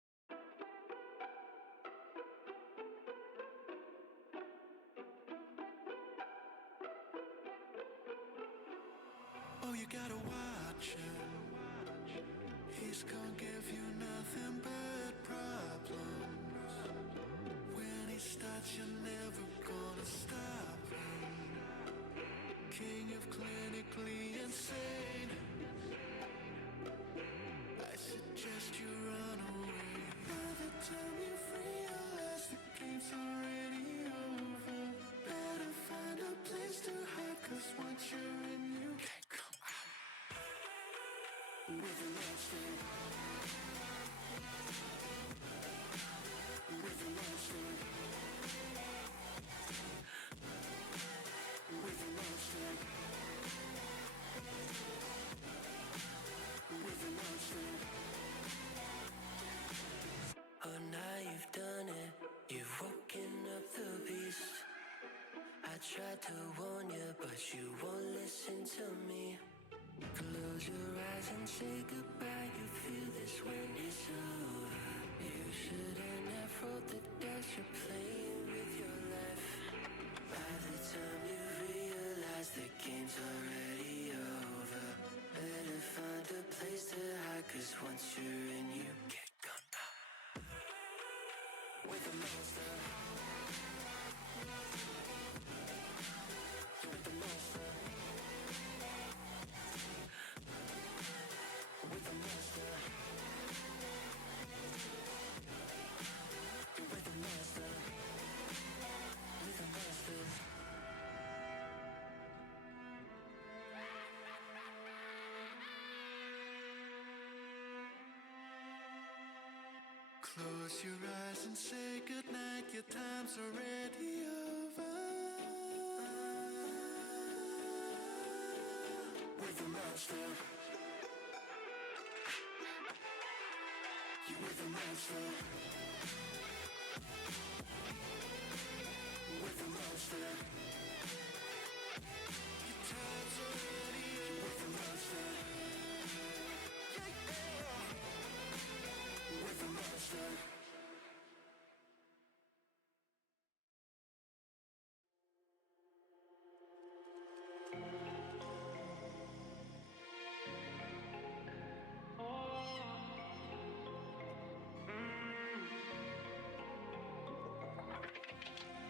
Oh, you gotta watch him. He's gonna give you nothing but problems. When he starts, you're never gonna stop him. King of clinically insane. I suggest you run away. By the time you realize the game's already over, better find a place to hide, 'cause once you're in, you can't come out. With a monster. With a monster. With a monster. With a monster. Oh, now you've done it. You've woken up the beast. I tried to warn you, but you won't listen to me. Close your eyes and say goodbye. You feel this when it's over. You shouldn't have rolled the dice. You're playing with your life. By the time you realize the game's already over, better find a place to hide, 'cause once you're in, you can't come out. With a monster. With a monster. With a monster. You're with a monster. With a monster. Close your eyes and say goodnight. Your time's already over. With a monster. You with a monster. With a monster. Your time's already over. You with a monster. With a monster.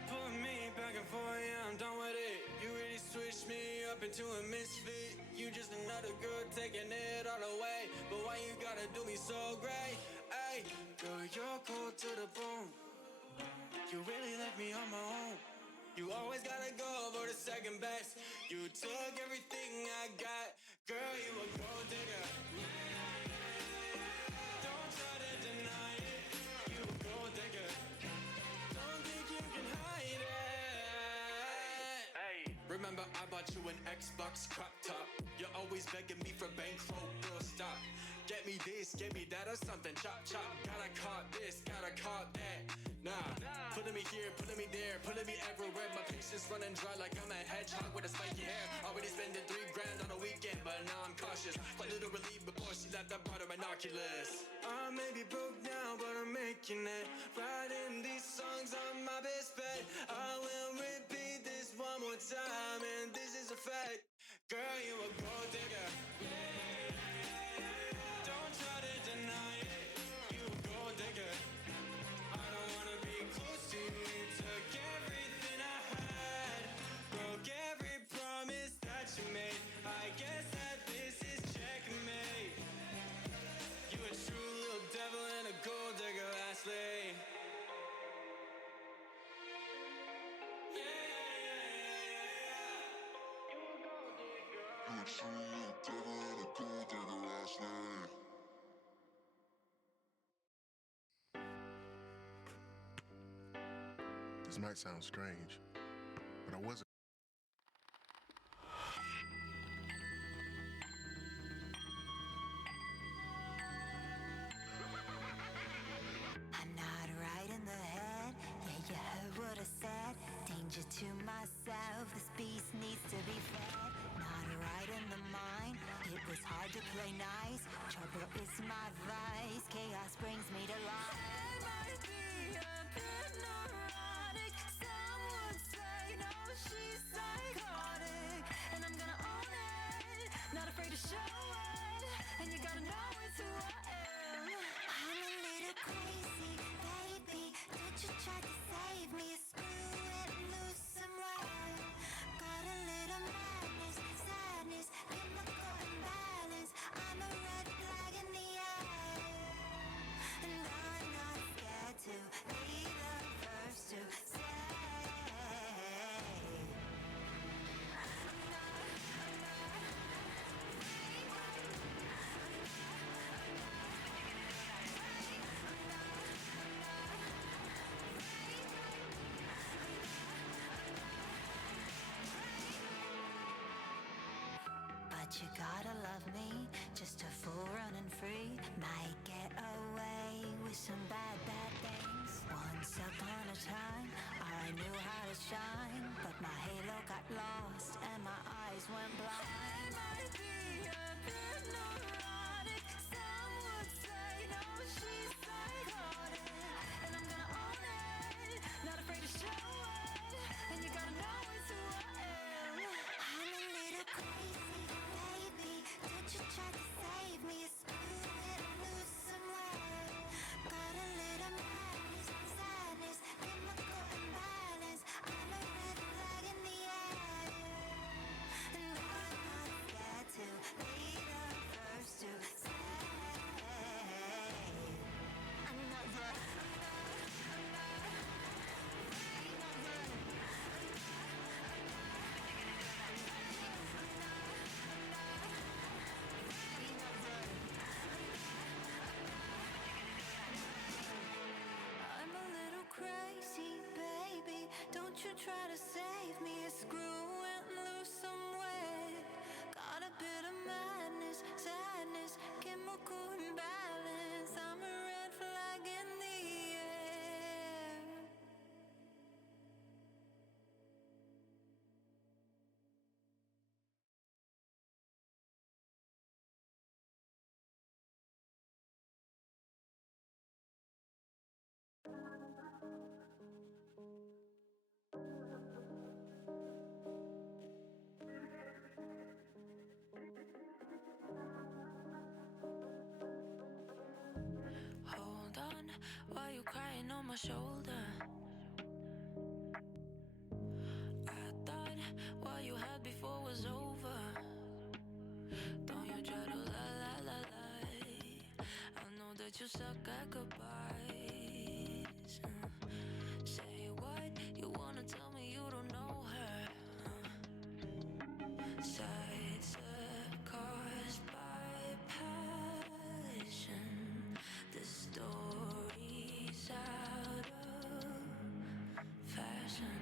Put me back and forth, yeah, I'm done with it. You really switched me up into a misfit. You just another girl taking it all away. But why you gotta do me so great? Ay, girl, you're cold to the bone. You really left me on my own. You always gotta go for the second best. You took everything I got. Girl, you a gold digger. Don't try to deny it. You a gold digger. Don't think you can hide it. Hey, remember I bought you an Xbox crop top. You're always begging me for bankroll, girl, stop. Get me this, get me that or something, chop chop. Gotta cop this, gotta cop that. Nah, pulling me here, pulling me there, pulling me everywhere. My patience running dry like I'm a hedgehog with a spiky hair. Already spending $3,000 on a weekend, but now I'm cautious. Quite literally before she left, I brought her binoculars. I may be broke now, but I'm making it. Writing these songs on my best bet. I will repeat this one more time, and this is a fact. Girl, you a gold digger. Don't try to deny it. You a gold digger. I don't wanna be close to you. Took everything I had, broke every promise that you made. I guess that this is checkmate. You a true little devil and a gold digger, Ashley. This might sound strange, but I wasn't. I'm not right in the head. Yeah, you heard what I said. Danger to myself. This beast needs to be fed. Not right the mind. It was hard to play nice. Trouble is my vice. Chaos brings me to life. I might be a bit neurotic. Some would say, no, she's psychotic. And I'm gonna own it. Not afraid to show it. And you gotta know it's who I am. I'm a little crazy, baby. Don't you try to save me. Screw it, lose some weight. Got a little madness, sadness, chemical imbalance. I'm a red flag in the air. And I'm not scared to be the first to say. But you gotta love me, just a fool running free. Might get away with some bad, bad things. Once upon a time, I knew how to shine. But my halo got lost and my eyes went blind. I might be a bit neurotic. Some would say, no, she's psychotic. And I'm gonna own it, not afraid to show it. And you gotta know it's who I am. I'm a little crazy, baby. Don't you try to save me. Screw it, lose some weight. Got a little madness, sadness, chemical imbalance. I'm a red flag in the air. And I'm not scared to be the first to say. Another. I'm a little crazy, baby. Don't you try to save me. Screw and lose some weight. Got a bit of madness, sadness, chemical imbalance. I'm a red flag in the air. Hold on, why you crying on my shoulder? I thought what you had before was over. Don't you try to lie. I know that you suck at goodbyes. Say what you wanna tell me, you don't know her. Sidestep caused by passion. The story's out of fashion.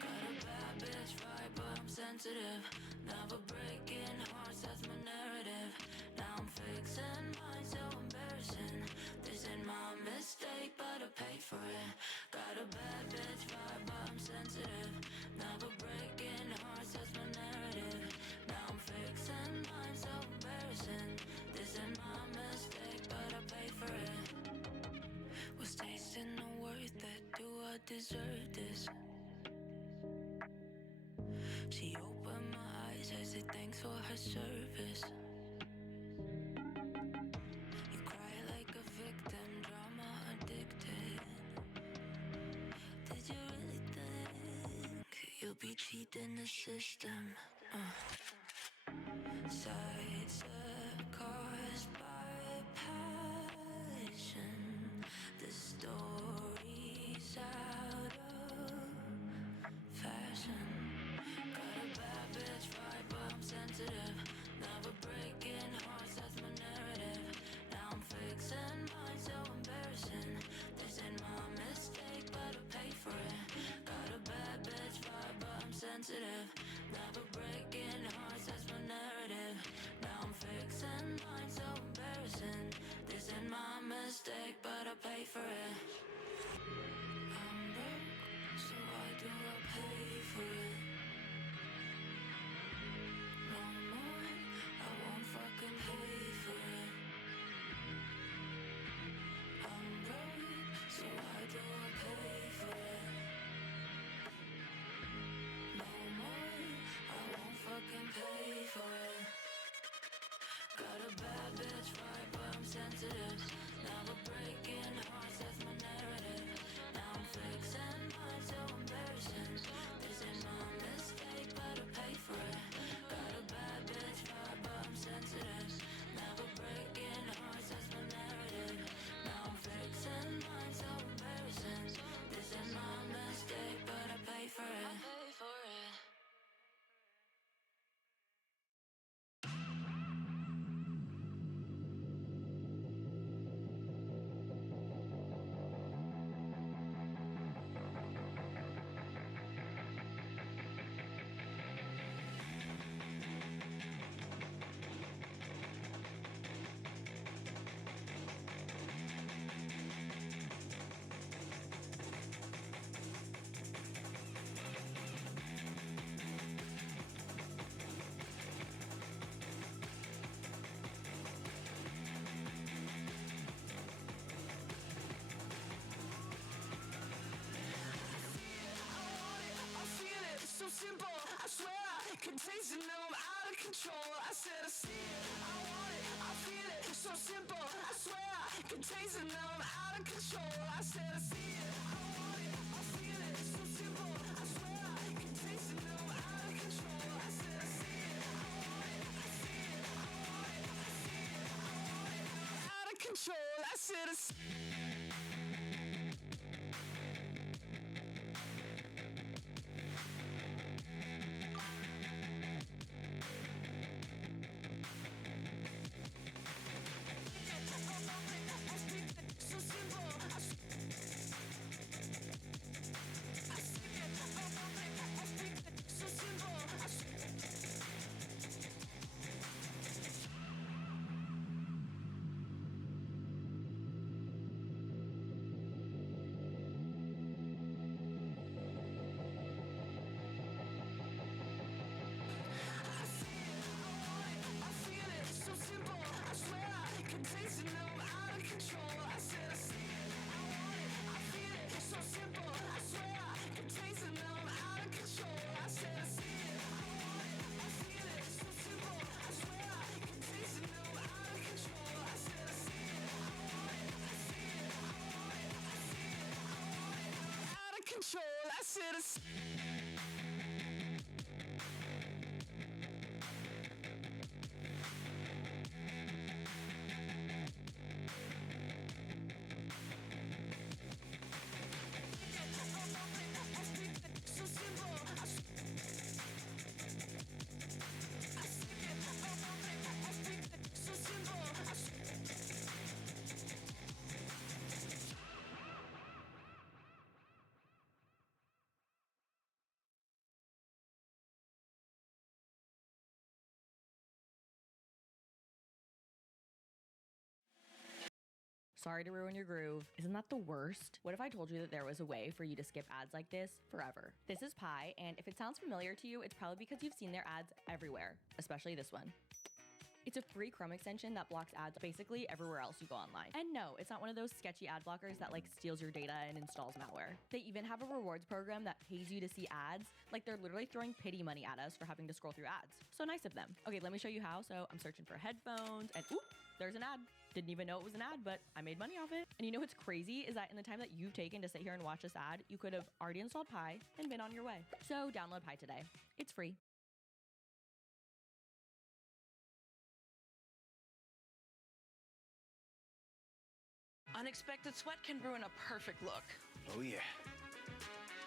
Got a bad bitch vibe, but I'm sensitive. Never breaking hearts, that's my narrative. Now I'm fixing mine, so embarrassing. This ain't my mistake, but I pay for it. Got a bad bitch vibe, but I'm sensitive. Never breaking hearts, that's my narrative. Now I'm fixing mine, so embarrassing. This ain't my mistake, but I pay for it. Was tasting the worth it? Do I deserve this? She opened my eyes, I said thanks for her service. You cry like a victim, drama addicted. Did you really think you'll be cheating the system? Sidestep caused by passion. The story's out of fashion. Got a bad bitch vibe, but I'm sensitive. Never breaking hearts, that's my narrative. Now I'm fixing mine, so embarrassing. This ain't my mistake, but I pay for it. Got a bad bitch vibe, but I'm sensitive. Never breaking hearts, that's my narrative. bitch fight, but I'm sensitive. Never breaking hearts, that's my narrative. Now I'm fixing mine, so embarrassing. This ain't my mistake, better pay for it. Got a bad bitch vibe, but I'm sensitive. Never breaking hearts, that's my narrative. Now I'm fixing mine, so embarrassing. This ain't my mistake, but I pay for it. I pay for it. So simple, I swear I can taste it, now I'm out of control. I said I see it, I want it, I feel it. So simple, I swear I can taste it, now I'm out of control. I said I see it, I want it, I feel it. So simple, I swear I can taste it, now I'm out of control. I said I see it, I want it, I see it, I want it, I see it, I want it. I'm out of control. I said I see it. Control, I said it's Sorry to ruin your groove. Isn't that the worst? What if I told you that there was a way for you to skip ads like this forever? This is Pi, and if it sounds familiar to you, it's probably because you've seen their ads everywhere, especially this one. It's a free Chrome extension that blocks ads basically everywhere else you go online. And no, it's not one of those sketchy ad blockers that like steals your data and installs malware. They even have a rewards program that pays you to see ads. Like they're literally throwing pity money at us for having to scroll through ads. So nice of them. Okay, let me show you how. So I'm searching for headphones and oop, there's an ad. Didn't even know it was an ad, but I made money off it. And you know what's crazy is that in the time that you've taken to sit here and watch this ad, you could have already installed Pi and been on your way. So download Pi today. It's free. Unexpected sweat can ruin a perfect look. Oh yeah.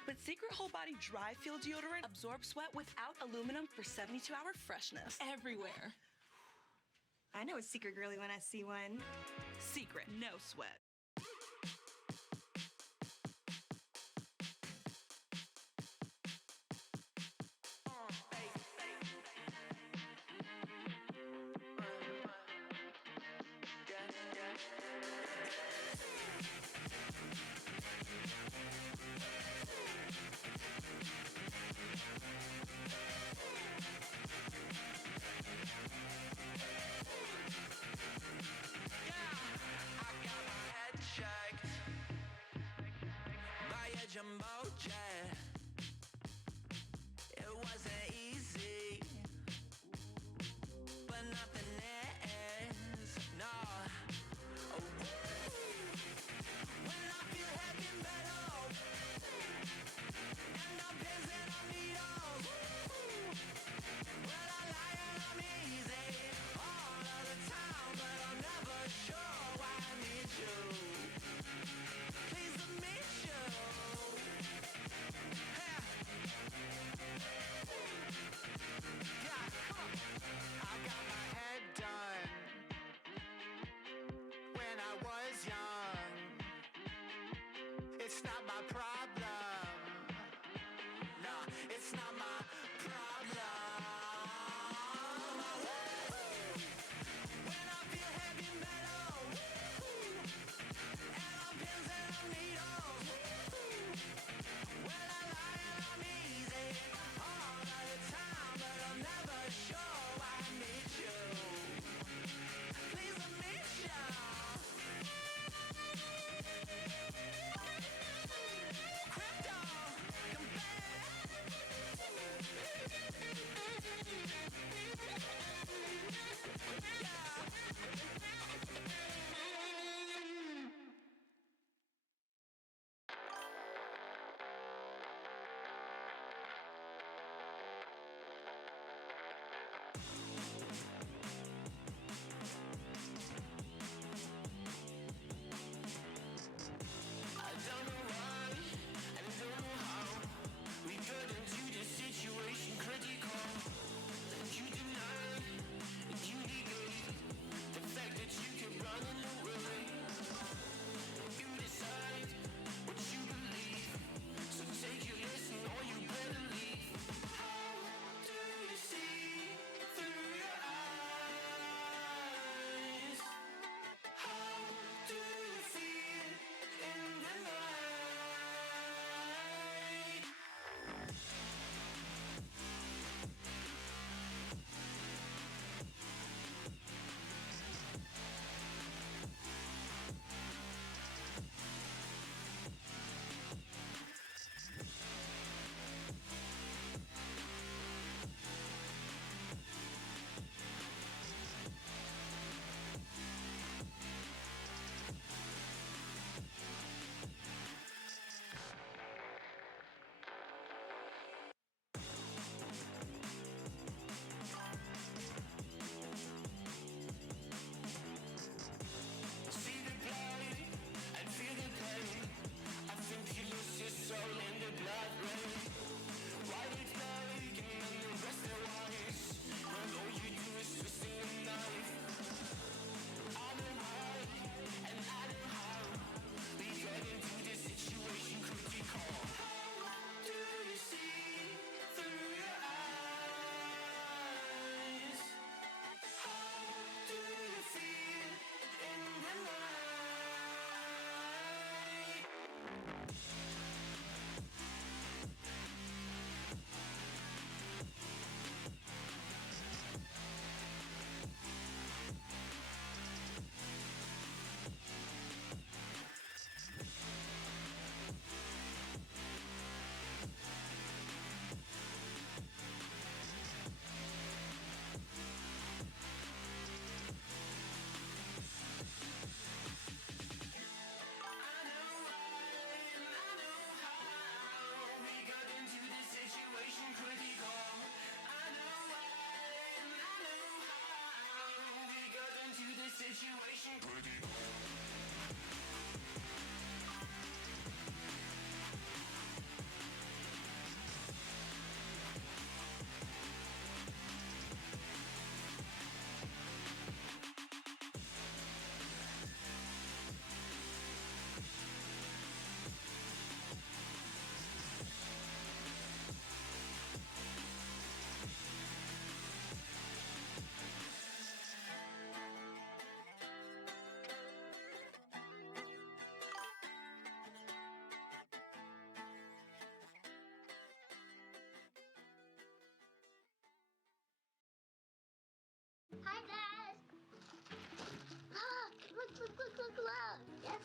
But Secret Whole Body Dry Feel Deodorant absorbs sweat without aluminum for 72-hour freshness everywhere. I know a secret girly when I see one. Secret, no sweat. situation pretty. Hi, Dad. Look. Yes.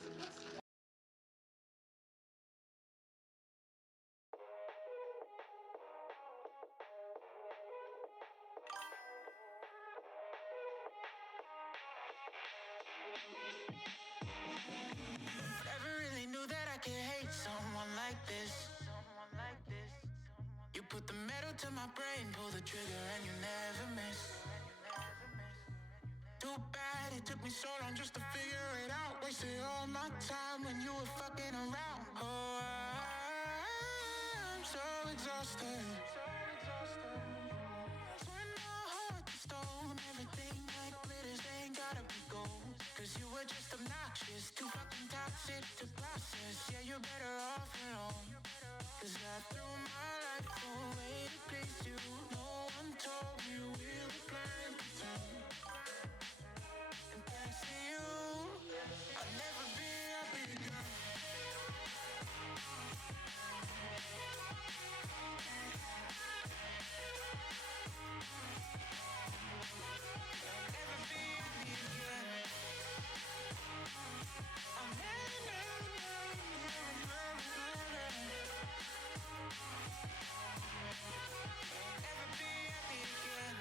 Never really knew that I could hate someone like this. You put the metal to my brain, pull the trigger, and you never miss. Too bad it took me so long just to figure it out. Wasted all my time when you were fucking around. Oh, I'm so exhausted. Turn my heart to stone. Everything like glitters ain't gotta be gold. Cause you were just obnoxious, too fucking toxic to process. Yeah, you're better off alone. Cause I threw my life away to please you. No one told me we were playing pretend. And thanks to you, I'll never be happy again. Never be happy again. I'll never be happy again.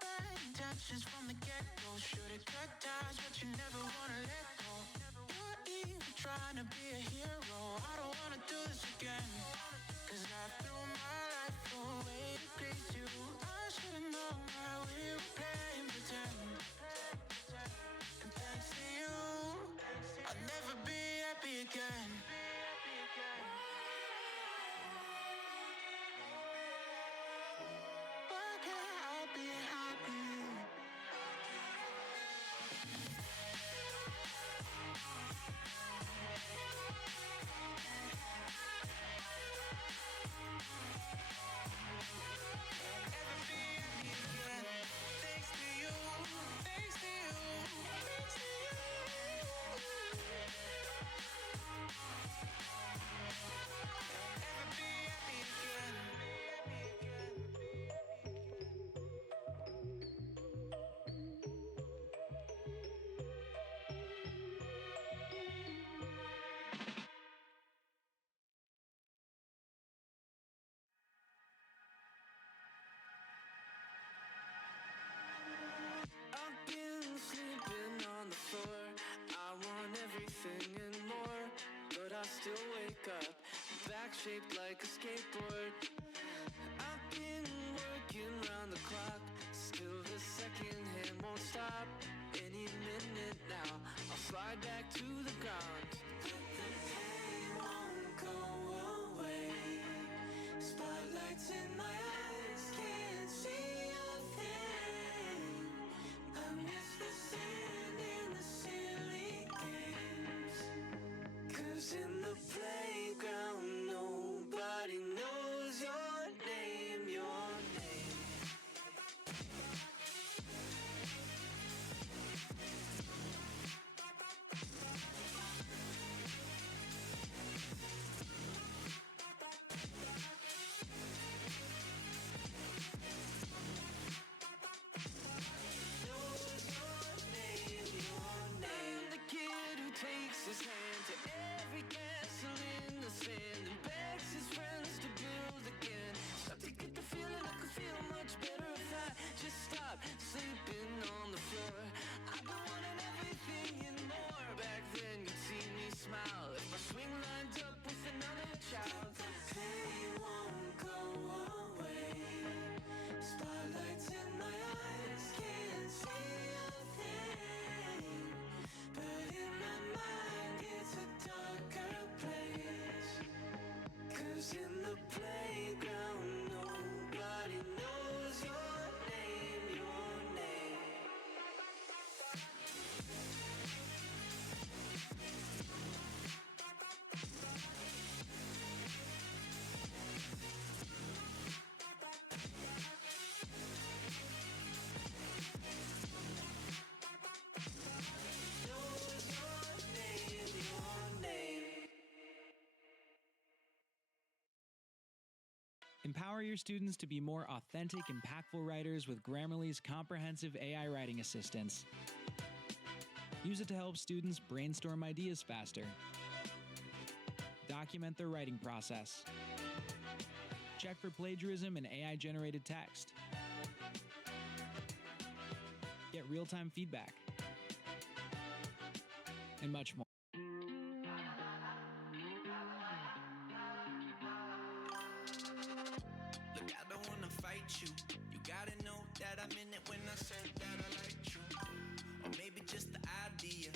Bad intentions from the get-go. Should've cut ties, but you never wanna let go. You're even trying to be a hero. I don't wanna do this again. Cause I threw my life away to please you. I should've known that we were playing pretend. And thanks to you, I'll never be happy again. Why can't I be happy? Never be happy again. Thanks to you, thanks to you, thanks to you. Never be happy again. I've been sleeping on the floor. I want everything and more, but I still wake up, back shaped like a skateboard. I've been working round the clock, still the second hand won't stop. Any minute now, I'll slide back to the ground. But the pain won't go away. Spotlights in my eyes, can't see a thing. I miss the sand and the silly games. Cause in the playground, nobody knows your name, your name. Knows your name, your name. I'm the kid who takes his hand to every gasoline Empower your students to be more authentic, impactful writers with Grammarly's comprehensive AI writing assistance. Use it to help students brainstorm ideas faster, document their writing process, check for plagiarism in AI-generated text, get real-time feedback, and much more. Look, I don't wanna fight you. You gotta know that I meant it when I said that I liked you. Or maybe just the idea.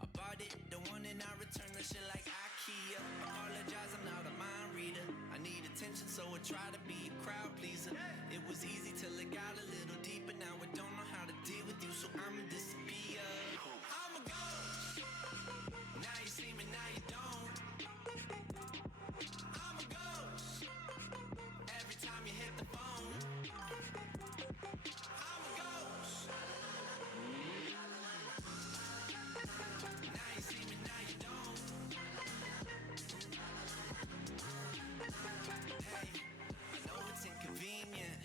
I bought it, don't want it, I return the shit like IKEA. Apologize, I'm not a mind reader. I need attention, so I try to be a crowd pleaser. It was easy till it got a little deeper. Now I don't know how to deal with you, so I'ma disappear. I'm a ghost. Now you see me, now you don't. I'm a ghost. Every time you hit the phone, I'm a ghost. Now you see me, now you don't. Hey, I know it's inconvenient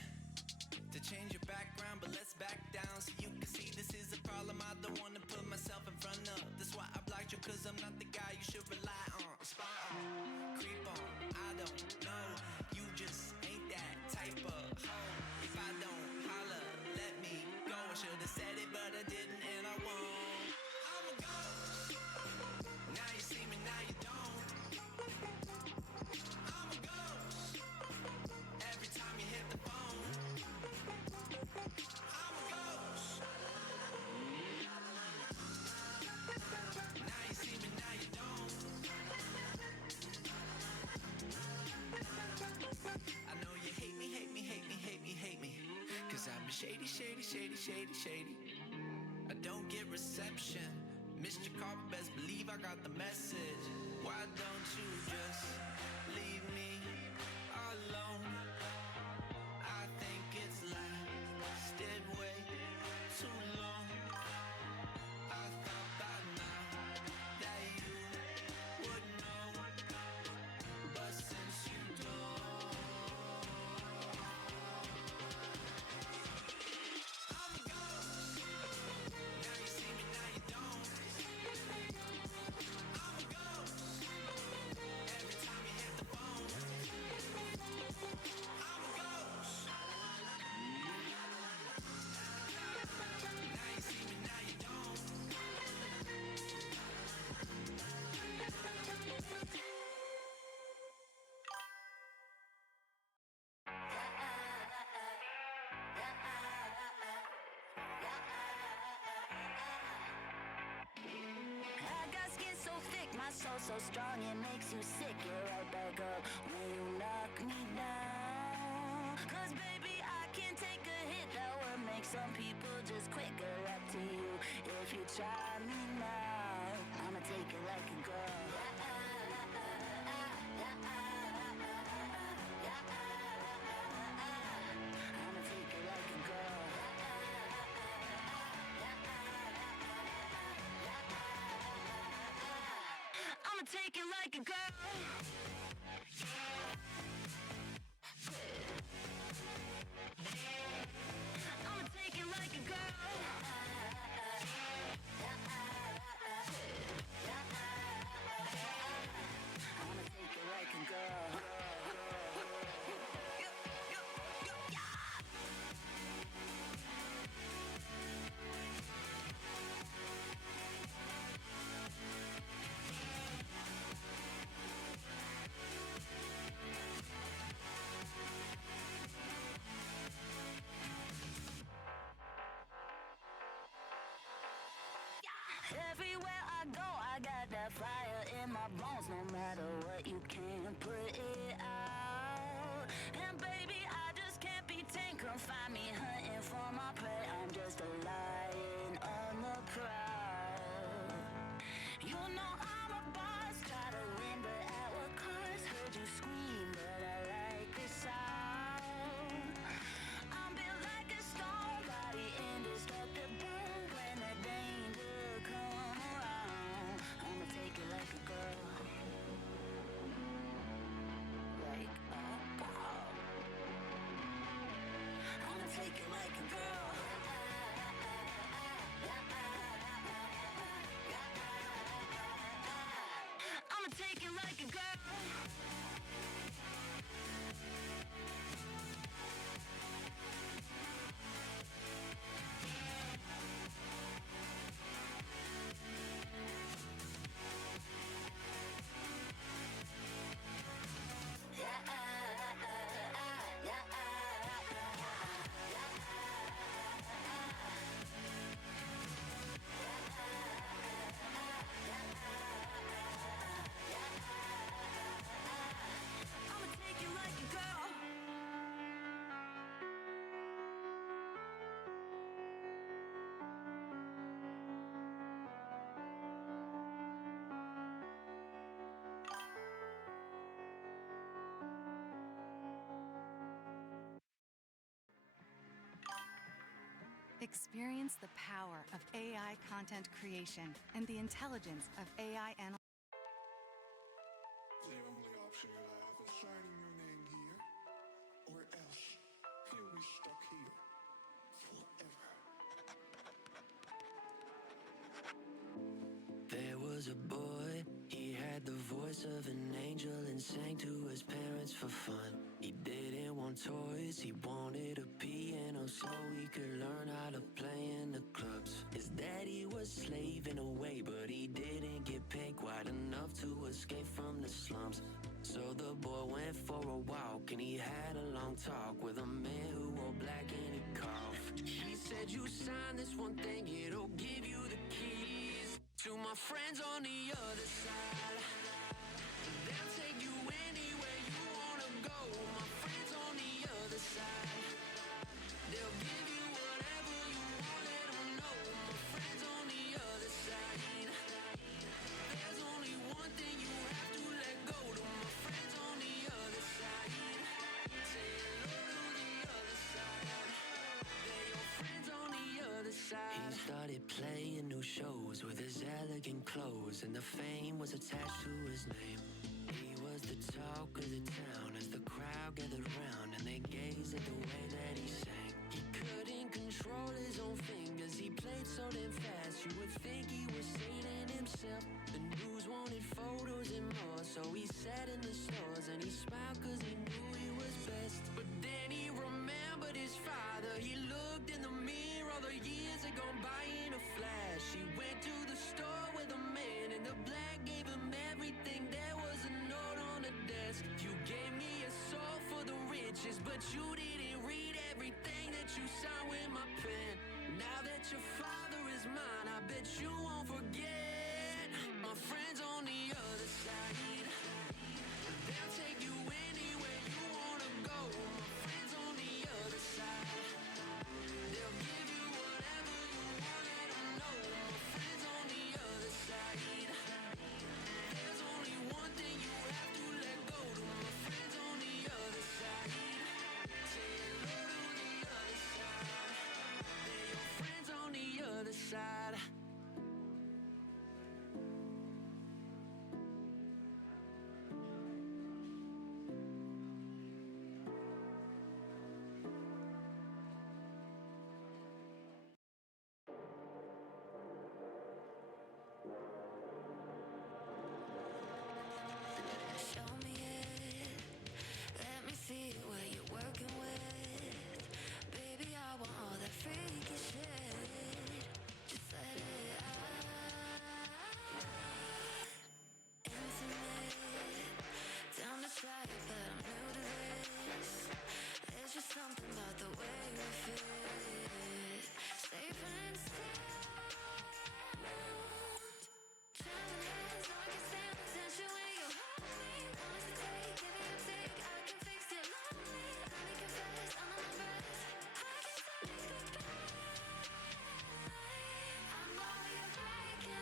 to change your background, but let's back down so you can see this is a problem I don't wanna put myself in front of. That's why I blocked you, cause I'm not the guy you should rely on. Spy on, creep on, I don't know. You just ain't that type of hoe. If I don't holler, let me go. I should've said it, but I didn't, and I won't. I'm a ghost. Now you see me, now you don't. I'm a ghost. Every time you hit the phone, I'm a ghost. Now you see me, now you don't. I know you hate me, hate me, hate me, hate me, hate me. Cause I'm shady, shady, shady, shady, shady. I don't get reception. Missed your call, but best believe I got the message. Why don't you just leave me alone? I think it's lasted way too long. I thought by now that you would know, but since you don't, I'm a ghost. Now you see me, now you don't. I'm a ghost. Every time you hit the phone, I'm a ghost. Now you see me, now you don't. I got skin so thick, my soul so strong, it makes you sick. You're right back up when you knock me down. Cause baby, I can take a hit that would make some people just quit. Good luck to you if you try me now. I'ma take it like a girl. I'ma take it like a girl. I'ma take it like a girl. I'ma take it like a girl. I'ma take it like a girl. Everywhere I go, I got that fire in my bones. No matter what, you can't put it out. And baby, I just can't be tamed. Come find me hunting for my prey. I'm just a lion on the prowl. You know I'm a boss, try to win, but at what cost? Heard you scream, but I like the sound. I'm built like a stone, body indestructible. When the danger come around, I'ma take it like a girl. Like a girl. take it like a girl. I'ma take it like a girl. Experience the power of AI content creation and the intelligence of AI analytics. The only option you have is signing your name here, or else you'll be stuck here forever. There was a boy, he had the voice of an angel and sang to his parents for fun. He didn't want toys, he wanted a piano so he could learn how to play in the clubs. His daddy was slaving away, but he didn't get paid quite enough to escape from the slums. So the boy went for a walk and he had a long talk with a man who wore black and he coughed. He said, you sign this one thing, it'll give you the keys to my friends on the other side. They'll take you anywhere you wanna go. My friends on the other side. They'll give you whatever you want, let them know. My friends on the other side. There's only one thing you have to let go to. My friends on the other side. Say hello to the other side. They're your friends on the other side. He started playing new shows with his elegant clothes, and the fame was attached to his name. He was the talk of the town as the crowd gathered round and they gazed at the way that he sang. He couldn't control his own fingers, he played so damn fast you would think he was Satan himself. The news wanted photos and more, so he sat in the stores and he smiled cause he knew he was best. But then he remembered his father, he looked in the mirror, all the years had gone by in a flash. He went to the store with a man and the black gave him everything. There was a note on the desk. You gave me a soul for the riches, but you didn't read everything that you signed with my pen. Now that your father is mine, I bet you won't forget. My friends on the other side. They'll take you anywhere you wanna go. My friends on the other side. They'll give you whatever you want, let them know. My friends on the other side. There's only one thing you have to let go to. My friends on the other side. Say hello to the other side. They're your friends on the other side. Show me it. Let me see what you're working with. Baby, I want all that freaky shit. Just let it out. Intimate. Down to try it, but I'm new to this. There's just something about the way we fit. Safe and sound. Traveling hands, no, I can stand the tension when you hold me. Want to take, give me a take, I can fix it lonely. Let me confess, under my breath, I can take goodbye. I know you're breaking.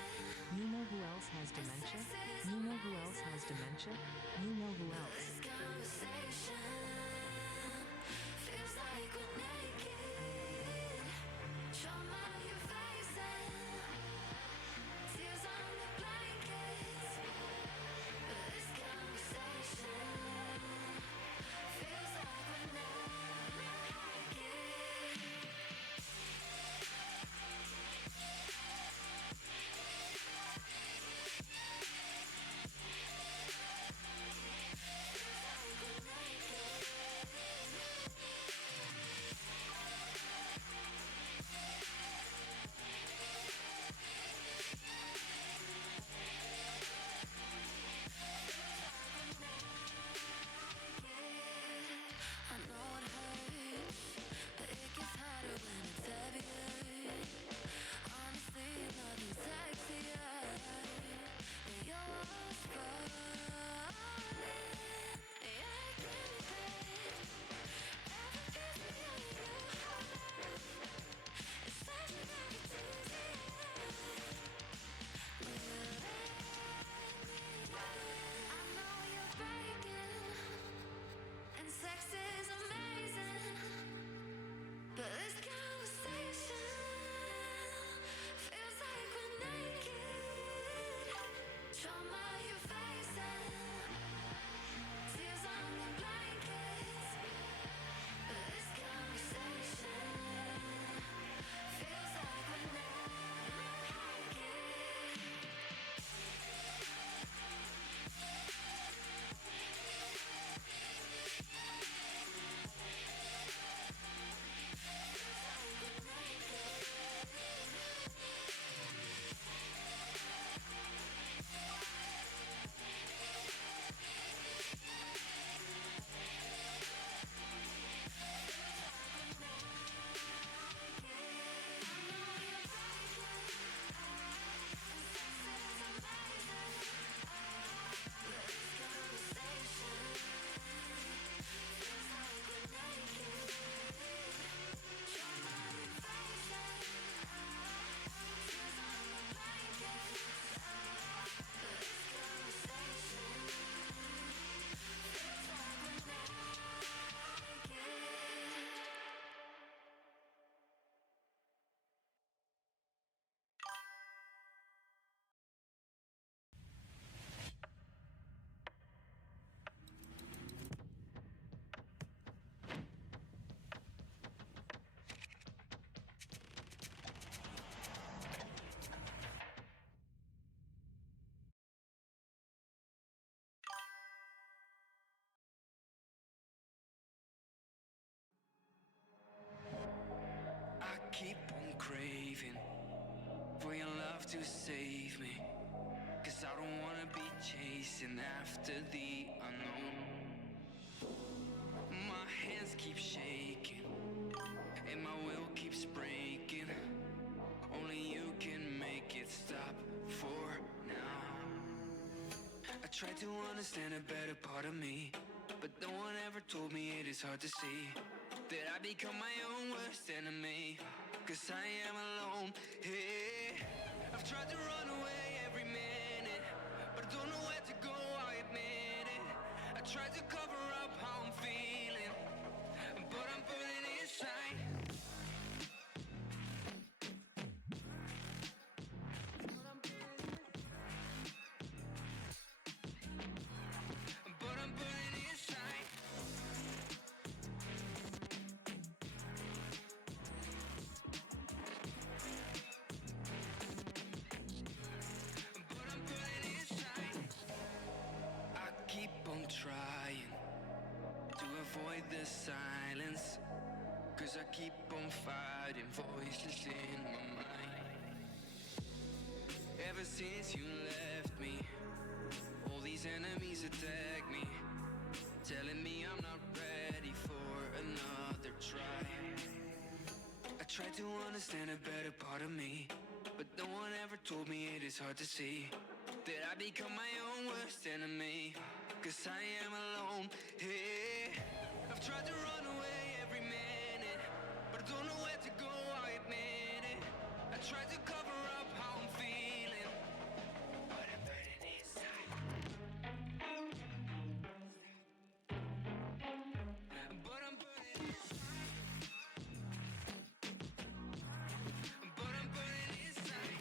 You know who else has dementia? You know who else has dementia? You know who else? This conversation feels like we're naked. Show me your face and tears on the blankets. This conversation feels like we're naked. to save me. Cause I don't wanna be chasing after the unknown. My hands keep shaking, and my will keeps breaking. Only you can make it stop for now. I tried to understand a better part of me, but no one ever told me it is hard to see that I become my own worst enemy. Cause I am alone, hey. I've tried to run away every minute, but I don't know where to go, I admit it. I tried to cover up how I'm feeling, but I'm burning inside. But I'm burning inside. But I'm burning inside. I keep on trying to avoid the silence, cause I keep on fighting voices in my mind. Ever since you left me, all these enemies attack me, telling me I'm not ready for another try. I tried to understand a better part of me, but no one ever told me it is hard to see that I become my own worst enemy. Cause I am alone, hey. I've tried to run away every minute, but I don't know where to go, I admit it. I tried to cover up how I'm feeling, but I'm burning inside. But I'm burning inside. But I'm burning inside.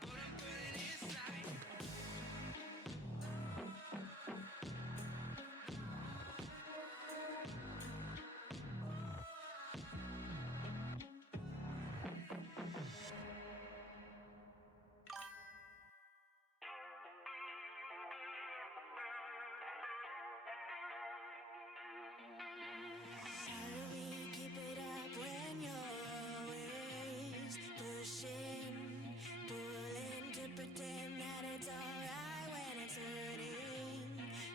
But I'm burning inside. How do we keep it up when you're always pushing, pulling to pretend that it's alright when it's hurting?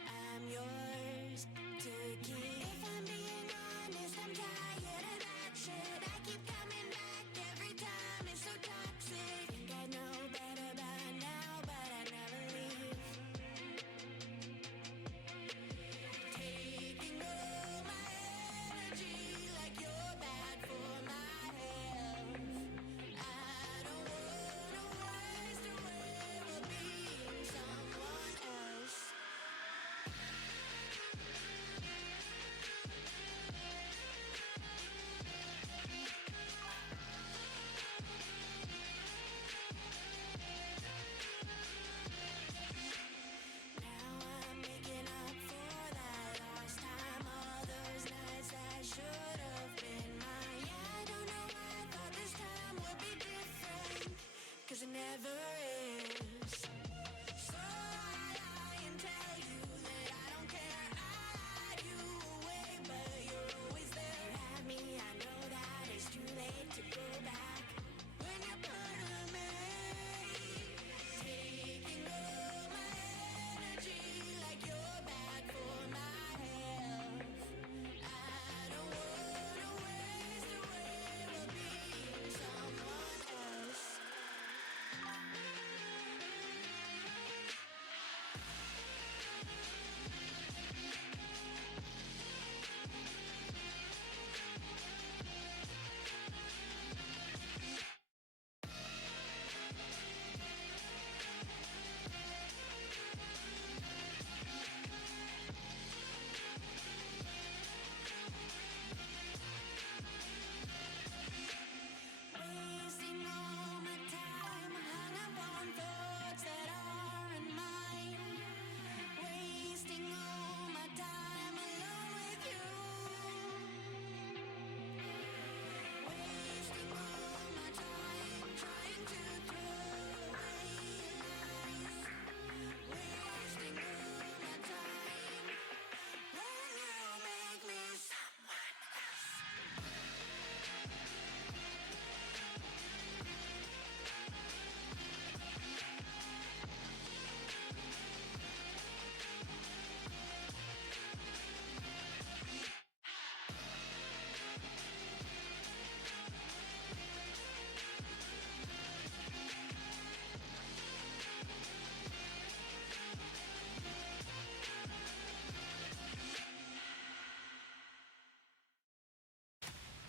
I'm yours to keep. If I'm being honest, I'm tired of that shit. I keep coming back every time, it's so toxic. Think I know better by now, but I never leave. Taking all my energy like you're bad for my health. I don't wanna waste away while being someone else. Now I'm making up for that lost time, all those nights that should have been mine. Yeah, I don't know why I thought this time would be different, cause it never is. So I lie and tell you that I don't care, I hide you away, but you're always there. Have me, I know that it's too late to go back when you're part of me. Taking all my energy like you're bad for my health. I don't wanna waste away while being someone else.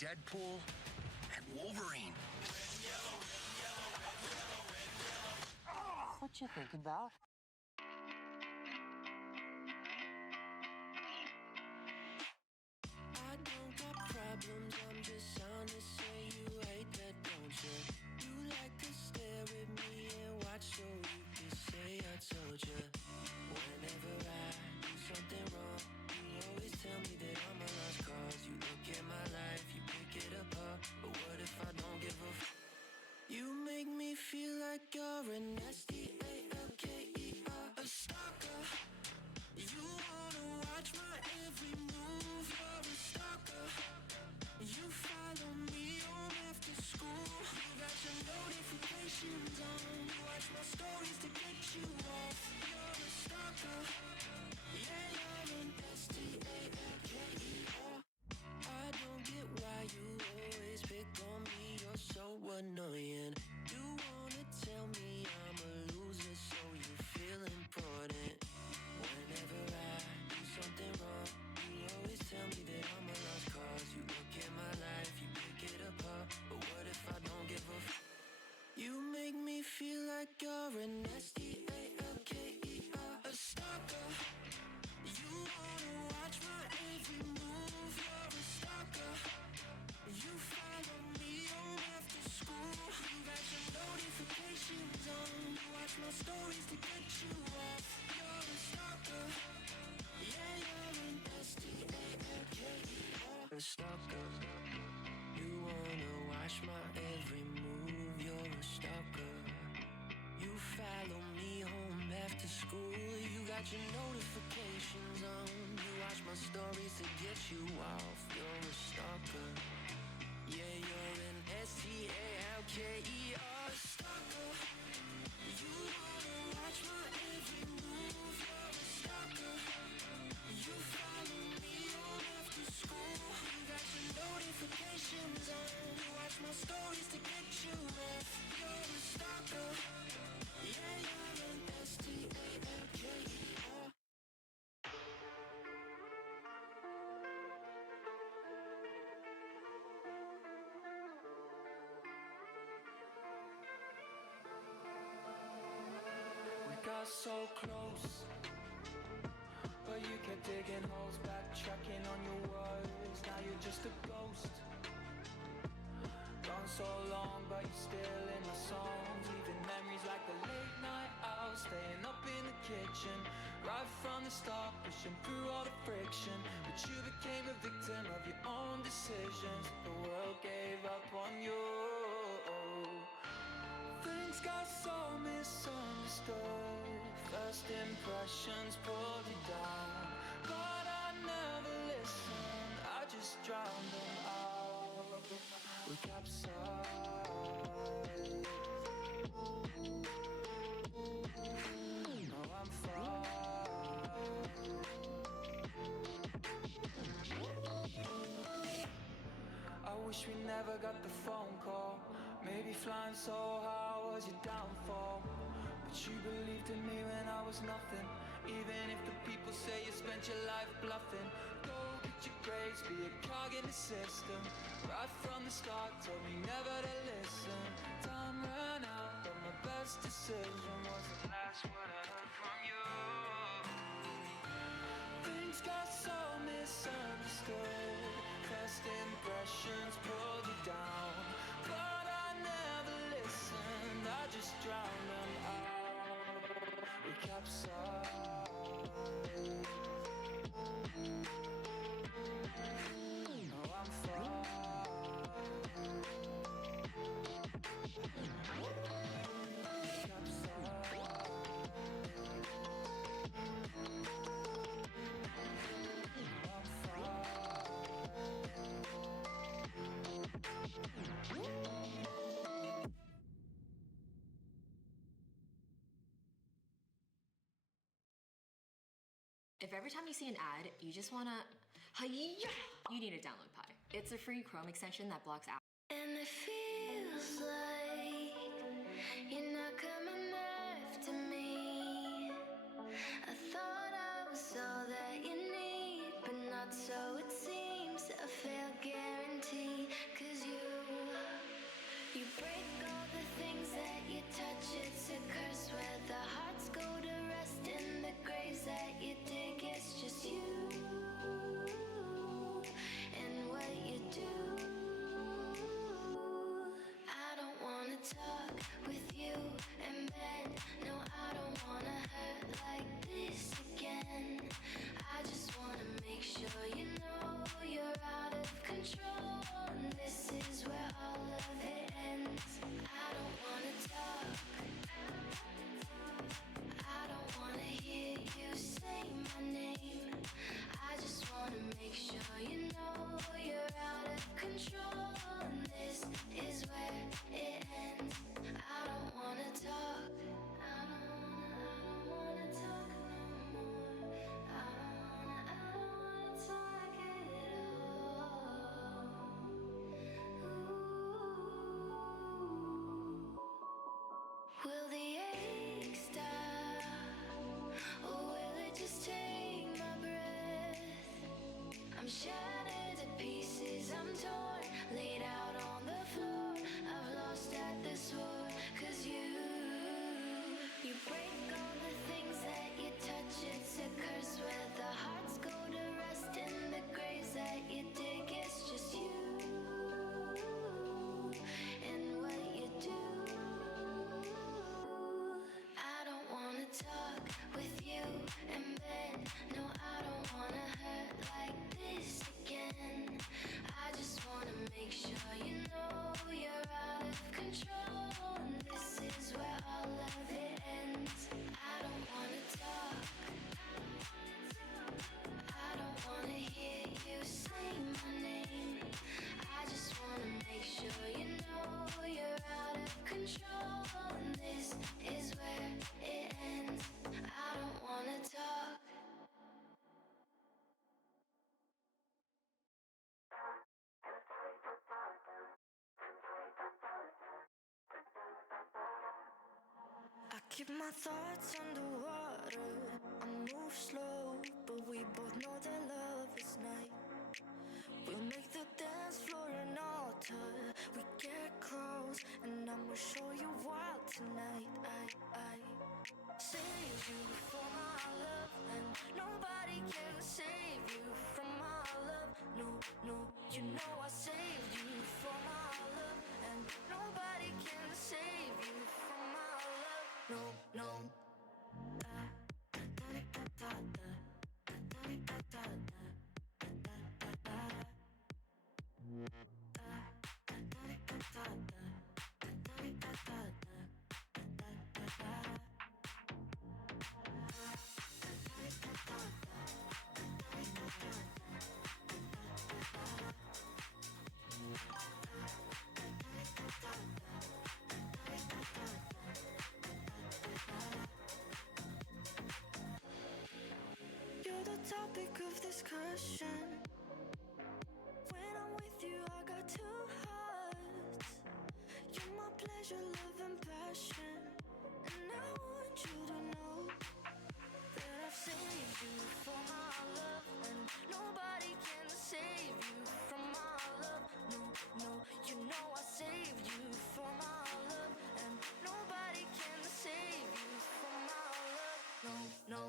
Deadpool and Wolverine. What you thinking about? I don't got problems, I'm just honest. Say you hate that, don't you? You like to stare at me and watch so you can say I told you. Whenever I do something wrong, you always tell me that I'm a lost cause. You look at my life, you pick it apart. But what if I don't give a f? You make me feel like you're an S-T-A-L-K-E-R, a stalker. You wanna watch my every move, you're a stalker. You follow me home after school. You got your notifications on. You watch my stories to get you off. You're a stalker. Yeah, you're an S-T-A-L-K-E-R. I don't get why you always pick on me. You're so annoying. You wanna tell me I'm a loser, so you feel important. Whenever I do something wrong, you always tell me that I'm a lost cause. You look at my life, you pick it apart. But what if I don't give a f? You make me feel like you're an S-T-A-L-K-E-R, a stalker. You wanna watch my every move, you're a stalker. You follow me home after school. You got your notifications on. You watch my stories to get you off. You're a stalker. Yeah, you're an S-T-A-L-K-E-R, a stalker. You wanna watch my every move. You're a stalker. You follow me home after school. You got your notifications on. You watch my stories to get you off. You're a stalker. Yeah, you're an S-T-A-L-K-E-R, stalker. You wanna watch my every move. You're a stalker. You follow me home after school. You got your notifications on. You watch my stories to get you off. You're a stalker. Yeah, you're an S-T-A-L-K-E-R. We got so close, but you kept digging holes, backtracking on your words. Now you're just a ghost. Gone so long, but you're still in my songs. Leaving memories like the late night owl, staying up in the kitchen right from the start, pushing through all the friction. But you became a victim of your own decisions. The world gave up on you. Things got so misunderstood. First impressions pulled you down, but I never listened. I just drowned them out. We capsized. Now I'm fine. I wish we never got the phone call. Maybe flying so high was your downfall. But you believed in me when I was nothing. Even if the people say you spent your life bluffing. Go get your grades, be a cog in the system. Right from the start, told me never to listen. Time ran out, but my best decision was the last word I heard from you. Things got so misunderstood. First impressions pulled you down, but I never listened. I just drowned them out. We capsized. Now I'm fine. If every time you see an ad, you just wanna, hi-ya, you need to download Pi. It's a free Chrome extension that blocks out. And it feels like you're not coming after me. I thought I was all that you need, but not so it seems. A failed guarantee. I'm shattered to pieces, I'm torn, laid out on the floor. I've lost at this war, 'cause you break all the things that you touch. It's a curse where the hearts go to rest in the graves that you dig. It's just you and what you do. I don't wanna talk with you in bed. No, I don't wanna hurt like this again. I just wanna make sure you know you're out of control. And this is where all of it ends. I don't wanna talk. I don't wanna hear you say my name. I just wanna make sure you know you're out of control. And this is where it ends. I don't wanna talk. I keep my thoughts underwater. I move slow, but we both know that love is night. We'll make the dance floor an altar. We get close, and I'ma show you wild tonight. I save you for my love, and nobody can save you from my love. No, no, you know I saved you for my love, and nobody can save you from my love. No, no. You're the topic of discussion. When I'm with you, I got two hearts. You're my pleasure, love, and passion. And I want you to know that I've saved you for my love, and nobody can save you from my love. No, no, you know I saved you for my love, and nobody can save you from my love. No, no.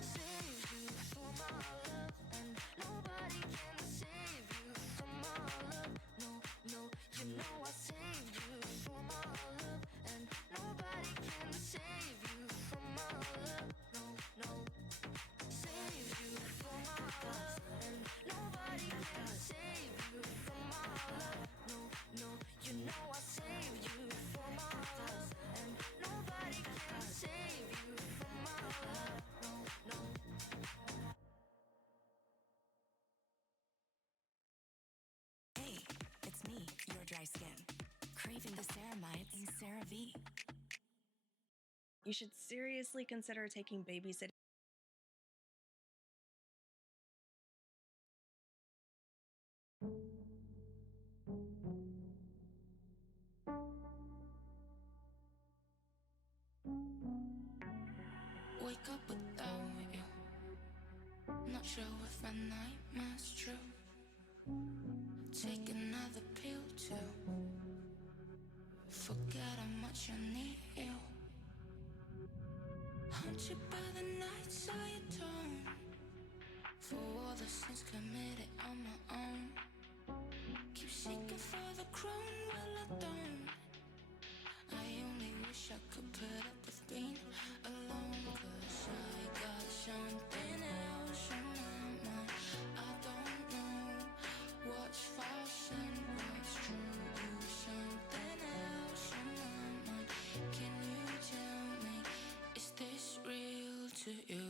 Save you for my love, and nobody can save you from my love. No, no, you know I saved you for my love, and nobody can save you from my love. No, no. Save you for my love, and nobody can save you from my love. No, no, you know I saved you for my love, and nobody can save you from my love. No, no. Hey, it's me, your dry skin. Craving the ceramides in CeraVe. You should seriously consider taking babysitting. Wake up without you. Not sure if my nightmare's true. Take another pill to forget how much I need you. Haunted by the nights I atone for all the sins committed on my own. Keep seeking for the crown, well I don't. I only wish I could put up with being alone, 'cause I got something else on my mind. I don't know what's false and what's true. Something else on my mind. Can you tell me, is this real to you?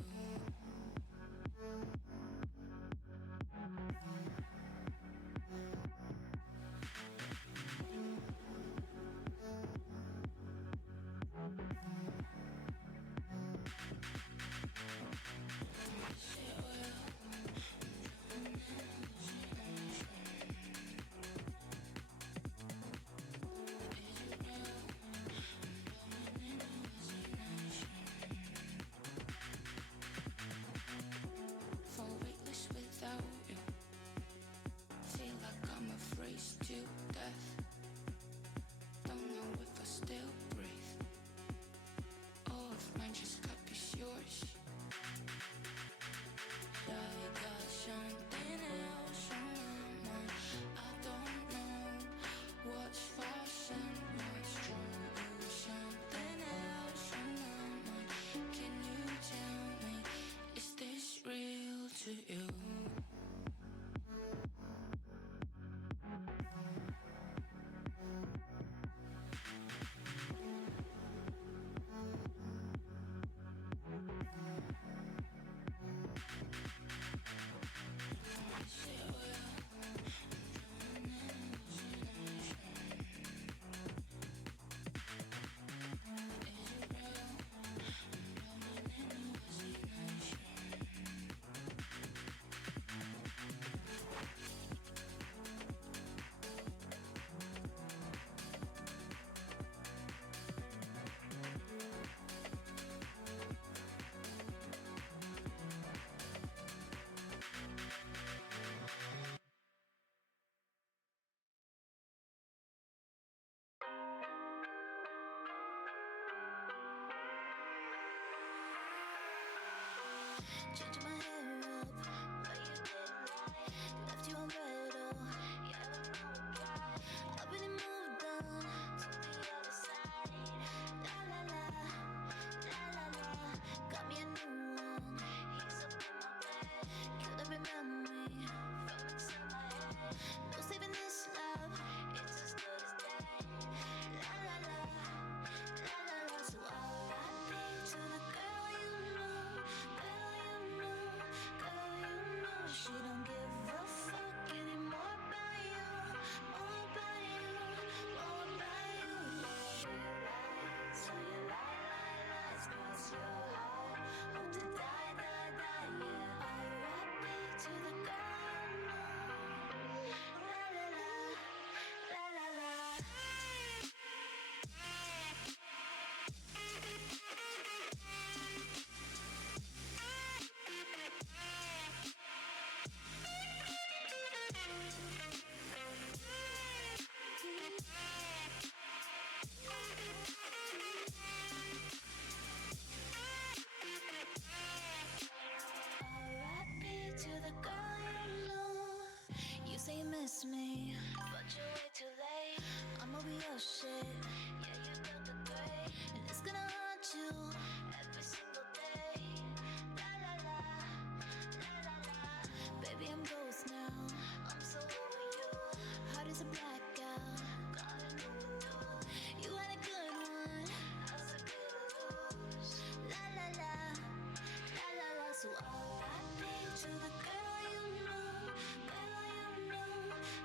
Changing my hair up, but you didn't lie. Left you on red, oh, yeah, I don't know why. I've been moved on to the other side. La la la, la la la. Got me a new one, he's up in my bed. Killed every memory from inside my head. No saving this love, it's as good as dead. La la la, la la la. So R.I.P. to the girl you know, girl you know, girl you know. She don't give a fuck anymore about you, more about you, more about you. So you lie, lies cross your heart. Hope to die, die, die, yeah. R.I.P. to the girl you know. La la la, la la la. R.I.P. to the girl you know. You say you miss me, but you're way too late. I'ma be your shit, yeah, you got the gray. And it's gonna haunt you every single day. La la la, la la la. Baby, I'm ghost now, I'm so over you. Heart is a blackout, gotta know what to do. You had a good one, I was a good lose. La la la, la la la. So R.I.P. to the girl you know, girl you know,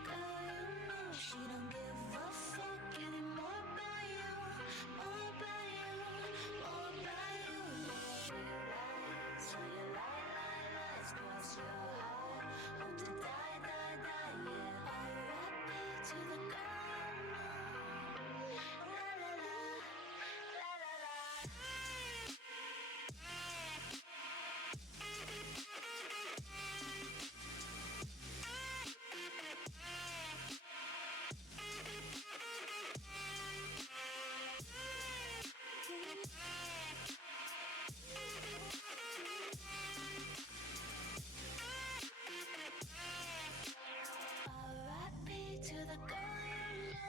girl you know. She don't give a fuck anymore about you, more about you, more about you. So you lie, lies cross your heart. Hope to die, die, die, yeah. R.I.P. to the girl you know. La la la, la la la. R.I.P. to the girl you know.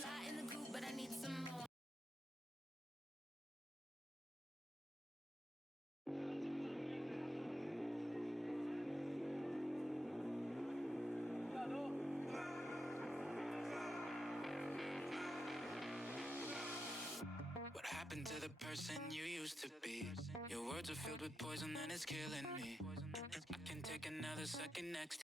Fly in the coop, but I need some more. What happened to the person you used to be? Your words are filled with poison and it's killing me. I can take another second next.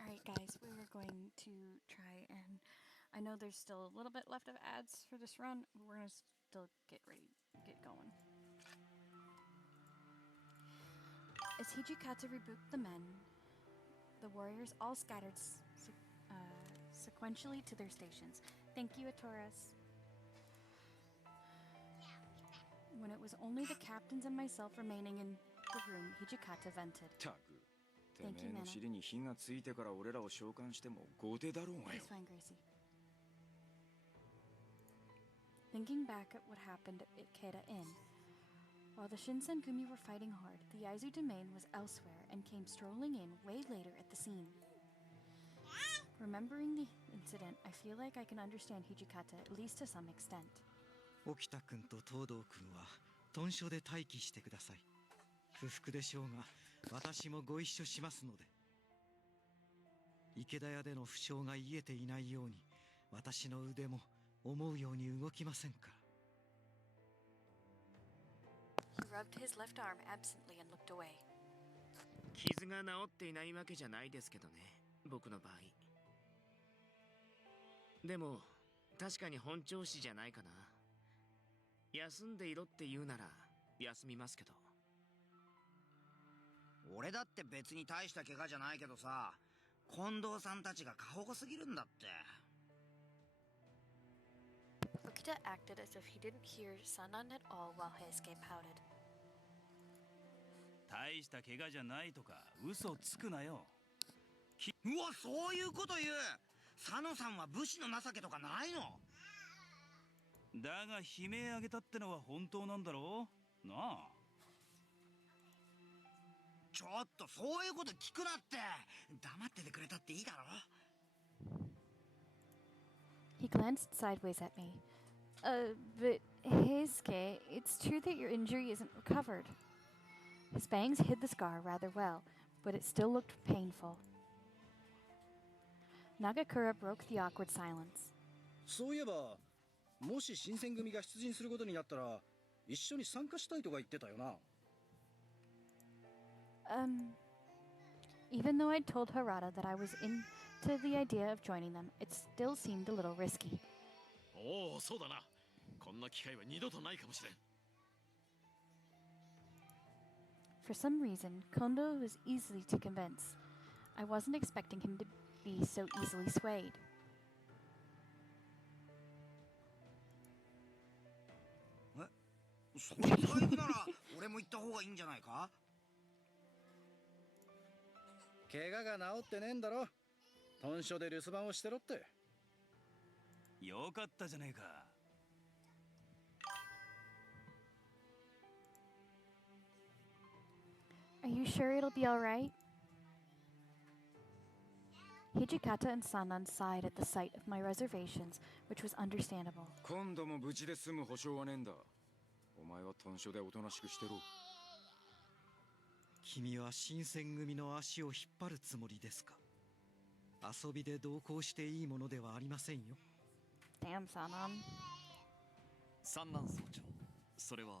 Alright, guys, we were going to try and. I know there's still a little bit left of ads for this run, but we're gonna still get going. As Hijikata rebuked the men, the warriors all scattered sequentially to their stations. Thank you, Atoras. When it was only the captains and myself remaining in the room, Hijikata vented. たく、て Thank め you, えの Nana. 尻に火がついてから俺らを召喚しても後手だろうがよ It's。fine, Gracie. Thinking back at what happened at Ikeda Inn, while the Shinsengumi were fighting hard, the Yaizu domain was elsewhere and came strolling in way later at the scene. Remembering the incident, I feel like I can understand Hijikata at least to some extent. 沖田君と東堂君は豚書で待機してください。不服でしょうが私もご一緒しますので。池田屋での負傷が癒えていないように私の腕も思うように動きませんから。 He rubbed his left arm absently and looked away. 傷が治っていないわけじゃないですけどね、僕の場合。でも確かに本調子じゃないかな。休んでいろって言うなら休みますけど。俺だって別に大した怪我じゃないけどさ、近藤さんたちが過保護すぎるんだって。Okita acted as if he didn't hear Sanan at all while Heisuke pouted. 大した怪我じゃないとか嘘つくなよ。うわ、そういうこと言う。佐野さんは武士の情けとかないの？だが悲鳴上げたってのは本当なんだろうなあ。ちょっとそういうこと聞くなって。黙っててくれたっていいだろ。 He glanced sideways at me. But Heisuke, it's true that your injury isn't recovered. His bangs hid the scar rather well, but it still looked painful. Nagakura broke the awkward silence. そういえば、もし新選組が出陣することになったら、一緒に参加したいとか言ってたよな。Even though I'd told Harada that I was into the idea of joining them, it still seemed a little risky. おお、そうだな。こんな機会は二度とないかもしれん。For some reason, Kondo was easy to convince. I wasn't expecting him to be so easily swayed. それ最悪なら俺も行った方がいいんじゃないか？怪我が治ってねえんだろ。豚書で留守番をしてろって。よかったじゃねえか。Are you sure it'll be alright? Hijikata and Sanan sighed at the sight of my reservations, which was understandable. 今度も無事で済む保証はねえんだ。お前は豚書でおとなしくしてろ。君は新選組の足を引っ張るつもりですか？遊びで同行していいものではありませんよ。Damn, Sanan. 三男総長、それは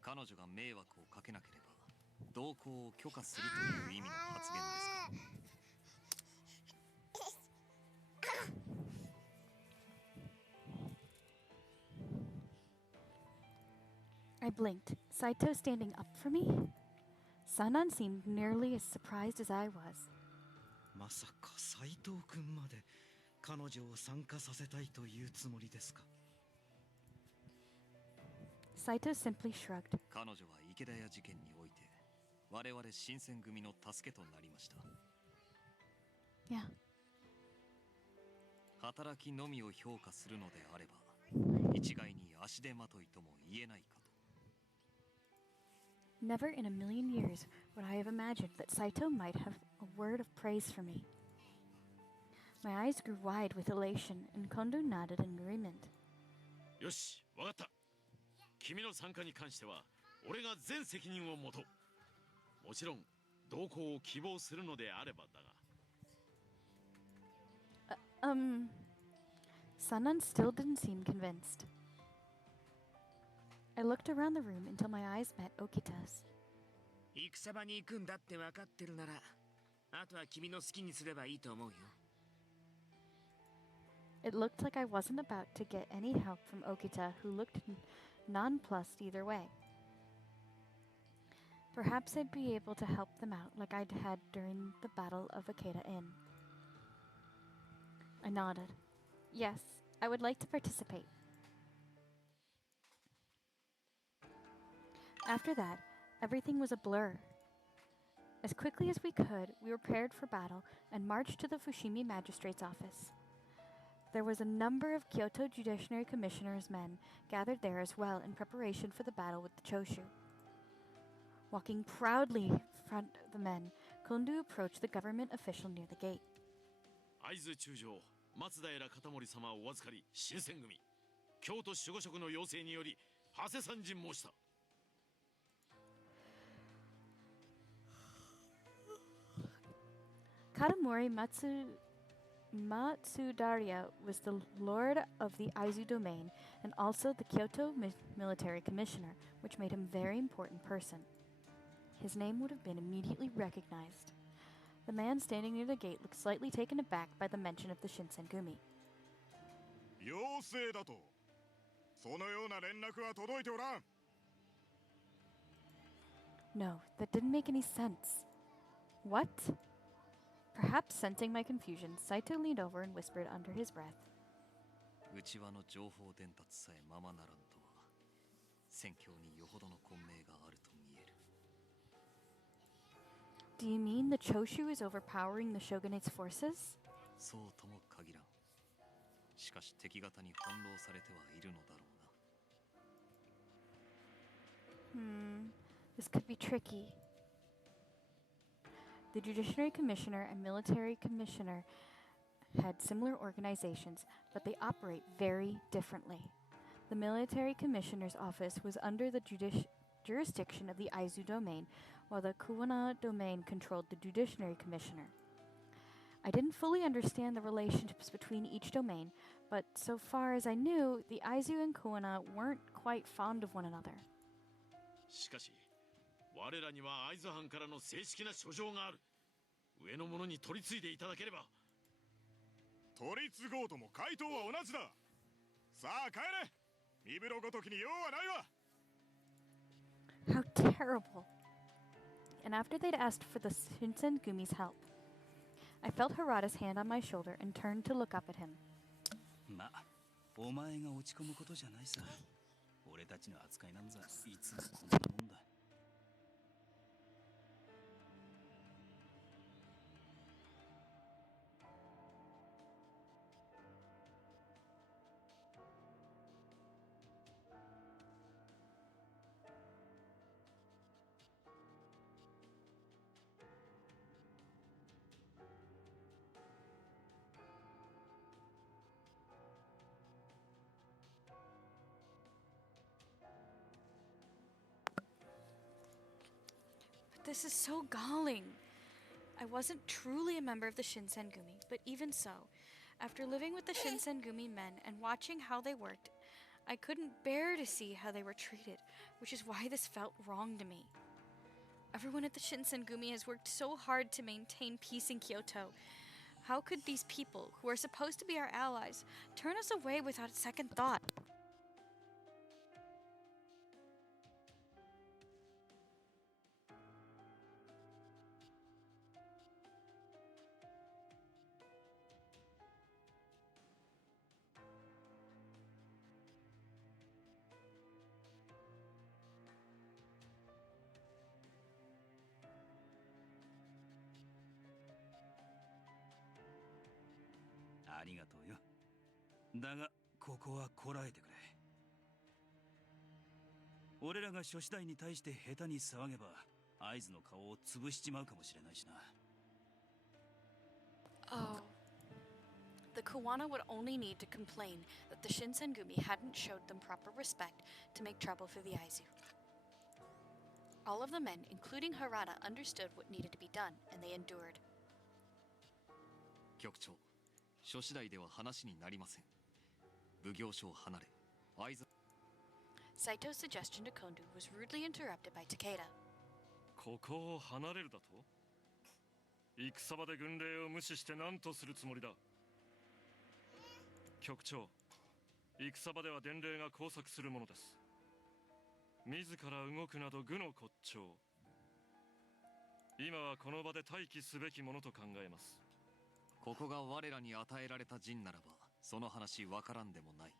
彼女が迷惑をかけなければ同行を許可するという意味の発言ですか？I blinked. Saito standing up for me? Sanan seemed nearly as surprised as I was. まさか斎藤君まで彼女を参加させたいというつもりですか？ Saito simply shrugged. 彼女は池田屋事件において我々新選組の助けとなりました。Yeah. 働きのみを評価するのであれば一概に足手まといとも言えないかと。Never in a million years would I have imagined that Saito might have a word of praise for me. My eyes grew wide with elation, and Kondo nodded in agreement. よし、わかった。君の参加に関しては俺が全責任を持とう。もちろん同行を希望するのであればだが。Sanan still didn't seem convinced. I looked around the room until my eyes met Okita's. 戦場に行くんだって分かってるなら、あとは君の好きにすればいいと思うよ。It looked like I wasn't about to get any help from Okita, who looked nonplussed either way. Perhaps I'd be able to help them out like I'd had during the Battle of Akeda Inn. I nodded. Yes, I would like to participate. After that, everything was a blur. As quickly as we could, we prepared for battle and marched to the Fushimi Magistrate's office. There was a number of Kyoto Judiciary Commissioner's men gathered there as well in preparation for the battle with the Choshu. Walking proudly in front of the men, Kondo approached the government official near the gate. 会津中将松平片森様をお預かり新選組京都守護職の要請により長谷参陣申した。Katamori Matsudaria was the lord of the Aizu domain and also the Kyoto military commissioner, which made him a very important person. His name would have been immediately recognized. The man standing near the gate looked slightly taken aback by the mention of the Shinsengumi. 要請だと。そのような連絡は届いておらん。No, that didn't make any sense. What? Perhaps sensing my confusion, Saito leaned over and whispered under his breath. 内輪の情報伝達さえままならんとは戦況によほどの混迷があると見える。Do you mean the Choshu is overpowering the shogunate's forces? そうとも限らん。しかし敵方に翻弄されてはいるのだろうな。This could be tricky. The Judiciary Commissioner and Military Commissioner had similar organizations, but they operate very differently. The Military Commissioner's office was under the jurisdiction of the Aizu domain, while the Kuwana domain controlled the Judiciary Commissioner. I didn't fully understand the relationships between each domain, but so far as I knew, the Aizu and Kuwana weren't quite fond of one another. しかし、我らには会津藩からの正式な書状がある。上の者に取り次いでいただければ。取り継ごうとも回答は同じだ。さあ帰れ。身風呂ごときに用はないわ。 How terrible. And after they'd asked for the Shinsengumi's help, I felt Harada's hand on my shoulder and turned to look up at him. ま、お前が落ち込むことじゃないさ。俺たちの扱いなんざいつもこんなもんだ。This is so galling. I wasn't truly a member of the Shinsengumi, but even so, after living with the Shinsengumi men and watching how they worked, I couldn't bear to see how they were treated, which is why this felt wrong to me. Everyone at the Shinsengumi has worked so hard to maintain peace in Kyoto. How could these people, who are supposed to be our allies, turn us away without a second thought?「ありがとうよ。だがここはこらえてくれ。俺らが諸次第に対して下手に騒げば会津の顔を潰しちまうかもしれないしな。Oh. The Kuwana would only need to complain that the Shinsengumi hadn't showed them proper respect to make trouble for the Aizu. All of the men, including Harada, understood what needed to be done, and they endured. 局長、諸次第では話になりません。奉行所を離れ、会津。Saito's suggestion to Kondu was rudely interrupted by Takeda. ここを離れるだと？戦場で軍令を無視して何とするつもりだ？局長、戦場では伝令が交錯するものです。自ら動くなど愚の骨頂。今はこの場で待機すべきものと考えます。ここが我らに与えられた陣ならば、その話わからんでもない。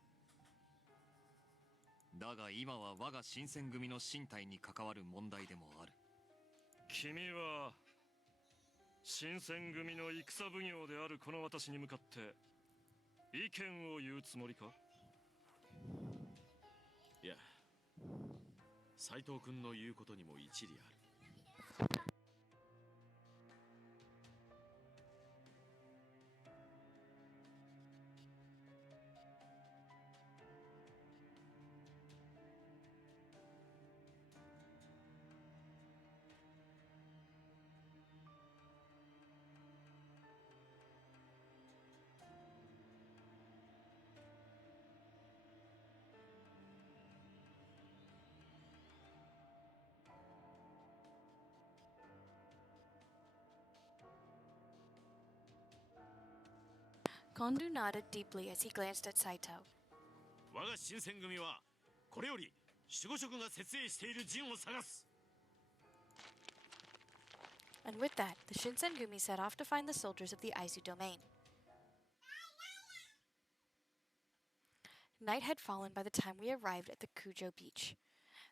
だが今は我が新選組の身体に関わる問題でもある。君は新選組の戦奉行であるこの私に向かって意見を言うつもりか？いや、斉藤君の言うことにも一理ある。Kondu nodded deeply as he glanced at Saito. 我が新選組はこれより守護職が設営している陣を探す。And with that, the Shinsengumi set off to find the soldiers of the Aizu domain. Night had fallen by the time we arrived at the Kujo beach.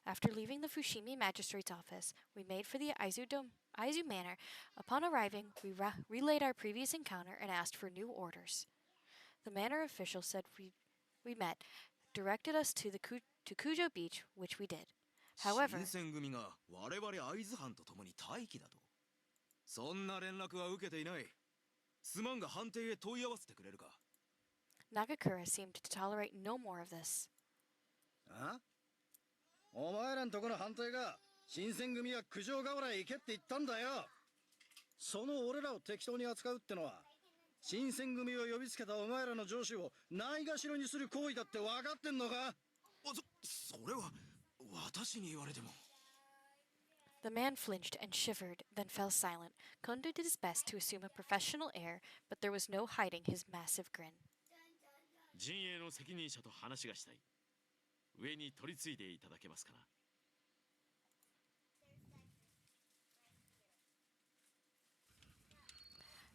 After leaving the Fushimi magistrate's office, we made for the Aizu Manor. Upon arriving, we relayed our previous encounter and asked for new orders. The manor official said we met, directed us to Kujo Beach, which we did. However, 新選組が我々会津藩と共に待機だと。そんな連絡は受けていない。すまんが藩邸へ問い合わせてくれるか。Nagakura seemed to tolerate no more of this. あ？お前らんとこの藩邸が新選組は九条河原へ行けって言ったんだよ。その俺らを適当に扱うってのは新選組を呼びつけたお前らの上司をないがしろにする行為だって分かってんのか？それは私に言われても。The man flinched and shivered, then fell silent. Kondo did his best to assume a professional air, but there was no hiding his massive grin. 陣営の責任者と話がしたい。上に取り次いでいただけますかな。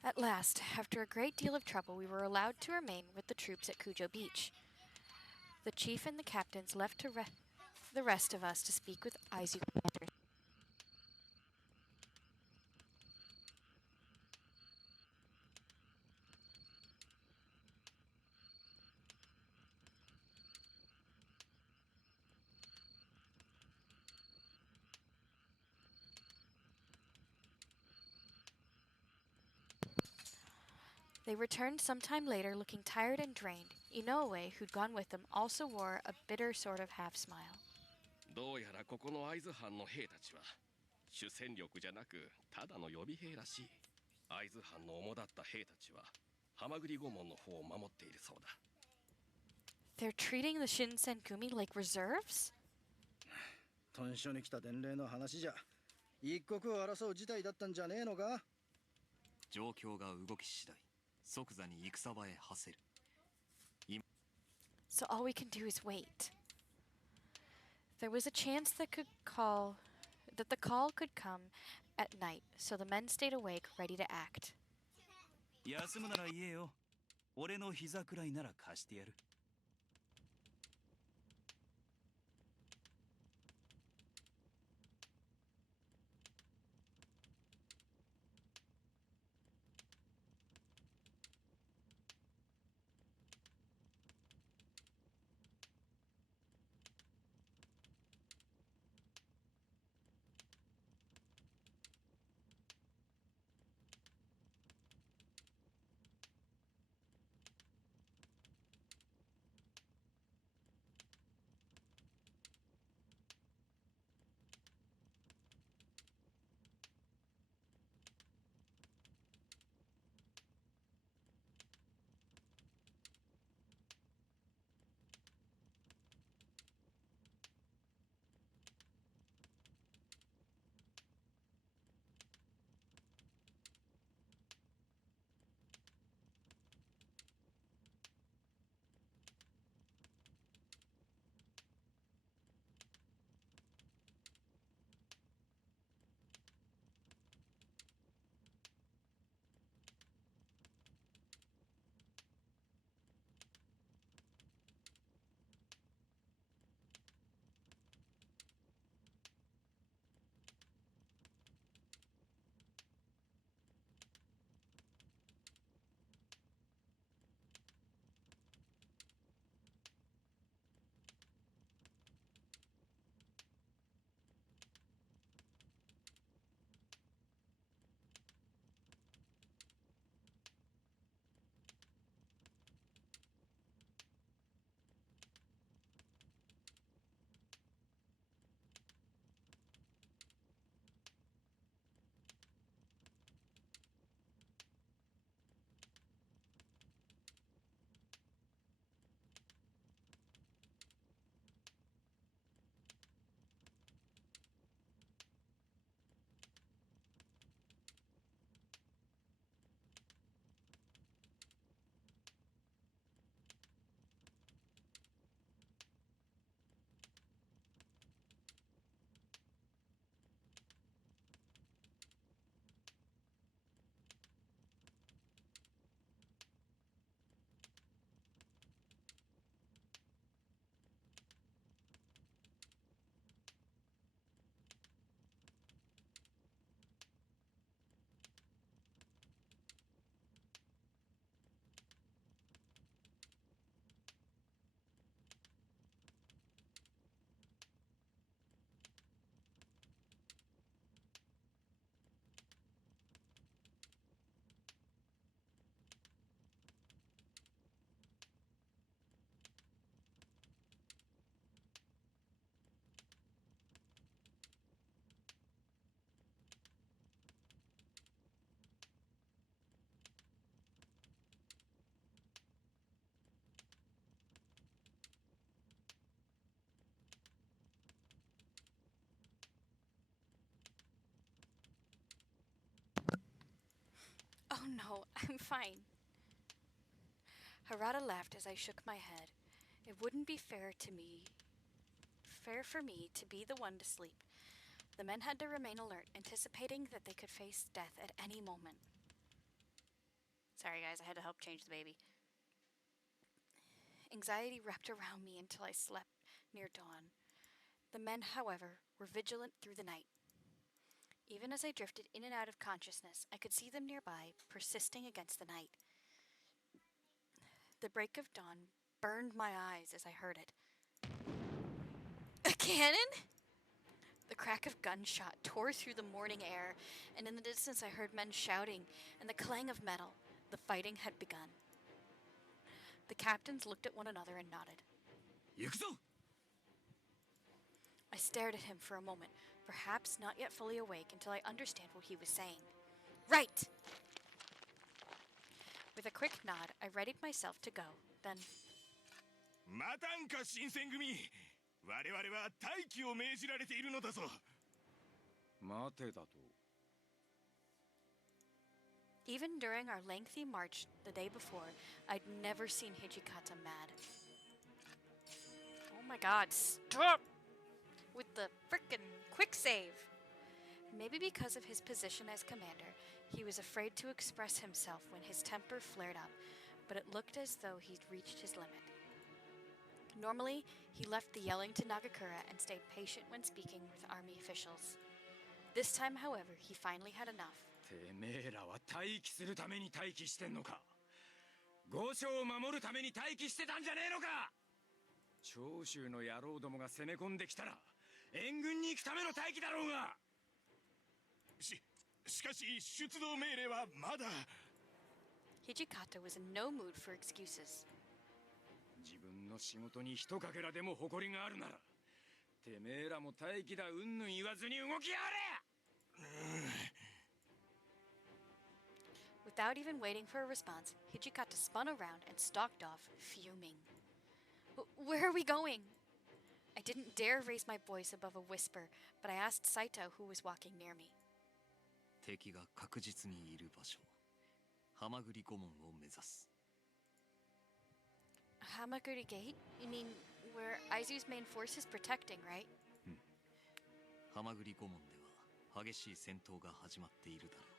At last, after a great deal of trouble, we were allowed to remain with the troops at Kujo Beach. The chief and the captains left the rest of us to speak with Aizu commanders. They returned some time later looking tired and drained. Inoue, who'd gone with them, also wore a bitter sort of half smile. どうやらここの会津藩の兵たちは主戦力じゃなくただの予備兵らしい。会津藩の主だった兵たちはハマグリ御門の方を守っているそうだ。They're treating the Shinsengumi like reserves? 屯所に来た伝令の話じゃ一刻を争う事態だったんじゃねえのか？状況が動き次第、即座に戦場へ馳せる。So all we can do is wait. There was a chance that the call could come at night, so the men stayed awake, ready to act. 休むなら言えよ。俺の膝くらいなら貸してやる。I'm fine. Harada laughed as I shook my head. It wouldn't be fair for me to be the one to sleep. The men had to remain alert, anticipating that they could face death at any moment. Sorry guys, I had to help change the baby. Anxiety wrapped around me until I slept near dawn. The men, however, were vigilant through the night. Even as I drifted in and out of consciousness, I could see them nearby, persisting against the night. The break of dawn burned my eyes as I heard it. A cannon? The crack of gunshot tore through the morning air, and in the distance I heard men shouting and the clang of metal. The fighting had begun. The captains looked at one another and nodded. Yukuzo! I stared at him for a moment, perhaps not yet fully awake until I understand what he was saying. Right! With a quick nod, I readied myself to go. Then, 待たんか新選組。我々は待機を命じられているのだぞ。待てだと。even during our lengthy march the day before, I'd never seen Hijikata mad. Oh my god, stop! With the frickin' quick save! Maybe because of his position as commander, he was afraid to express himself when his temper flared up, but it looked as though he'd reached his limit. Normally, he left the yelling to Nagakura and stayed patient when speaking with army officials. This time, however, he finally had enough. てめえらは待機するために待機してんのか。御所を守るために待機してたんじゃねえのか。長州の野郎どもが攻め込んできたら援軍に行くための待機だろうが。しかし出動命令はまだ。Hijikata was in no mood for excuses. 自分の仕事にひとかけらでも誇りがあるなら、てめえらも待機だうんぬん言わずに動きやがれ。Without even waiting for a response, Hijikata spun around and stalked off, fuming. Where are we going? I didn't dare raise my voice above a whisper, but I asked Saito, who was walking near me. 敵が確実にいる場所、ハマグリ御門を目指す。Hamaguri Gate? You mean where Aizu's main force is protecting, right? ハマグリ御門では激しい戦闘が始まっているだろう。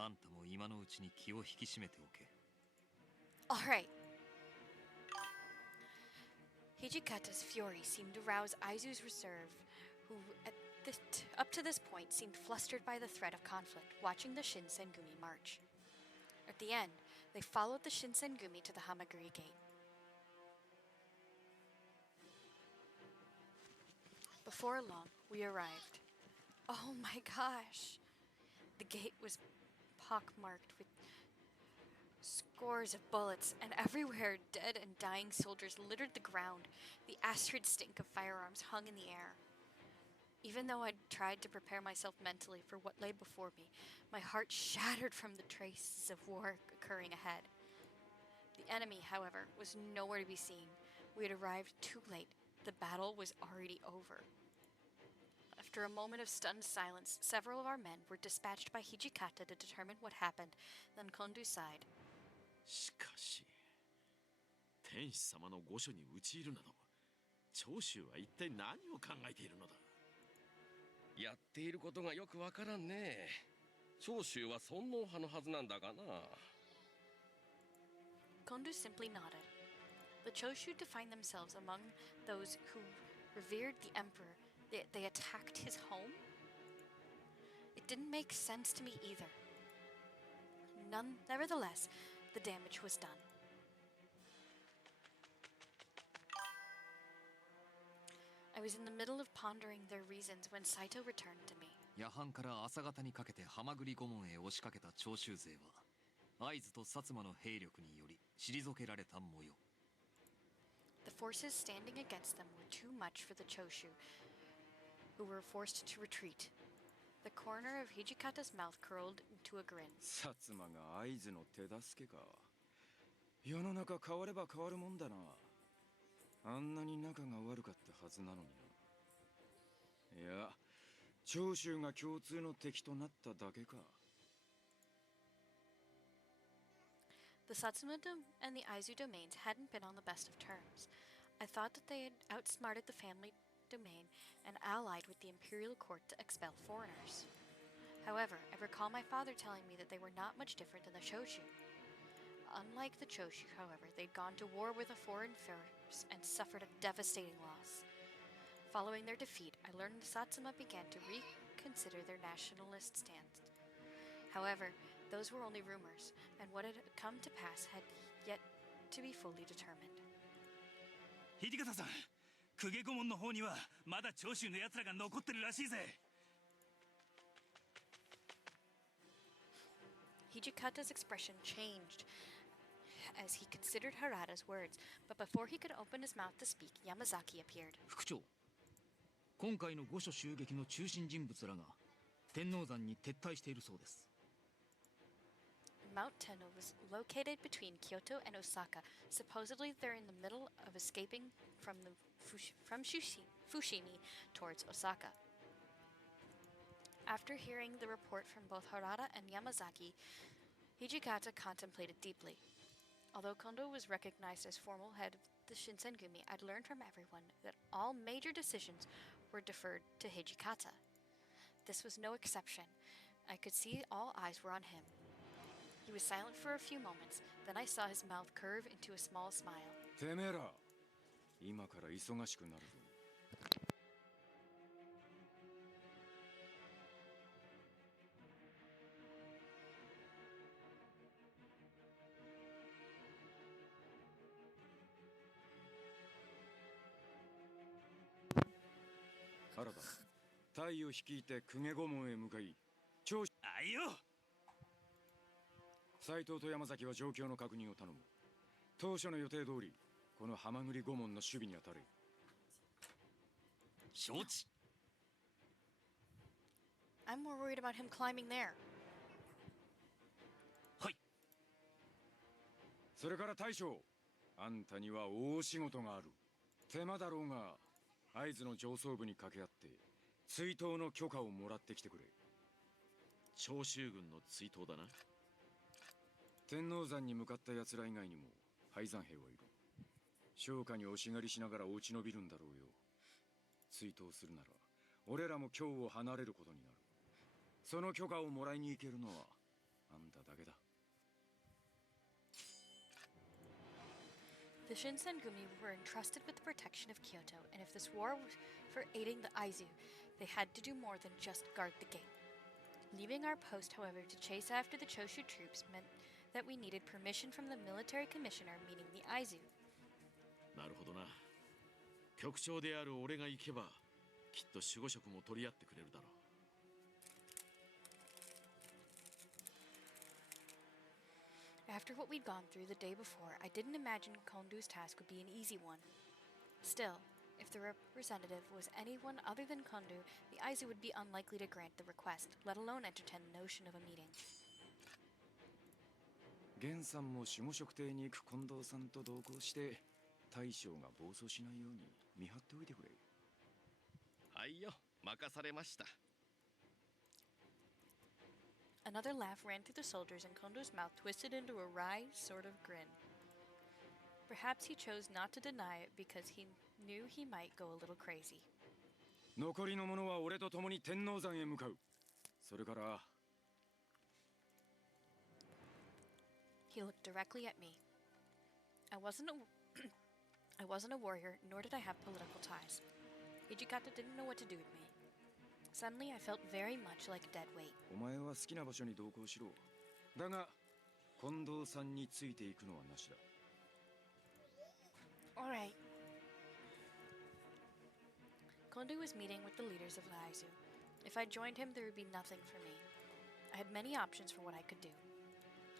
あんたも今のうちに気を引き締めておけ。All right. Hijikata's fury seemed to rouse Aizu's reserve, who up to this point seemed flustered by the threat of conflict, watching the Shinsengumi march. At the end, they followed the Shinsengumi to the Hamaguri Gate. Before long, we arrived. Oh my gosh! The gate was pockmarked with scores of bullets, and everywhere dead and dying soldiers littered the ground. The acrid stink of firearms hung in the air. Even though I'd tried to prepare myself mentally for what lay before me, my heart shattered from the traces of war occurring ahead. The enemy, however, was nowhere to be seen. We had arrived too late. The battle was already over. After a moment of stunned silence, several of our men were dispatched by Hijikata to determine what happened. Then Kondu sighed. しかし、天使様の御所に討ち入るなど、長州は一体何を考えているのだ。やっていることがよくわからんね。長州は尊王派のはずなんだがな。Kondu simply nodded. The Choshu defined themselves among those who revered the emperor. They attacked his home? It didn't make sense to me either. Nevertheless, the damage was done. I was in the middle of pondering their reasons when Saito returned to me. 夜半から朝方にかけてハマグリ御門へ押しかけた長州勢は、会津と薩摩の兵力により退けられた模様。The forces standing against them were too much for the Choshu, who were forced to retreat. The corner of Hijikata's mouth curled into a grin. 薩摩が会津の手助けか。世の中変われば変わるもんだな。あんなに仲が悪かったはずなのにな。いや、長州が共通の敵となっただけか。The Satsuma and the Aizu domains hadn't been on the best of terms. I thought that they had outsmarted the family domain and allied with the imperial court to expel foreigners. However, I recall my father telling me that they were not much different than the Choshu. Unlike the Choshu, however, they'd gone to war with a foreign force and suffered a devastating loss. Following their defeat, I learned the Satsuma began to reconsider their nationalist stance. However, those were only rumors, and what had come to pass had yet to be fully determined. 土方さん、公家顧問の方にはまだ長州の奴らが残ってるらしいぜ。Hijikata's expression changed as he considered Harada's words, but before he could open his mouth to speak, Yamazaki appeared. 副長、今回の御所襲撃の中心人物らが天王山に撤退しているそうです。Mount Tenno was located between Kyoto and Osaka. Supposedly, they're in the middle of escaping from Fushimi towards Osaka. After hearing the report from both Harada and Yamazaki, Hijikata contemplated deeply. Although Kondo was recognized as formal head of the Shinsengumi, I'd learned from everyone that all major decisions were deferred to Hijikata. This was no exception. I could see all eyes were on him. He was silent for a few moments, then I saw his mouth curve into a small smile. てめえら、今から忙しくなるぞ。原田、隊を率いて公家御門へ向かい、長州。あいよ。斉藤と山崎は状況の確認を頼む。当初の予定通り、この浜栗御門の守備に当たれ。承知。I'm more worried about him climbing there. はい。それから大将、あんたには大仕事がある。手間だろうが、会津の上層部に掛け合って、追悼の許可をもらってきてくれ。長州軍の追悼だな。天王山に向かった奴ら以外にも廃山兵はいる。商家に押し狩りしながら落ち延びるんだろうよ。追悼するなら俺らも京を離れることになる。その許可をもらいに行けるのはあんただけだ。The Shinsengumi were entrusted with the protection of Kyoto, and if this war was for aiding the Aizu, they had to do more than just guard the gate. Leaving our post, however, to chase after the Choshu troops meant that we needed permission from the military commissioner, meaning the Aizu. なるほどな。局長である俺が行けば、きっと守護職も取り合ってくれるだろう。After what we'd gone through the day before, I didn't imagine Kondu's task would be an easy one. Still, if the representative was anyone other than Kondu, the Aizu would be unlikely to grant the request, let alone entertain the notion of a meeting. 源さんも守護職邸に行く近藤さんと同行して大将が暴走しないように見張っておいてくれ。はいよ、任されました。Another laugh ran through the soldiers, and Kondo's mouth twisted into a wry sort of grin. Perhaps he chose not to deny it because he knew he might go a little crazy. 残りの者は俺と共に天王山へ向かう。それから。He looked directly at me. I wasn't a warrior, nor did I have political ties. Hijikata didn't know what to do with me. Suddenly, I felt very much like a dead weight. お前は好きな場所に同行しろ。だが、近藤さんについていくのはなしだ。All right. Kondu was meeting with the leaders of the Aizu. If I joined him, there would be nothing for me. I had many options for what I could do.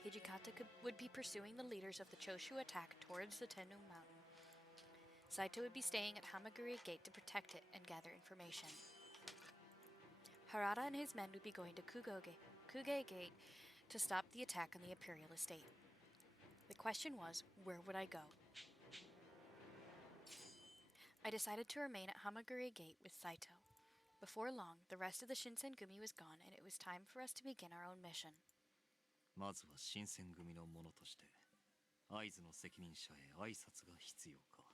Hijikata would be pursuing the leaders of the Choshu attack towards the Tenno Mountain. Saito would be staying at Hamaguri Gate to protect it and gather information. Harada and his men would be going to Kuge Gate to stop the attack on the Imperial Estate. The question was, where would I go? I decided to remain at Hamaguri Gate with Saito. Before long, the rest of the Shinsengumi was gone, and it was time for us to begin our own mission. まずは新選組の者として会津の責任者へ挨拶が必要か。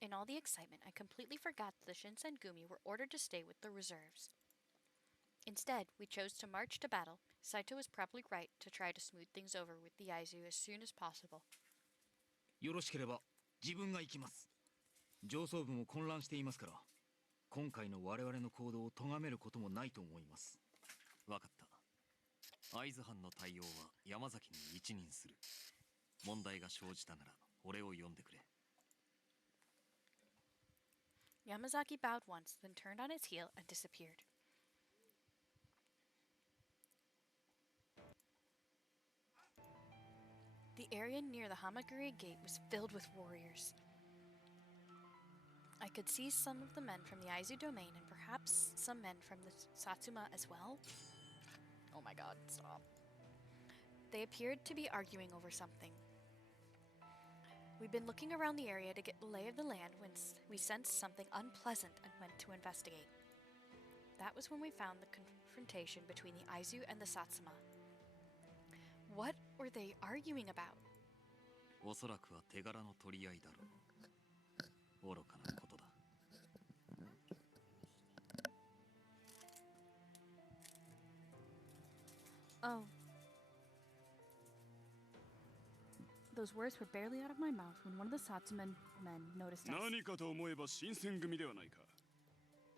In all the excitement, I completely forgot that the Shinsengumi were ordered to stay with the reserves. Instead, we chose to march to battle. Saito was probably right to try to smooth things over with the Aizu as soon as possible. よろしければ自分が行きます。上層部も混乱していますから、今回の我々の行動を咎めることもないと思います。わかった。会津藩の対応は山崎に一任する。問題が生じたなら俺を呼んでくれ。Yamazaki bowed once, then turned on his heel and disappeared. The area near the Hamaguri gate was filled with warriors. I could see some of the men from the Aizu domain and perhaps some men from the Satsuma as well. Oh my god, stop. They appeared to be arguing over something. We'd been looking around the area to get the lay of the land when we sensed something unpleasant and went to investigate. That was when we found the confrontation between the Aizu and the Satsuma. What were they arguing about? おそらくは手柄の取り合いだろう。愚かなことだ。Oh. Those words were barely out of my mouth when one of the Satsuma men noticed us. 何かと思えば新選組ではないか。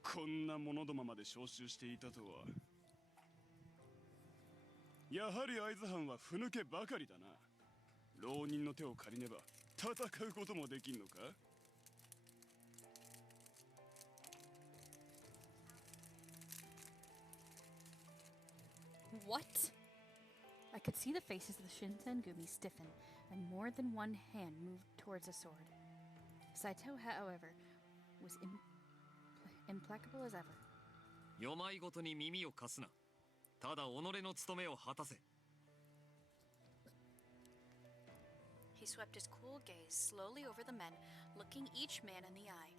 こんな者どもまで招集していたとは。やはり会津藩はふぬけばかりだな。浪人の手を借りねば戦うこともできんのか。What? I could see the faces of the Shinsengumi stiffen, and more than one hand moved towards a sword. Saito, however, was implacable as ever. よまいごとに耳を貸すな。ただ己の務めを果たせ。He swept his cool gaze slowly over the men, looking each man in the eye.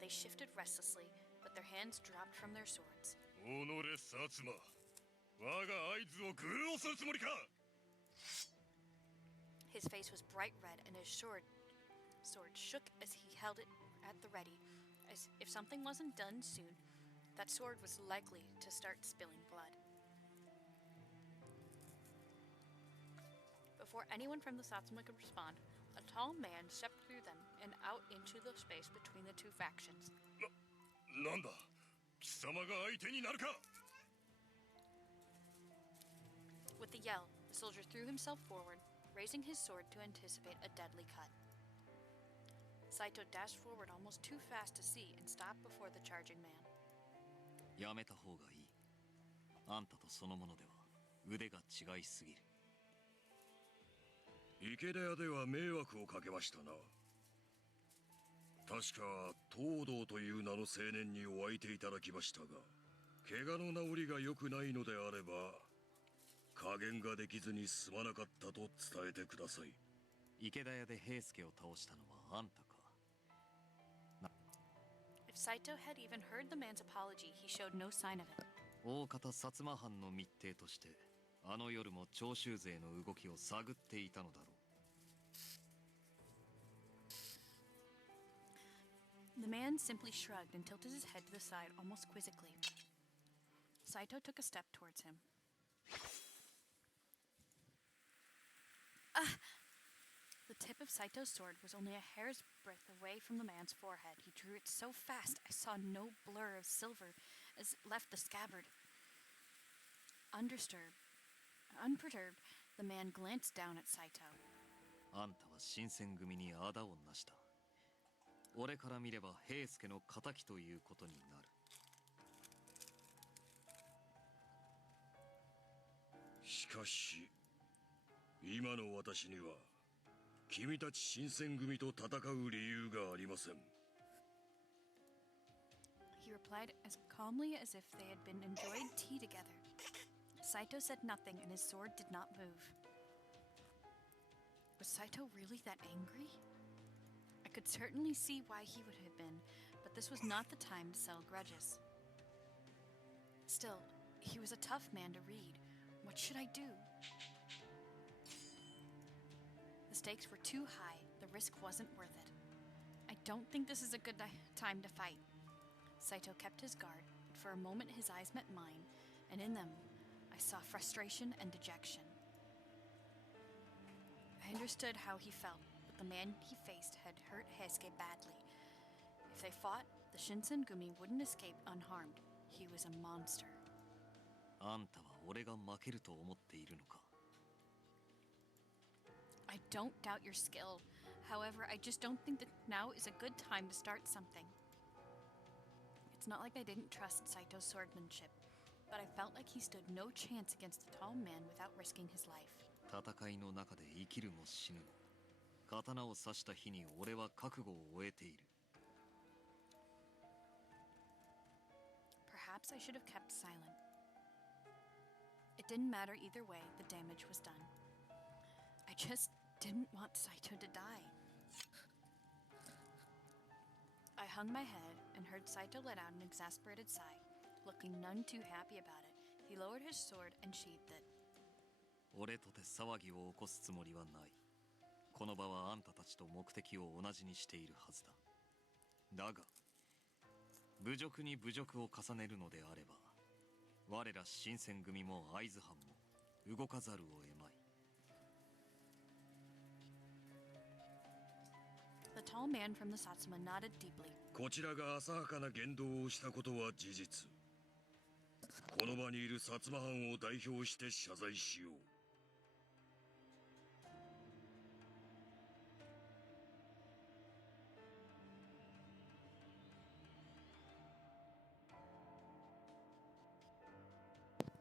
They shifted restlessly, but their hands dropped from their swords. 己薩摩、我が会津を愚弄するつもりか。 His face was bright red, and his sword shook as he held it at the ready, as if something wasn't done soon, that sword was likely to start spilling blood. Before anyone from the Satsuma could respond, a tall man stepped through them and out into the space between the two factions. なんだ、貴様が相手になるか。 With a yell, the soldier threw himself forward, raising his sword to anticipate a deadly cut. Saito dashed forward almost too fast to see and stopped before the charging man. やめた方がいい。あんたとそのものでは腕が違いすぎる。池田屋では迷惑をかけましたな。確か東堂という名の青年にお相手いただきましたが、怪我の治りが良くないのであれば加減ができずにすまなかったと伝えてください。池田屋で平助を倒したのはあんたか。 If Saito had even heard the man's apology, he showed no sign of it. 大方薩摩藩の密偵としてあの夜も長州勢の動きを探っていたのだろう。 The man simply shrugged and tilted his head to the side almost quizzically. Saito took a step towards him. Ah! The tip of Saito's sword was only a hair's breadth away from the man's forehead. He drew it so fast I saw no blur of silver as it left the scabbard. Unperturbed, the man glanced down at Saito. あんたは新選組に仇をなした。俺から見れば平助の敵ということになる。しかし今の私には君たち新選組と戦う理由がありません。 He replied as calmly as if they had been enjoying tea together. Saito said nothing and his sword did not move. Was Saito really that angry? I could certainly see why he would have been, but this was not the time to settle grudges. Still, he was a tough man to read. What should I do? The stakes were too high. The risk wasn't worth it. I don't think this is a good time to fight. Saito kept his guard, but for a moment his eyes met mine, and in them I saw frustration and dejection. I understood how he felt, but the man he faced had hurt Heisuke badly. If they fought, the Shinsengumi wouldn't escape unharmed. He was a monster. あんたは俺が負けると思っているのか I don't doubt your skill. However, I just don't think that now is a good time to start something. It's not like I didn't trust Saito's swordsmanship, but I felt like he stood no chance against the tall man without risking his life. 戦いの中で生きるも死ぬも刀を刺した日に俺は覚悟を終えている Perhaps I should have kept silent. It didn't matter either way, the damage was done. I just didn't want Saito to die. I hung my head and heard Saito let out an exasperated sigh. Looking none too happy about it, he lowered his sword and sheathed it. 俺とて騒ぎを起こすつもりはないこの場はあんたたちと目的を同じにしているはずだだが侮辱に侮辱を重ねるのであれば我ら新選組も会津藩も動かざるを得まい The tall man from the Satsuma nodded deeply. こちらが浅はかな言動をしたことは事実この場にいる薩摩藩を代表して謝罪しよう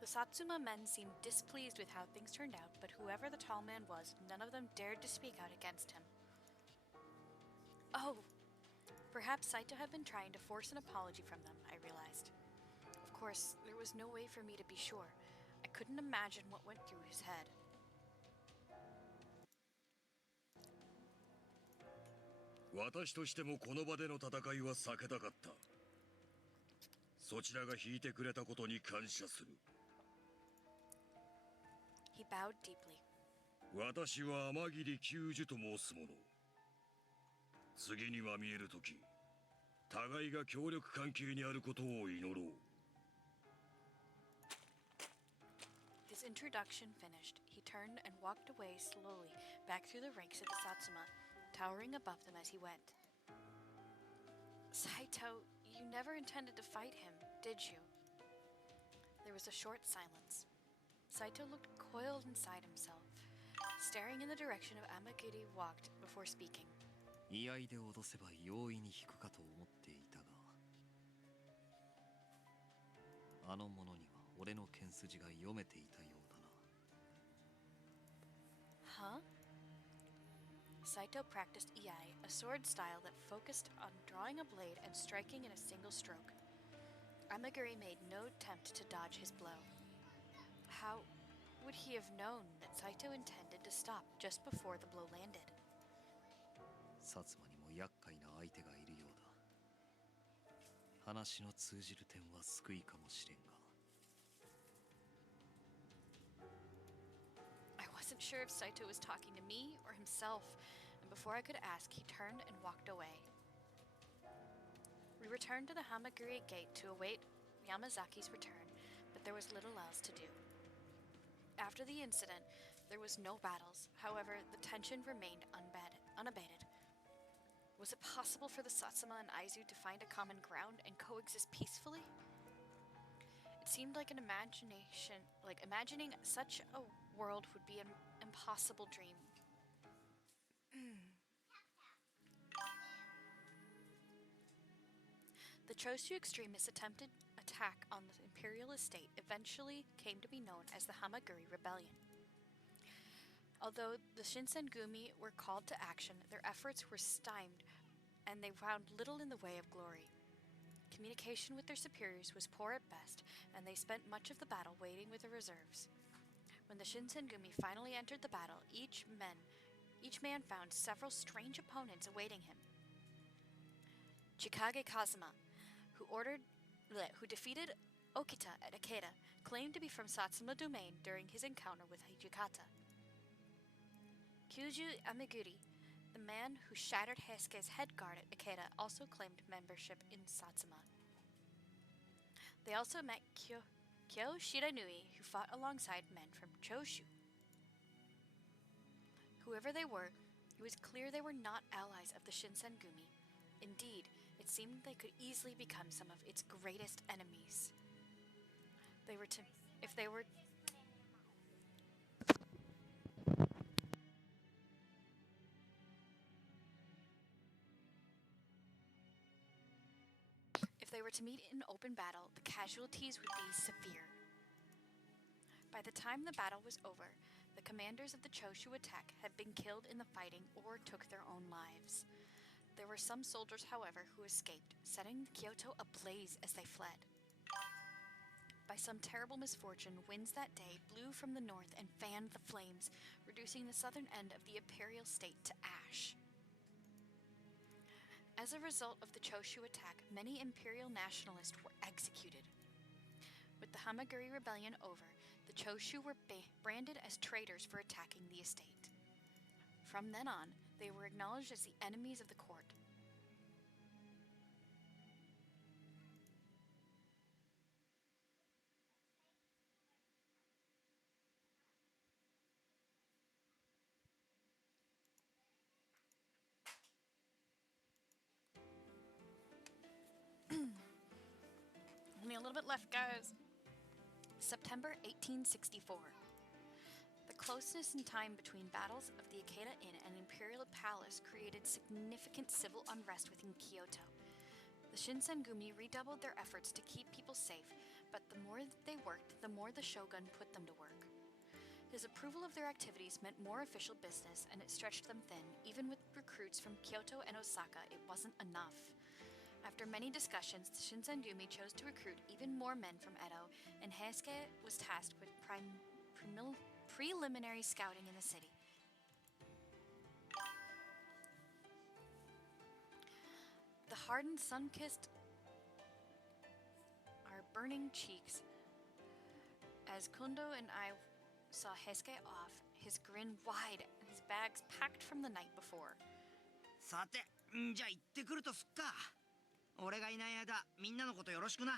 The Satsuma men seemed displeased with how things turned out, but whoever the tall man was, none of them dared to speak out against him. Oh! Perhaps Saito had been trying to force an apology from them, I realized. Of course, there was no way for me to be sure. I couldn't imagine what went through his head. 私としてもこの場での戦いは避けたかったそちらが引いてくれたことに感謝する He bowed deeply. 私は天霧久寿と申す者次には見えるとき互いが協力関係にあることを祈ろう His introduction finished, he turned and walked away slowly back through the ranks of the Satsuma, towering above them as he went. Saito, you never intended to fight him, did you? There was a short silence. Saito looked coiled inside himself, staring in the direction of Amagiri walked before speaking. 居合で脅せば容易に引くかと思っていたがあの者には俺の剣筋が読めていたようだな Huh? Saito practiced iai, a sword style that focused on drawing a blade and striking in a single stroke. Amagiri made no attempt to dodge his blow. How would he have known that Saito intended to stop just before the blow landed? 薩摩にも厄介な相手がいるようだ話の通じる点は救いかもしれんが I wasn't sure if Saito was talking to me or himself, and before I could ask, he turned and walked away. We returned to the Hamagiri gate to await Yamazaki's return, but there was little else to do. After the incident, there was no battles. However, the tension remained unabated. Was it possible for the Satsuma and Aizu to find a common ground and coexist peacefully? It seemed like imagining such a world would be an impossible dream. The Choshu extremists' attempted attack on the imperial estate eventually came to be known as the Hamaguri Rebellion. Although the Shinsengumi were called to action, their efforts were stymied, and they found little in the way of glory. Communication with their superiors was poor at best, and they spent much of the battle waiting with the reserves. When the Shinsengumi finally entered the battle, each man found several strange opponents awaiting him. Chikage Kazuma, who defeated Okita at Akeda, claimed to be from Satsuma domain during his encounter with Hijikata. Kyuju Amiguri, the man who shattered Heisuke's head guard at Ikeda, also claimed membership in Satsuma. They also met Kyo Shiranui, who fought alongside men from Choshu. Whoever they were, it was clear they were not allies of the Shinsengumi. Indeed, it seemed they could easily become some of its greatest enemies. If they were to meet in open battle, the casualties would be severe. By the time the battle was over, the commanders of the Choshu attack had been killed in the fighting or took their own lives. There were some soldiers, however, who escaped, setting Kyoto ablaze as they fled. By some terrible misfortune, winds that day blew from the north and fanned the flames, reducing the southern end of the imperial state to ash. As a result of the Choshu attack, many imperial nationalists were executed. With the Hamaguri rebellion over, the Choshu were branded as traitors for attacking the estate. From then on, they were acknowledged as the enemies of the court. Only a little bit left, guys. September 1864. The closeness in time between battles of the Ikeda Inn and Imperial Palace created significant civil unrest within Kyoto. The Shinsengumi redoubled their efforts to keep people safe, but the more they worked, the more the shogun put them to work. His approval of their activities meant more official business, and it stretched them thin. Even with recruits from Kyoto and Osaka, it wasn't enough. After many discussions, the Shinsengumi chose to recruit even more men from Edo, and Heisuke was tasked with preliminary scouting in the city. The hardened, sun-kissed our burning cheeks as Kondo and I saw Heisuke off, his grin wide and his bags packed from the night before. さて、じゃあ行ってくるとすっか。俺がいない間、みんなのことよろしくな。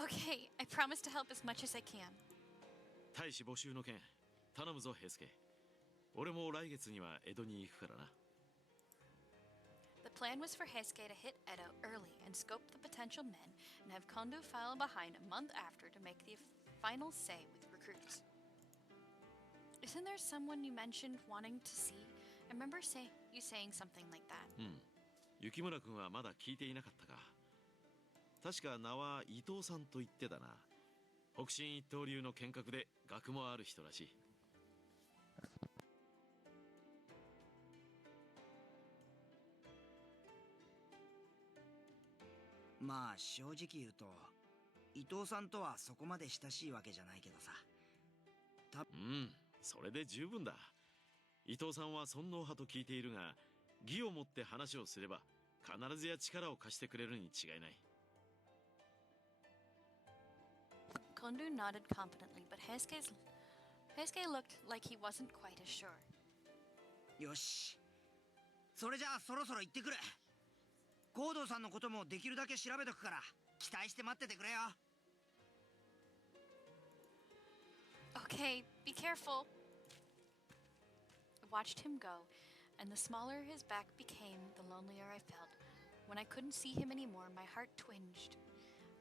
Okay, I promise to help as much as I can. 大使募集の件、頼むぞ、ヘイスケ。俺も来月には江戸に行くからな。The plan was for Heisuke to hit Edo early and scope the potential men, and have Kondo file behind a month after to make the final say with recruits. Isn't there someone you mentioned wanting to see? I remember you saying something like that. 雪村君はまだ聞いていなかったか。確か名は伊藤さんと言ってたな。北進一刀流の剣客で学もある人らしい。まあ正直言うと、伊藤さんとはそこまで親しいわけじゃないけどさ。それで十分だ。伊藤さんは尊皇派と聞いているが、義をもって話をすれば必ずや力を貸してくれるに違いない。Kondo nodded confidently, but Heisuke looked like he wasn't quite as sure. よし。それじゃあそろそろ行ってくる。ゴードさんのこともできるだけ調べとくから、期待して待っててくれよ。Okay, be careful. I watched him go, and the smaller his back became, the lonelier I felt. When I couldn't see him anymore, my heart twinged.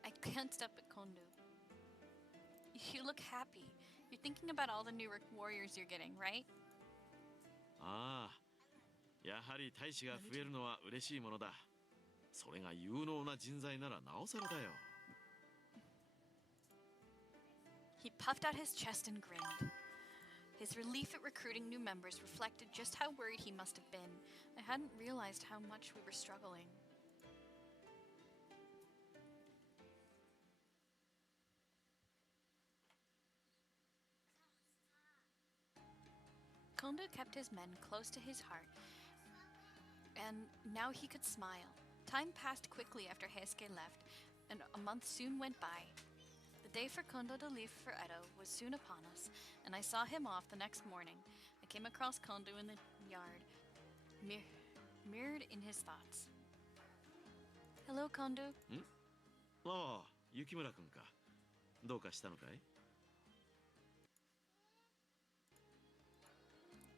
I glanced up at Kondo. You look happy. You're thinking about all the new warriors you're getting, right? ああ、やはり大使が増えるのは嬉しいものだ。それが有能な人材ならなおさらだよ。He puffed out his chest and grinned. His relief at recruiting new members reflected just how worried he must have been. I hadn't realized how much we were struggling. Kondo kept his men close to his heart, and now he could smile. Time passed quickly after Heisuke left, and a month soon went by. The day for Kondo to leave for Edo was soon upon us, and I saw him off the next morning. I came across Kondo in the yard, mirrored in his thoughts. Hello, Kondo. ああ、雪村君か。どうかしたのかい？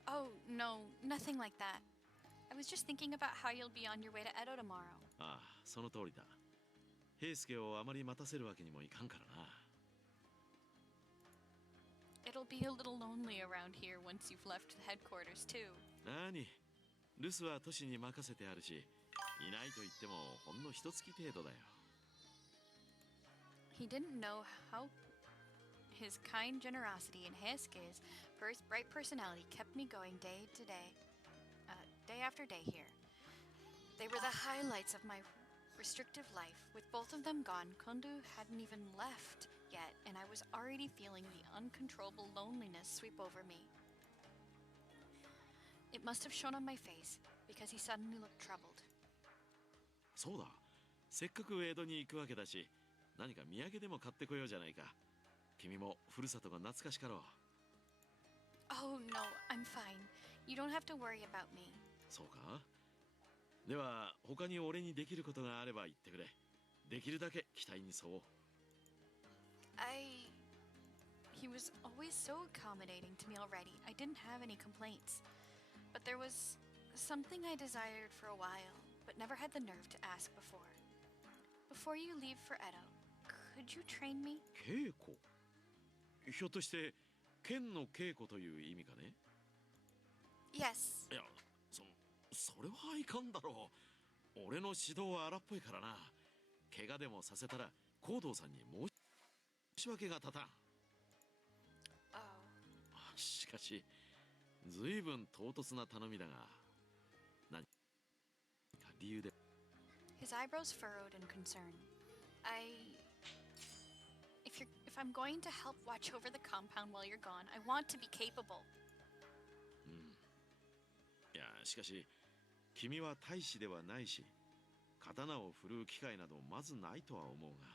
Oh, no, nothing like that. I was just thinking about how you'll be on your way to Edo tomorrow. ああ、その通りだ。平助をあまり待たせるわけにもいかんからな。It'll be a little lonely around here once you've left the headquarters, too. なに、留守は都市に任せてあるし、いないと言ってもほんの一月程度だよ。He didn't know how his kind generosity and Heisuke's bright personality kept me going day after day here. They were the highlights of my restrictive life. With both of them gone, Kondo hadn't even left yet, and I was already feeling the uncontrollable loneliness sweep over me. It must have shown on my face, because he suddenly looked troubled. そうだ。せっかく江戸に行くわけだし、何か土産でも買ってこようじゃないか。君もふるさとが懐かしかろう。Oh, no, I'm fine. You don't have to worry about me. そうか？では、他に俺にできることがあれば言ってくれ。できるだけ期待に沿おう。He was always so accommodating to me already. I didn't have any complaints. But there was something I desired for a while, but never had the nerve to ask before. Before you leave for Edo, could you train me? 稽古？ひょっとして、剣の稽古という意味かね？ Yes. いや、それはいかんだろう。俺の指導は荒っぽいからな。怪我でもさせたら、行動さんに申し訳が立たん。しかし、ずいぶん唐突な頼みだが、何か理由で。His eyebrows furrowed in concern. If I'm going to help watch over the compound while you're gone, I want to be capable. いや、しかし、君は大使ではないし、刀を振るう機会などまずないとは思うが。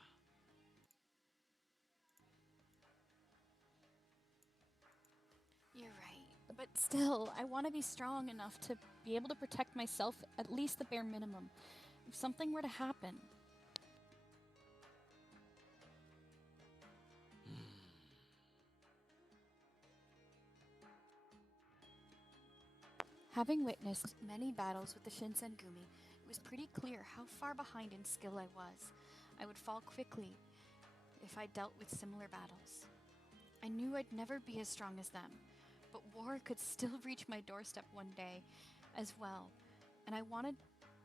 You're right. But still, I want to be strong enough to be able to protect myself, at least the bare minimum. If something were to happen. Having witnessed many battles with the Shinsengumi, it was pretty clear how far behind in skill I was. I would fall quickly if I dealt with similar battles. I knew I'd never be as strong as them, but war could still reach my doorstep one day as well, and I wanted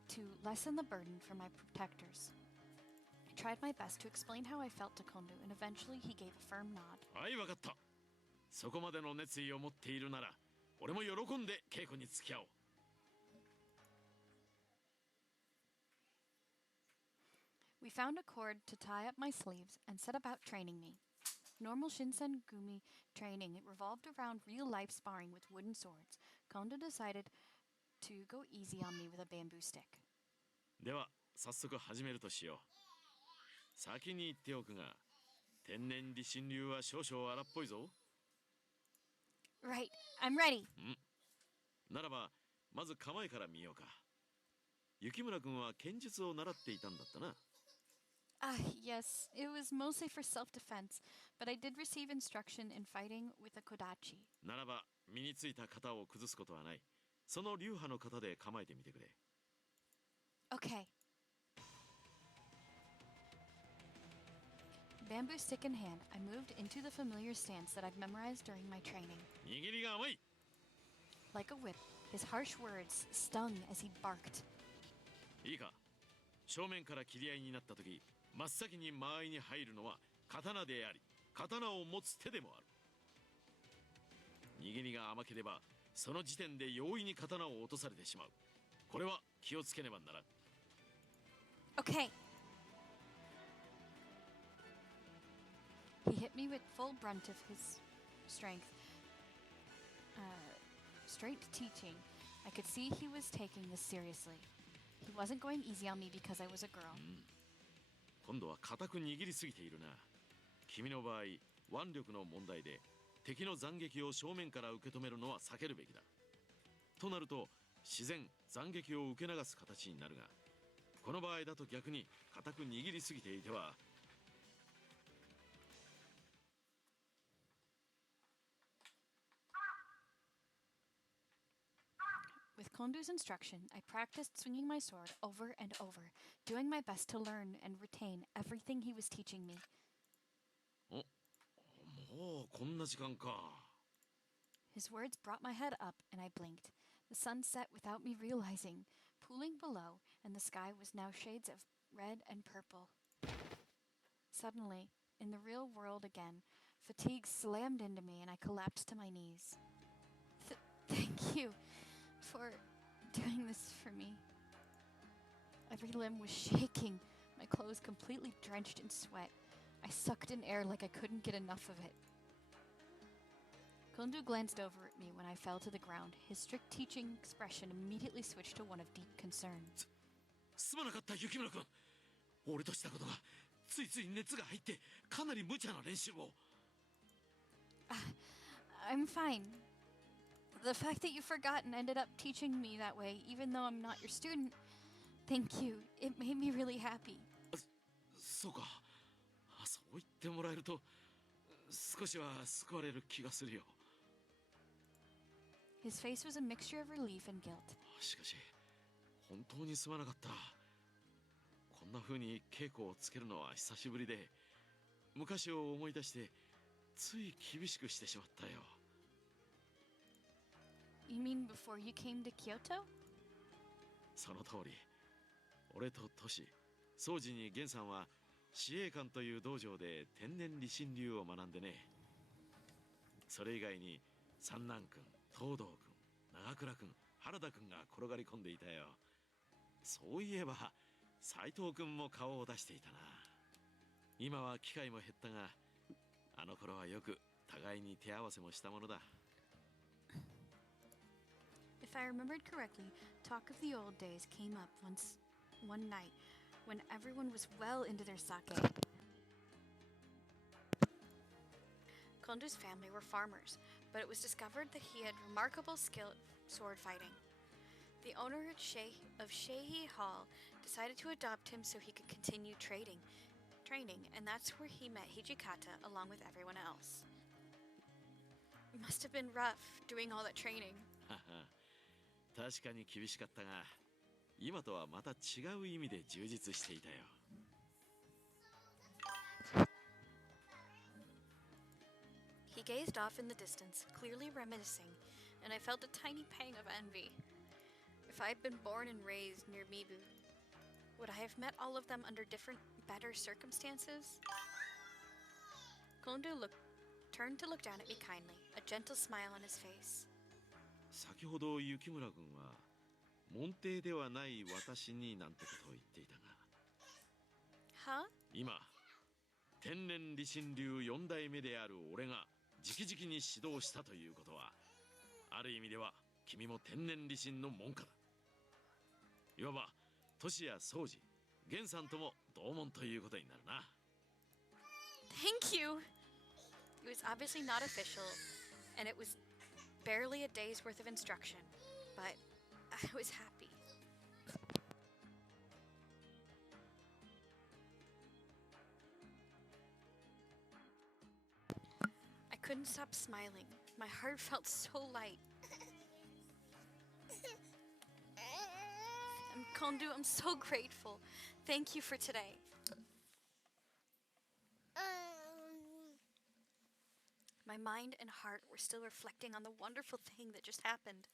to lessen the burden for my protectors. I tried my best to explain how I felt to Kondo, and eventually he gave a firm nod. はい、わかった。そこまでの熱意を持っているなら、俺も喜んで稽古に付き合おう。We found a cord to tie up my sleeves and set about training me. Normal Shinsengumi training, it revolved around real-life sparring with wooden swords. Kondo decided to go easy on me with a bamboo stick. では、早速始めるとしよう。先に言っておくが、天然理心流は少々荒っぽいぞ。Right, I'm ready. ならば、まず構えから見ようか。雪村君は剣術を習っていたんだったな。Yes, it was mostly for self-defense, but I did receive instruction in fighting with a kodachi. ならば、身についた型を崩すことはない。その流派の型で構えてみてくれ。Okay. Bamboo stick in hand, I moved into the familiar stance that I've memorized during my training. 握りが甘い。 Like a whip, his harsh words stung as he barked. いいか。正面から切り合いになった時、真っ先に間合いに入るのは刀であり、刀を持つ手でもある。握りが甘ければ、その時点で容易に刀を落とされてしまう。これは気をつけねばならん。Okay. He hit me with full brunt of his strength. Straight teaching. I could see he was taking this seriously. He wasn't going easy on me because I was a girl. 今度は固く握りすぎているな。君の場合、腕力の問題で敵の斬撃を正面から受け止めるのは避けるべきだ。となると自然斬撃を受け流す形になるが、この場合だと逆に固く握りすぎていては。With Kondu's instruction, I practiced swinging my sword over and over, doing my best to learn and retain everything he was teaching me. もうこんな時間か。 His words brought my head up, and I blinked. The sun set without me realizing, pooling below, and the sky was now shades of red and purple. Suddenly, in the real world again, fatigue slammed into me, and I collapsed to my knees. Thank you for doing this for me. Every limb was shaking, my clothes completely drenched in sweat. I sucked in air like I couldn't get enough of it. Kondu glanced over at me when I fell to the ground. His strict teaching expression immediately switched to one of deep concern. すまなかった雪村君。俺としたことがついつい熱が入ってかなり無茶な練習を。I'm fine. The fact that you forgot and ended up teaching me that way, even though I'm not your student, thank you. It made me really happy. そうか。そう言ってもらえると少しは救われる気がするよ。 His face was a mixture of relief and guilt. しかし本当にすまなかった。こんな風に稽古をつけるのは久しぶりで、昔を思い出してつい厳しくしてしまったよ。 You mean before you came to Kyoto? その通り。俺とトシ、宗司に源さんは司令官という道場で天然理心流を学んでね。それ以外に三男君、東堂君、長倉君、原田君が転がり込んでいたよ。そういえば斉藤君も顔を出していたな。今は機会も減ったが、あの頃はよく互いに手合わせもしたものだ。 If I remembered correctly, talk of the old days came up one night when everyone was well into their sake. Kondu's family were farmers, but it was discovered that he had remarkable skill at sword fighting. The owner of Shehi Hall decided to adopt him so he could continue training, and that's where he met Hijikata along with everyone else. It must have been rough doing all that training. 確かに厳しかったが、今とはまた違う意味で充実していたよ。 He gazed off in the distance, clearly reminiscing, and I felt a tiny pang of envy. If I had been born and raised near Mibu, would I have met all of them under different, better circumstances? Kondu turned to look down at me kindly, a gentle smile on his face. 先ほど雪村君は門弟ではない私になんてことを言っていたが、 Huh? 今天然理心流4代目である俺が直々に指導したということは、ある意味では君も天然理心の門下だ。いわばトシや宗司、源さんとも同門ということになるな。 Thank you! It was obviously not official, and it was barely a day's worth of instruction, but I was happy. I couldn't stop smiling. My heart felt so light. And Kondu, I'm so grateful. Thank you for today. My mind and heart were still reflecting on the wonderful thing that just happened.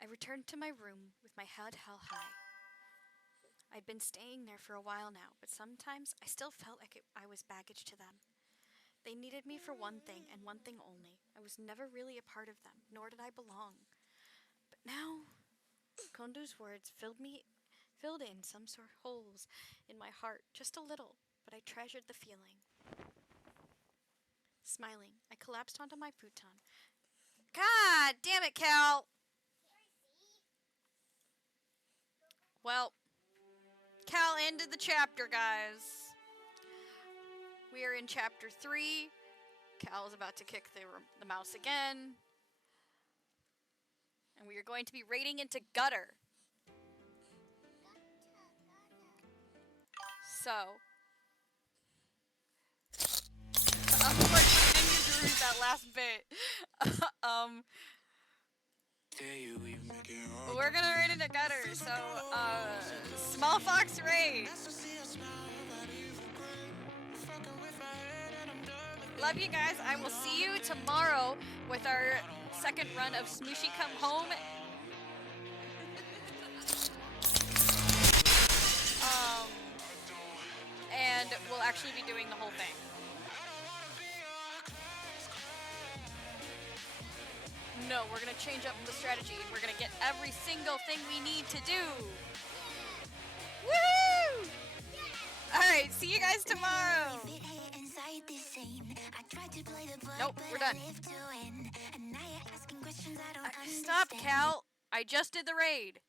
I returned to my room with my head held high. I'd been staying there for a while now, but sometimes I still felt like I was baggage to them. They needed me for one thing and one thing only. I was never really a part of them, nor did I belong. But now, Kondu's words filled in some sort of holes in my heart, just a little, but I treasured the feeling. Smiling, I collapsed onto my futon. God damn it, Cal! Well, Cal ended the chapter, guys. We are in chapter 3. Cal is about to kick the mouse again. And we are going to be raiding into Gutter. So. Unfortunately, I didn't get to read that last bit. We're gonna raid into Gutter, so, Small Fox raid. Love you guys. I will see you tomorrow with our second run of Smooshy Come Home. And we'll actually be doing the whole thing. No, we're gonna change up the strategy. We're gonna get every single thing we need to do. Woo! Alright, see you guys tomorrow. Nope, we're done. Stop, Cal. I just did the raid.